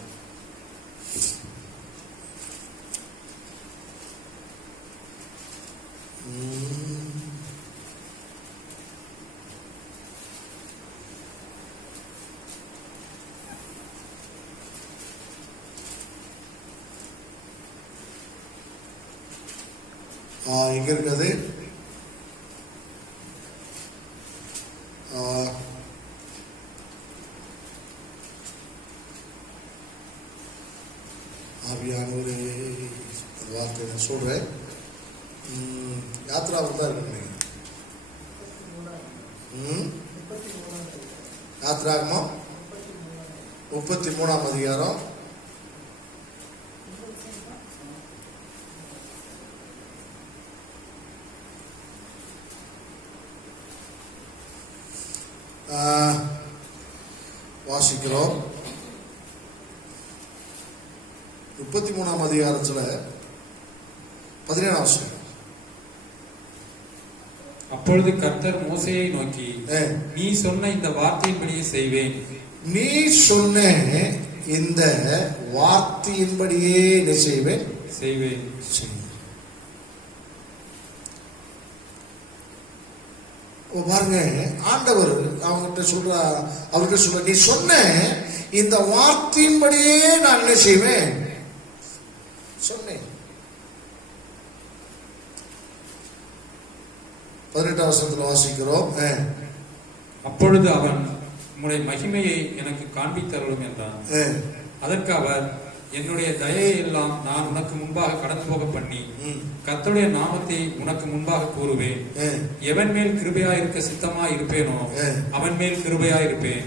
எங்க இருக்குது? ஆவியானவரே வார்த்தை நான் சொல்றேன். யாத்ராவில் தான் இருக்கு. யாத்ராகமம் 33ஆம் அதிகாரம் 33ஆம் அதிகாரத்துல 17ஆம் வசனம். அப்பொழுது கர்த்தர் மோசேயை நோக்கி, நீ சொன்ன இந்த வார்த்தையின்படியே செய்வேன். நீ சொன்ன இந்த வார்த்தையின்படியே என்ன செய்வேன்? செய்வேன். பாருங்க, ஆண்டவர் அவர்கிட்ட சொல்ற, நீ சொன்ன இந்த வார்த்தையின்படியே நான் என்ன செய்வேன் சொன்னேன். 18ஆம் வசனத்துல வாசிக்கிறோம். அப்பொழுது அவன் உம்முடைய மகிமையை எனக்கு காண்பித்தருளும் என்றான். அதற்கு அவர், என்னுடைய தயையை எல்லாம் நான் உனக்கு முன்பாக கடந்து போக பண்ணி கர்த்தருடைய நாமத்தை உனக்கு முன்பாக கூறுவேன். எவன் மேல் கிருபையாய் இருக்க சித்தமாய் இருப்பேனோ அவன் மேல் கிருபையாய் இருப்பேன்.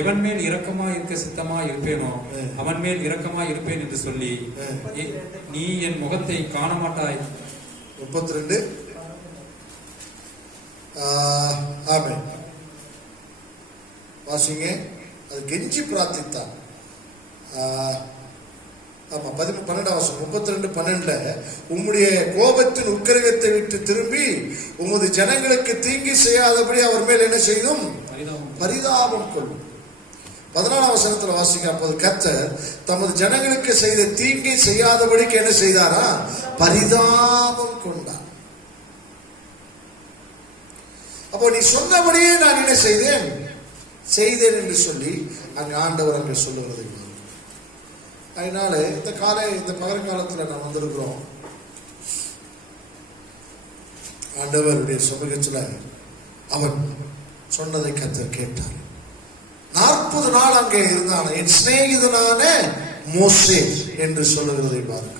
எவன் மேல் இரக்கமாய் இருக்க சித்தமாய் இருப்பேனோ அவன் மேல் இரக்கமாய் இருப்பேன் என்று சொல்லி, நீ என் முகத்தை காண மாட்டாய். 32. ஆமென். வாசிங்க. அது கெஞ்சி பிரார்த்தித்தான். ஆமா, 12ஆம் வசனம் 32:12. உம்முடைய கோபத்தின் உக்கிரகத்தை விட்டு திரும்பி உமது ஜனங்களுக்கு தீங்கு செய்யாதபடி அவர் மேல் என்ன செய்யும்? பரிதாபம் கொள்ளும். 14ஆம் வசனத்துல வாசிக்க, அப்போது கர்த்தர் தமது ஜனங்களுக்கு செய்த தீங்கை செய்யாதபடிக்கு என்ன செய்தாரா? பரிதாபம் கொண்டார். அப்போ நீ சொன்னபடியே நான் என்ன செய்தேன் என்று சொல்லி அங்க ஆண்டவர் அங்கே சொல்லுவதை. அதனால இந்த பகல் காலத்துல நாம் வந்திருக்கிறோம். ஆண்டவருடைய சமூகத்துல அவன் சொன்னதை கர்த்தர் கேட்டார். 40 நாள் அங்கே இருந்தான். என் சிநேகிதனான மோசே என்று சொல்லுகிறதை பார்க்க.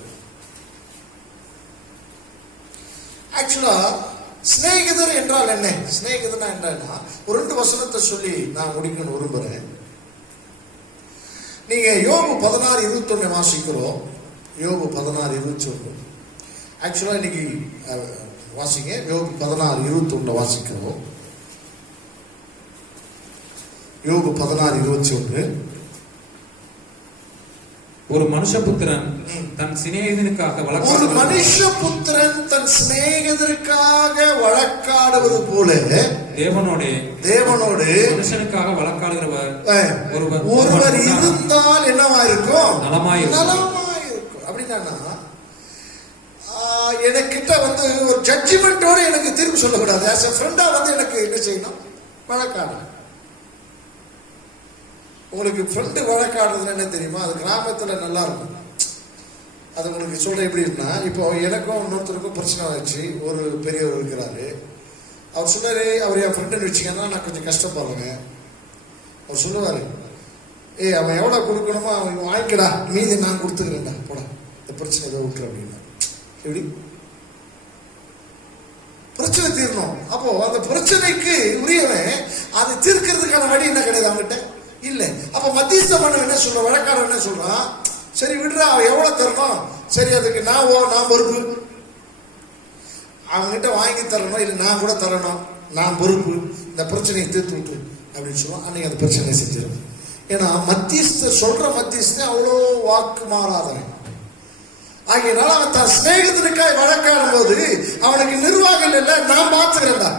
ஆக்சுவலா சிநேகிதர் என்றால் என்ன? சிநேகிதனா என்றா ஒரு 2 வசனத்தை சொல்லி நான் முடிக்கணும் விரும்புறேன். நீங்க யோபு 16:21 வாசிக்கிறோம். யோபு 16:21. ஆக்சுவலா இன்னைக்கு வாசிங்க. யோபு 16:21 வாசிக்கிறோம். யோபு 16:21. ஒரு மனுஷபுத்திரன் தன் சிநேகிதனுக்காக வழக்காடுவது போல தேவனோடு மனுஷனுக்காக வழக்காடுகிறவர் ஒருவர் இருந்தால் என்னவா இருக்கும்? நலமாயிருக்கும். அப்படின்னா எனக்கிட்ட ஒரு ஜட்ஜ்மெண்டோட எனக்கு தீர்ப்பு சொல்லக்கூடாது. ஆஸ் எ ஃப்ரெண்டா எனக்கு என்ன செய்யணும்? வழக்காடு. உங்களுக்கு ஃப்ரெண்டு வழக்காடுறதுன்னு என்ன தெரியுமா? அது கிராமத்துல நல்லா இருக்கும். அது உங்களுக்கு சொல்ற எப்படி இருக்குன்னா, இப்போ எனக்கும் இன்னொருத்தருக்கும் பிரச்சனை ஆச்சு. ஒரு பெரியவர் இருக்கிறாரு. அவர் சொன்னாரு, அவர் என் ஃப்ரெண்டுன்னு வச்சுக்கன்னா நான் கொஞ்சம் கஷ்டப்படுறேங்க. அவர் சொல்லுவாரு, அவன் எவ்வளவு கொடுக்கணுமோ அவன் வாங்கிக்கடா, மீதி நான் கொடுத்துக்கிறேன்டா, போடா இந்த பிரச்சனை ஏதோ விட்டுரு அப்படின்னா. எப்படி பிரச்சனை தீரணும்? அப்போ அந்த பிரச்சனைக்கு உரியவன் அதை தீர்க்கிறதுக்கான வழி என்ன கிடையாது அவங்ககிட்ட இல்ல. அப்ப மத்தியஸ்தமான என்ன சொல்ற, வழக்காரன் என்ன சொல்றான், சரி விடுறா, அவன் எவ்வளவு தரணும், சரி அதுக்கு நான் பொறுப்பு, அவங்ககிட்ட வாங்கி தரணும், இல்லை நான் கூட தரணும், நான் பொறுப்பு, இந்த பிரச்சனையை தீர்த்து விட்டு அப்படின்னு சொல்லுவான். அன்னைக்கு அந்த பிரச்சனையை செஞ்சிடும். ஏன்னா மத்தியஸ்தர் சொல்ற மத்தியஸ்தன் அவ்வளோ வாக்கு மாறாதவன். ஆகையினால அவன் தன் சிநேகிதனுக்காய் வழக்காடும் போது அவனுக்கு நிர்வாகம் இல்லை, நான் பார்த்துக்கிறேன்டா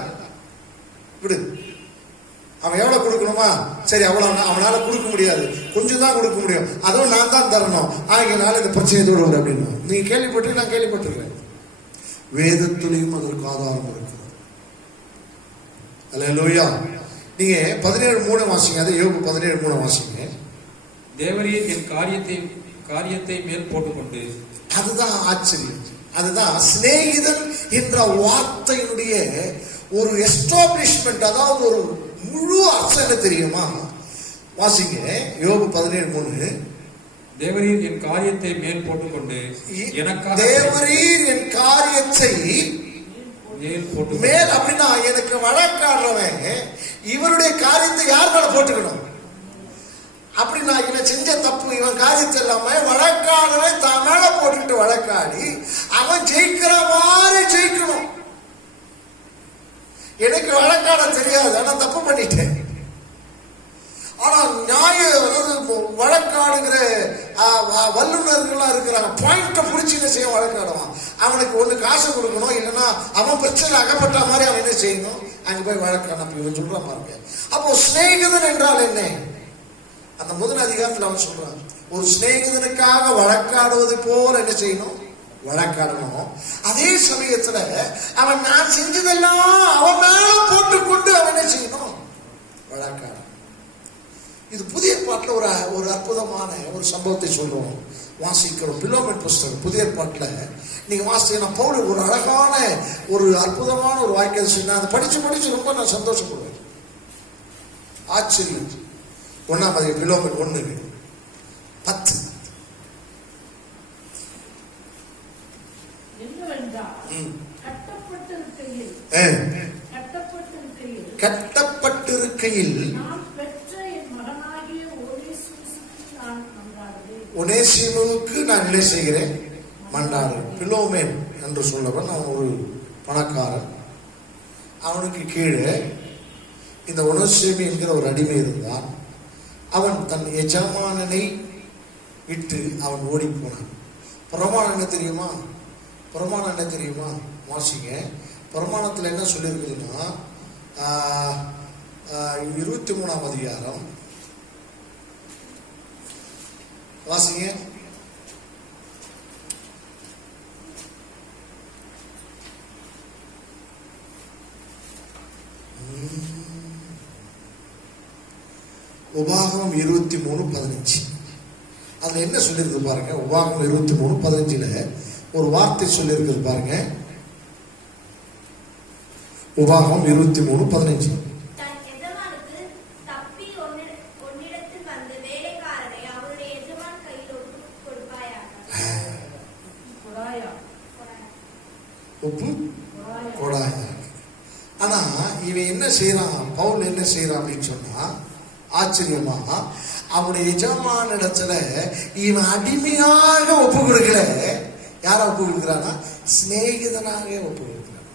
விடு. அவன் எவ்வளவு கொடுக்கணுமா, சரி அவ்வளவு அவனால கொடுக்க முடியாது, கொஞ்சம் தான் கொடுக்க முடியும், அதுவும் நான் தான் தரணும், ஆகையினால இந்த பிரச்சனையோடு விடு அப்படின்னு. நீ கேள்விப்பட்டு நான் கேள்விப்பட்டிருக்கேன். வேதத்துலையும் அதற்கு ஆதாரம் இருக்கிறது. அல்லேலூயா. நீங்க 17:3 வாசிங்க. அது யோபு 17:3 வாசிங்க. தேவரீர் என் காரியத்தை மேல் போட்டுக்கொண்டு. அதுதான் ஆச்சரியம். அதுதான் சிநேகிதன் என்ற வார்த்தையினுடைய ஒரு எஸ்டாப்ளிஷ்மெண்ட். அதாவது ஒரு முழு அர்த்தம் என்ன தெரியுமா? வாசிங்க யோபு 17:3. தேவரீர் என் காரியத்தை மேல் போட்டுக்கொண்டு எனக்காக. தேவரீர் என் காரியத்தை மேல் அப்படின்னா எனக்கு வழக்காடுறவன் இவருடைய காரியத்தை யார் மேல போட்டுக்கணும் அப்படின்னா, இவன் செஞ்ச தப்பு, இவன் காரியத்தை இல்லாம வழக்காடுறவன் தான் மேல போட்டுக்கிட்டு வழக்காடி அவன் ஜெயிக்கிற மாதிரி ஜெயிக்கணும். எனக்கு வழக்காட தெரியாது, ஆனா தப்பு பண்ணிட்டேன். ஆனா வழக்காடுகிற வல்லுநர்களா இருக்கிறாங்க, பாயிண்ட புடிச்சு என்ன செய்ய வழக்காடுவான். அவனுக்கு ஒண்ணு காசு கொடுக்கணும், இல்லைன்னா அவன் பிரச்சனை அகப்பட்ட மாதிரி அவன் என்ன செய்யணும், அங்க போய் வழக்கான சொல்றான் பாருங்க. அப்போ சிநேகிதன் என்றால் என்ன? அந்த முதல் அதிகாரத்தில் அவன் சொல்றான், ஒரு சிநேகிதனுக்காக வழக்காடுவது போல என்ன செய்யணும், வழக்காடணும். அதே சமயத்துல அவன் நான் செஞ்சதெல்லாம் அவன் மேல போட்டுக்கொண்டு அவன் என்ன செய்யணும், வழக்காடணும். இது புதிய ஏற்பாட்டுல ஒரு அற்புதமான ஒரு சம்பவத்தை சொல்றோம், வாசிக்கிறோம். பிலோமன் புஸ்தகம் புதிய ஏற்பாட்டுல நீங்க வாசிச்சீங்கன்னா பவுல் ஒரு அழகான ஒரு அற்புதமான ஒரு வாக்கியத்தை சொன்னா, அதை படிச்சு ரொம்ப நான் சந்தோஷப்படுவேன். ஆச்சரியம். 1ஆம் அதிகாரம் பிலோமன் 1:10. கட்டப்பட்டிருக்கையில் ஒனேசிமுவுக்கு நான் என்ன செய்கிறேன், மன்றாடு. பிலோமேன் என்று சொல்லவன் அவன் ஒரு பணக்காரன். அவனுக்கு கீழே இந்த ஒனேசிமு என்கிற ஒரு அடிமை இருந்தான். அவன் தன் எஜமானனை விட்டு அவன் ஓடி போனான். பிரமாணம் என்ன தெரியுமா? பிரமாணம் என்ன தெரியுமா? வாசிங்க. பிரமாணத்தில் என்ன சொல்லியிருக்குதுன்னா 23ஆம் அதிகாரம் வாசிங்க. உபாகமம் 23:15. அதுல என்ன சொல்லியிருக்கு பாருங்க. உபாகமம் 23:15 ஒரு வார்த்தை சொல்லியிருக்குது பாருங்க. உபாகமம் 23:15. ஒப்பு கொடாய. ஆனா இவன் என்ன செய்யறான், பவுல் என்ன செய்யறான் அப்படின்னு சொன்னா, ஆச்சரியமா அவனுடைய எஜமான இடத்துல இவன் அடிமையாக ஒப்பு கொடுக்கல. யார ஒப்பு கொடுக்கிறானா? சிநேகிதனாக ஒப்பு கொடுக்கிறான்.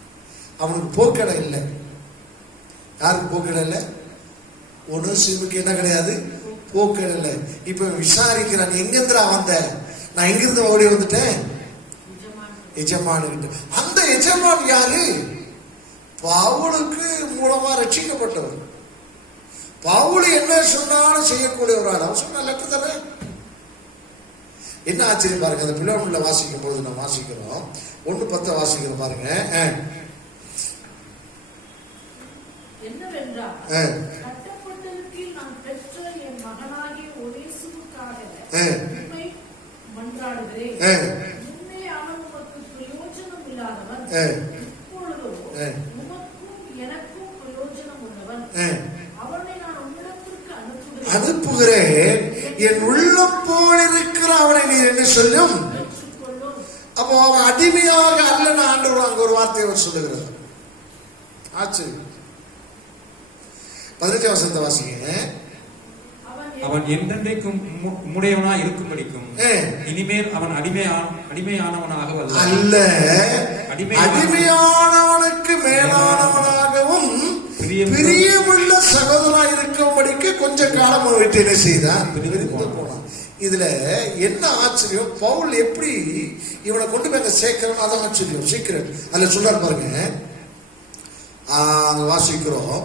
அவனுக்கு போக்கடை இல்லை. யாருக்கு போக்கடை இல்லை? ஒனேசிமுக்கு என்ன கிடையாது, போக்கடை இல்லை. இப்ப விசாரிக்கிறான், எங்கிருந்தா வந்த? நான் எங்கிருந்து ஓடி வந்துட்டேன், எஜமானுகிட்ட. அந்த எஜமான் யாரு? பவுலுக்கு மூலமா ரட்சிக்கப்பட்டவர். பவுல் என்ன சொன்னாலும் செய்யக்கூடிய ஒரு ஆள். அவன் சொன்ன லெட்டர் தர என்ன ஆச்சரியம் பாருங்க. அந்த பிலோமன்ல வாசிக்கும் பொழுது நம்ம வாசிக்கிறோம் 1:10 வாசிக்கிறோம் பாருங்க. அனுப்புகிறேன், என் உள்ளம் போல் இருக்கிற அவனை நீர் என்ன சொல்லும். அப்போ அவன் அடிமையாக அல்ல, ஆண்டவர் அங்க ஒரு வார்த்தையை அவர் சொல்லுகிறார். ஆச்சரியம். 15ஆம் வசனத்தை வாசிங்க. அவன் என்றென்றைக்கும் உம்முடையவனா இருக்கும்படிக்கும் இனிமேல் அவன் அடிமையானவனாக அல்ல, அடிமையானவனுக்கு மேலானவனாகவும் பிரியமுள்ள சகோதரனாக இருக்கும்படிக்கு கொஞ்ச காலம் விட்டு என்ன செய்தான்? பிரிந்து போனான். இதுல என்ன ஆச்சரியம், பவுல் எப்படி இவனை கொண்டு போய் அங்க சேர்க்கிறோம், அதான் ஆச்சரியம். சீக்கிரம் அதுல சொல்றாரு பாருங்க, அங்க வாசிக்கிறோம்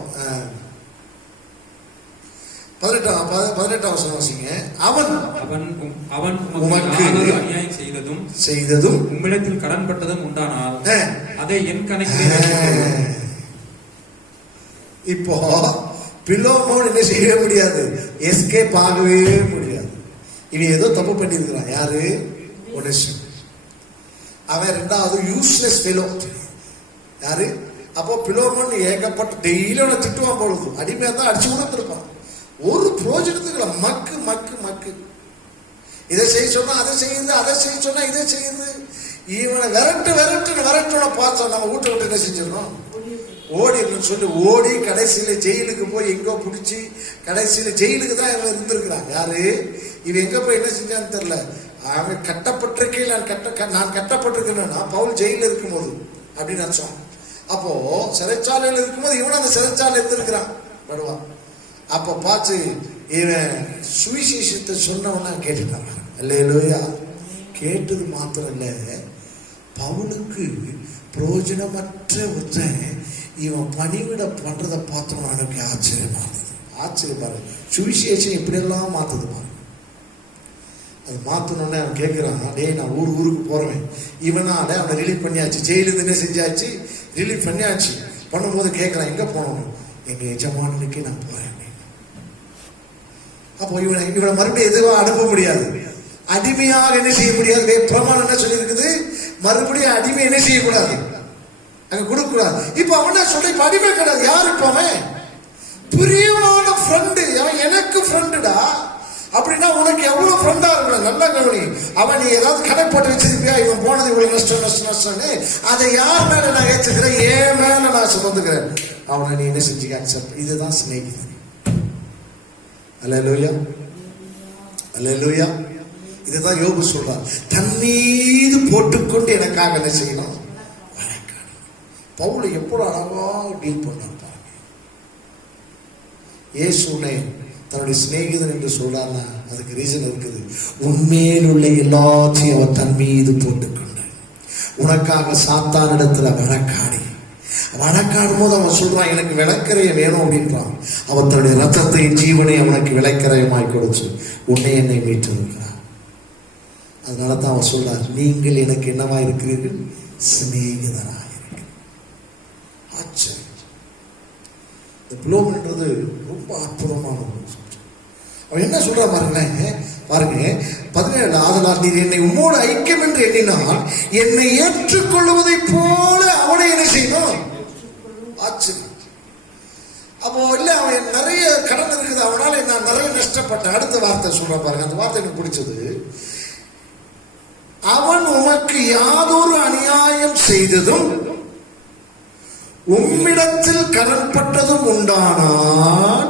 18ஆம் வசனம் வாசிங்க. அவன் உமக்கு அநியாயம் செய்ததும் உம்மிடத்தில் கடன்பட்டதும் உண்டானால் அதை என் கணக்கிலே. இப்போ பிலோமோன் என்ன செய்யவே முடியாது, எஸ்கேப் ஆகவே முடியாது. இவன் ஏதோ தப்பு பண்ணிருக்கிறான். யாரு? ஒனேசிம். அவன் ரெண்டாவது யூஸ்லெஸ் ஃபெலோ. யாரு? அப்போ பிலோமோன் ஏகப்பட்ட டெய்லி அவனை திட்டுவான் பொழுது, அடிமையா தான் அடிச்சு உணர்ந்திருப்பான். ஒரு பிரோஜனத்துக்கு மக்கு மக்கு மக்கு. இதை செய்ய சொன்னா அதை செய்யுது, அதை செய்ய சொன்னா இதை செய்யுது. இவனை விரட்டுன பார்த்தோம். நம்ம வீட்டை விட்டு என்ன செஞ்சிடணும், ஓடின்னு சொல்லி ஓடி கடைசியில ஜெயிலுக்கு போய் எங்கோ பிடிச்சி கடைசியில ஜெயிலுக்கு தான் இவன் இருந்திருக்கிறான். யாரு? இவன் எங்க போய் என்ன செஞ்சான்னு தெரியல. அவன் கட்டப்பட்டிருக்கேன், நான் கட்டப்பட்டிருக்கேன்னா பவுல் ஜெயில இருக்கும் போது அப்படின்னு நினைச்சான். அப்போ சிறைச்சாலையில் இருக்கும்போது இவன் அந்த சிறைச்சாலை இருந்திருக்கிறான் வருவான். அப்ப பார்த்து இவன் சுவிசேஷத்தை சொன்னவனா கேட்டுட்டான். அல்லேலூயா. கேட்டது மாத்திரம் இல்ல, பவுலுக்கு பிரயோஜனமற்ற ஒருத்தன் இவன் பணிவிட பண்றதை பார்த்தோம். எனக்கு ஆச்சரியமா இருந்தது. சுவிசேஷம் இப்படியெல்லாம் மாத்துது பாருங்க. அது மாத்தணும்னு அவன் கேட்கிறான், டேய் நான் ஊருக்கு போறேன். இவனால அவனை ரிலீவ் பண்ணியாச்சு, ஜெயிலிருந்து என்ன செஞ்சாச்சு, ரிலீவ் பண்ணியாச்சு. பண்ணும்போது கேட்கறான், எங்க போனோம்? எங்க எஜமானனுக்கே நான் போறேன். அப்போ இவனை மறுபடியும் எதுவும் அனுப்ப முடியாது, அடிமையாக என்ன செய்ய முடியாது. பிரமாணம் என்ன சொல்லி இருக்குது, மறுபடியும் அடிமை என்ன செய்யக்கூடாது, அங்க கொடுக்க கூடாது. இப்ப அவன் சொல்ற இப்ப அடிமை கிடையாது. யாரு இப்ப அவன்? பிரியமான ஃப்ரெண்டு. அவன் எனக்கு ஃப்ரெண்டுடா. அப்படின்னா உனக்கு எவ்வளவு ஃப்ரெண்டா இருக்கணும், நல்லா கவனி. அவன் நீ ஏதாவது கணக்கு போட்டு வச்சிருப்பியா, இவன் போனது இவ்வளவு நஷ்டம்னு அதை யார் மேல நான் ஏற்றுக்கிறேன், ஏன் மேல நான் சுமந்துக்கிறேன். அவனை நீ என்ன செஞ்சுக்க அக்செப்ட். இதுதான் சிநேகிதன். அல்லேலூயா, அல்லேலூயா. இதுதான் யோபு சொல்றார், தன் மீது போட்டுக்கொண்டு எனக்காக என்ன செய்யணும். பவுல் எவ்வளவு அழகா டீல் பண்ணார் பாருங்க. இயேசுனை தன்னுடைய சிநேகிதன் என்று சொல்றாருன்னா அதுக்கு ரீசன் இருக்குது. உண்மையில் உள்ள எல்லாத்தையும் அவன் தன் மீது போட்டுக்கொண்டு உனக்காக சாத்தான் இடத்துல வழக்காடும் போது அவன் சொல்றான், எனக்கு விளக்கரையம் வேணும் அப்படின்றான். அவன் தன்னுடைய ரத்தத்தையும் ஜீவனை அவனுக்கு விளக்கரையமாய் கொடுத்து உன்னை என்னை மீட்டிருக்கிறான். அதனால தான் அவன் சொல்றார், நீங்கள் எனக்கு என்னவா இருக்கிறீர்கள், சிநேகிதராக இருக்கிறீர்கள். ஆச்சரியம். இந்த புலோம்ன்றது ரொம்ப அற்புதமான ஒன்று. அவன் என்ன சொல்ற பாருங்களேன், பாருங்க 17. ஆதலால் நீர் என்னை உம்மோடு ஐக்கியம் என்று எண்ணினால் என்னை ஏற்றுக்கொள்வதை போல அவனை என்ன செய்யணும். ஆச்சரியம். அப்போ இல்ல அவன் நிறைய கடன் இருக்குது, அவனால நான் நிறைய நஷ்டப்பட்டேன். அடுத்த வார்த்தை சொல்ற பாருங்க, அந்த வார்த்தை எனக்கு பிடிச்சது. அவன் உமக்கு யாதொரு அநியாயம் செய்ததும் உம்மிடத்தில் கடன்பட்டதும் உண்டானால்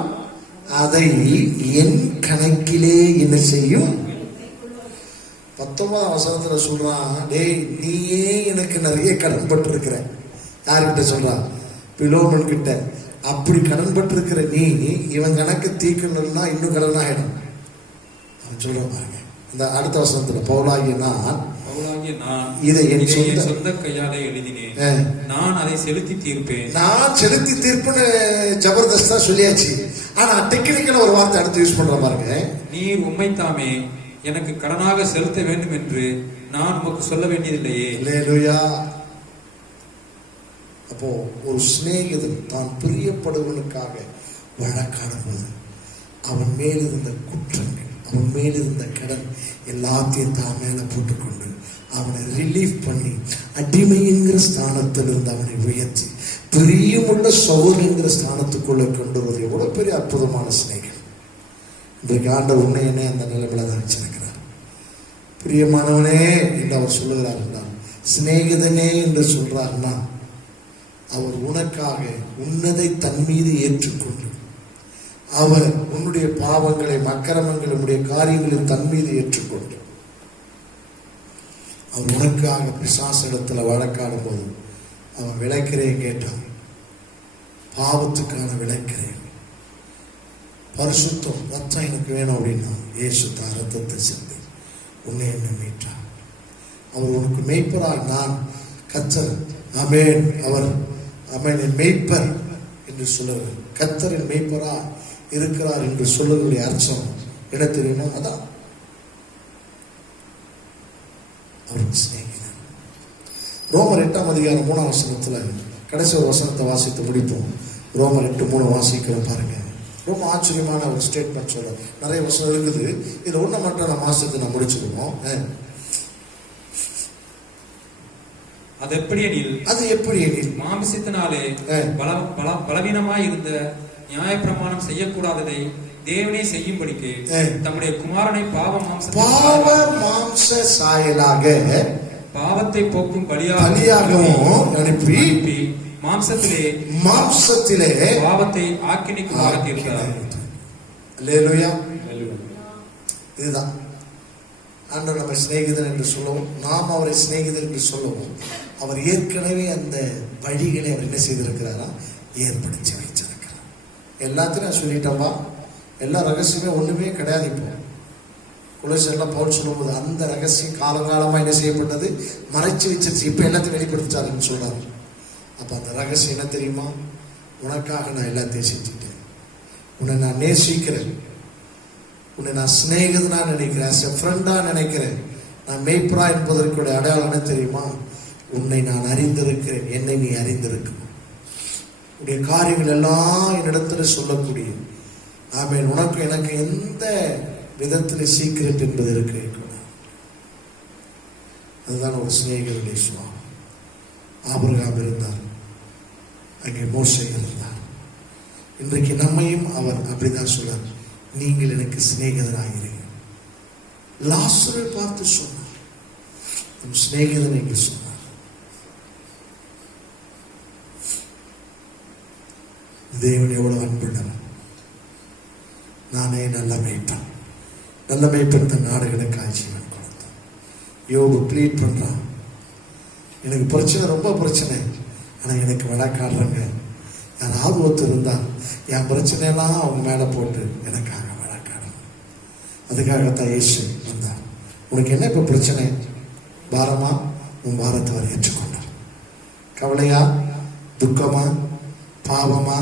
அதை என் கணக்கிலே என்ன செய்யும். 19ஆம் வசனத்துல சொல்றான், டேய் நீயே எனக்கு நிறைய கடன்பட்டு இருக்கிற. யாருக்கிட்ட சொல்றான்? பிலோமன் கிட்ட. அப்படி கடன்பட்டு இருக்கிற நீ இவன் கணக்கு தீர்க்கணும்னா இன்னும் கடன் ஆயிடும். அவன் சொல்ற பாருங்க இந்த அடுத்த வசனத்துல, பவுலாகிய நான் இதை என் சொந்த கையாலே எழுதினேன், நான் அதை செலுத்தி தீர்ப்பேன். நான் செலுத்தி தீர்ப்புன்னு ஜபர்தஸ்தா சொல்லியாச்சு. ஆனா டெக்னிக்கலா ஒரு வார்த்தை அடுத்து யூஸ் பண்ற பாருங்க, நீர் உம்மைத்தாமே எனக்கு கடனாக செலுத்த வேண்டும் என்று நான் உமக்கு சொல்ல வேண்டியதில்லையே. அல்லேலூயா. அப்போ ஒரு சிநேகிதன் தான் பிரியப்படுவனுக்காக வழக்காடும் போது அவன் மேலிருந்த குற்றங்கள், அவன் மேலிருந்த கடன் எல்லாத்தையும் தான் மேல போட்டுக்கொண்டு அவனை ரிலீஃப் பண்ணி அடிமை என்கிற ஸ்தானத்திலிருந்து அவனை உயர்த்தி பிரியமுள்ள சகோதரன் என்கிற ஸ்தானத்துக்குள்ள கொண்டு வருவது எவ்வளவு பெரிய அற்புதமான சிநேகம். இன்றைக்கு ஆண்டவர் உன்னை என்னை அந்த நிலைமையில தான் வச்சிருக்கிறார். பிரியமானவனே என்று அவர் சொல்லுகிறார் என்றால், சிநேகிதனே என்று சொல்றார்னா அவர் உனக்காக உன்னதை தன் மீது ஏற்றுக்கொண்டு அவர் உன்னுடைய பாவங்களை அக்கிரமங்களை உன்னுடைய காரியங்களில் தன் மீது ஏற்றுக்கொண்டு அவர் உனக்காக பிசாசு இடத்துல வழக்காடும் போது அவன் விளைக்கிறே கேட்டான். பாவத்துக்கான விளைக்கிறேன், பரிசுத்தம் ரத்தம் எனக்கு வேணும் அப்படின்னா இயேசு தான் ரத்தத்தை சிந்தி உன்னை என்ன மீட்டார். அவர் உனக்கு மேய்ப்பராய் நான் கர்த்தர் ஆமென். அவர் ஆமென் என் மேய்ப்பர் என்று சொல்லுவார். கர்த்தரின் மேய்ப்பரா இருக்கிறார் என்று சொல்லுவதுடைய அர்த்தம் என்ன தெரியுமா? அதான் அவருக்கு சிநேகிதன். ரோமர் 8ஆம் அதிகாரம் 3ஆம் வசனத்துல கடைசி ஒரு வசனத்தை வாசித்து முடிப்போம். ரோமர் 8:3 வாசிக்கிறோம் பாருங்க. ரொம்ப ஆச்சரியமான ஒரு ஸ்டேட்மெண்ட் சொல்ல. நிறைய வசனம் இருக்குது, இதுல ஒண்ணு மட்டும் நம்ம வாசித்து நான் முடிச்சுக்குவோம். அது எப்படி எனில் மாம்சத்தினாலே பலவீனமாய் இருந்த நியாயப்பிரமாணம் செய்யக்கூடாததை தேவனே செய்யும்படிக்கு தம்முடைய குமாரனை பாவ மாம்ச சாயலாக பாவத்தை போக்கும் பலியாகவும் அனுப்பி மாம்சத்திலே பாவத்தை ஆக்கினிக்குமாறு தீர்த்தார். அல்லேலூயா. இதுதான் ஆண்டவர் நம்ம சிநேகிதன் என்று சொல்லவும், நாம் அவரை சிநேகிதன் என்று சொல்லவும், அவர் ஏற்கனவே அந்த வழிகளை அவர் என்ன செய்திருக்கிறாரா? ஏற்படுத்தி வைச்சிருக்கிறார். எல்லாத்தையும் நான் சொல்லிட்டேன்பா, எல்லா ரகசியமே ஒண்ணுமே கிடையாது. இப்போ கொலோசியர்லாம் பவுல் சொல்லும்போது அந்த ரகசியம் காலங்காலமா என்ன செய்யப்பட்டது? மறைச்சு வச்சிருச்சு. இப்ப எல்லாத்தையும் வெளிப்படுத்திட்டாருன்னு சொல்றாரு. அப்ப அந்த ரகசியம் என்ன தெரியுமா? உனக்காக நான் எல்லாத்தையும் செஞ்சுட்டேன். உன்னை நான் நேசிக்கிறேன், உன்னை நான் சிநேகிதனா நினைக்கிறேன், as a ஃப்ரெண்டா நினைக்கிறேன். நான் மேய்ப்பரா என்பதற்குடைய அடையாளம் என்ன தெரியுமா? உன்னை நான் அறிந்திருக்கிறேன், என்னை நீ அறிந்திருக்கணும். உன்னுடைய காரியங்கள் எல்லாம் என்னிடத்துல சொல்லக்கூடிய ஆமென். உனக்கு எனக்கு எந்த விதத்தில் சீக்கிரட் என்பது இருக்கு. அதுதான் ஒரு சிநேகிதனுடைய சுவாமி. ஆபிரகாம் இருந்தார், அங்கே மோசே இருந்தார். இன்றைக்கு நம்மையும் அவர் அப்படிதான் சொல்றார், நீங்கள் எனக்கு சிநேகிதராகிறீர்கள். லாசரை பார்த்து சொன்னார், நம் சிநேகிதன் என்று சொன்னார். தேவன் எவ்வளவு அன்புள்ளவர். நானே நல்ல மேய்ப்பன், நல்ல மேய்ப்பன் தன் நாடுகளுக்கு ஜீவன் கொடுத்தான். யோபு ப்ளீட் பண்றான், எனக்கு பிரச்சனை, ரொம்ப பிரச்சனை, ஆனா எனக்கு வழக்காடுறாங்க. யாராவது ஒருத்தர் இருந்தா என் பிரச்சனையெல்லாம் அவங்க மேல போட்டு எனக்காக வழக்காடணும். அதுக்காகத்தான் இயேசு வந்தார். உனக்கு என்ன இப்ப பிரச்சனை? பாரமா? உன் பாரத்தை அவர் ஏற்றுக்கொண்டார். கவலையா, துக்கமா, பாவமா,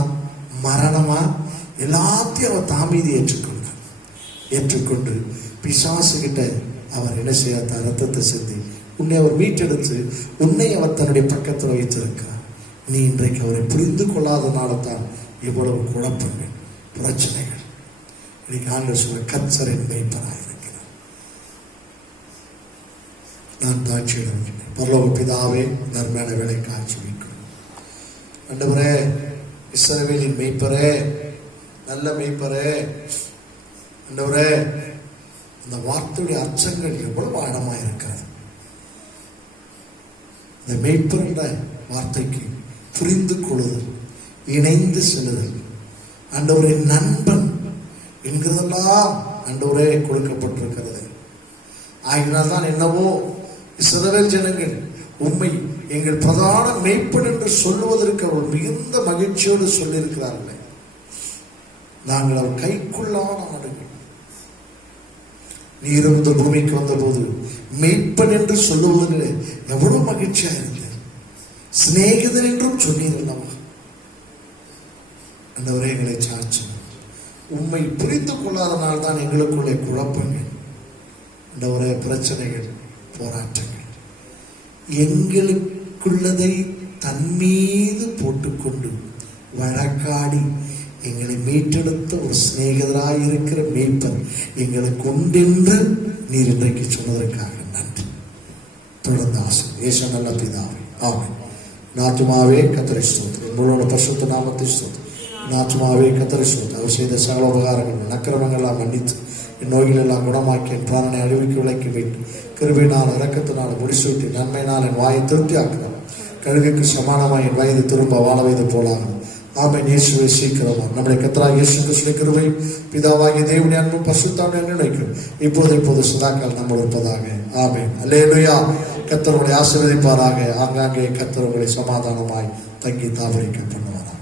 மரணமா, எல்லாத்தையும் அவர் தாமீதி ஏற்றுக்கொண்டார். ஏற்றுக்கொண்டு பிசாசு கிட்ட அவர் என்ன செய்யாத ரத்தத்தை சிந்தி உன்னை அவர் மீட்டெடுத்து உன்னை அவர் தன்னுடைய பக்கத்தில் வைத்திருக்கிறார். நீ இன்றைக்கு அவரை புரிந்து கொள்ளாதனால தான் இவ்வளவு குழப்பங்கள், பிரச்சனைகள். இன்னைக்கு ஆண்டவர் சொல்ற கர்த்தரின் மேய்ப்பராக இருக்கிறார். நான் தாட்சியிடம் பரலோக பிதாவே நன்மையான வேலை காட்சி வைக்கிறோம். ஆண்டவரே, இஸ்ரவேலின் மேய்ப்பரே, நல்ல மேய்ப்பரே, ஆண்டவரே, இந்த வார்த்தையுடைய அர்த்தங்கள் எவ்வளவு ஆழமா இருக்கிறது. இந்த மேய்ப்பர் என்ற வார்த்தைக்கு புரிந்து கொள்ளுதல், இணைந்து செல்லுதல், ஆண்டவரின் நண்பன் என்கிறதெல்லாம் ஆண்டவரே கொடுக்கப்பட்டிருக்கிறது. ஆகினால்தான் என்னவோ இஸ்ரவேல் ஜனங்கள் உம்மை எங்கள் பிரதான மேய்ப்பன் என்று சொல்லுவதற்கு அவர் மிகுந்த மகிழ்ச்சியோடு சொல்லியிருக்கிறார்கள். நாங்கள் அவர் கைக்குள்ளான ஆடுகள். நீரும் இந்த பூமிக்கு வந்த போது மேய்ப்பன் என்று சொல்லுவதில் எவ்வளவு மகிழ்ச்சியா இருந்தது. சிநேகிதன் என்றும் சொன்னீர் அல்லவா? ஆண்டவரே, எங்களை சாட்சி உண்மை புரிந்து கொள்ளாதனால் தான் எங்களுக்குள்ளே குழப்பங்கள், ஆண்டவரே, பிரச்சனைகள், போராட்டங்கள். எங்களுக்குள்ளதை தன்மீது போட்டுக்கொண்டு வழக்காடி எங்களை மீட்டெடுத்த ஒரு சிநேகிதராய் இருக்கிற மேய்ப்பன் எங்களுக்கு உண்டென்று நீர் இன்றைக்கு சொன்னதற்காக நன்றி. தொடர்ந்து ஆசை ஏச நல்ல பிதாவே, ஆமென். நாத்துமாவே கர்த்தரை ஸ்தோத்திரம், உங்களோட பரிசுத்த நாமத்தை ஸ்தோத்திரம். நாத்துமாவே கர்த்தரை ஸ்தோத்திரம். அவர் செய்த சகல உபகாரங்கள் அக்கிரமங்கள் எல்லாம் மன்னித்து என் நோய்கள் எல்லாம் குணமாக்கி என் பிராணனை அழிவுக்கு விலக்கி வைத்து கிருபையினால் இரக்கத்தினால் முடிசூட்டி நன்மையினால் என் வாயை திருப்தி ஆக்குறோம். கழுகுக்கு சமானமாய் என் வயது திரும்ப வாழ வைத்து போலாகும். ஆமென். இயேசுவை சீக்கிரமா நம்முடைய கர்த்தராகிய இயேசு கிறிஸ்துவின் கிருபை, பிதாவாகிய தேவனுடைய அன்பும் பரிசுத்தாவின் நினைக்கும் இப்போது சதாக்கால் நம்மோடு இருப்பதாக. ஆமென். அல்லேலூயா. கர்த்தர் உங்களை ஆசீர்வதிப்பாராக. ஆங்காங்கே கர்த்தர் உங்களை சமாதானமாய் தங்கி தாபரிக்க பண்ணுவார்.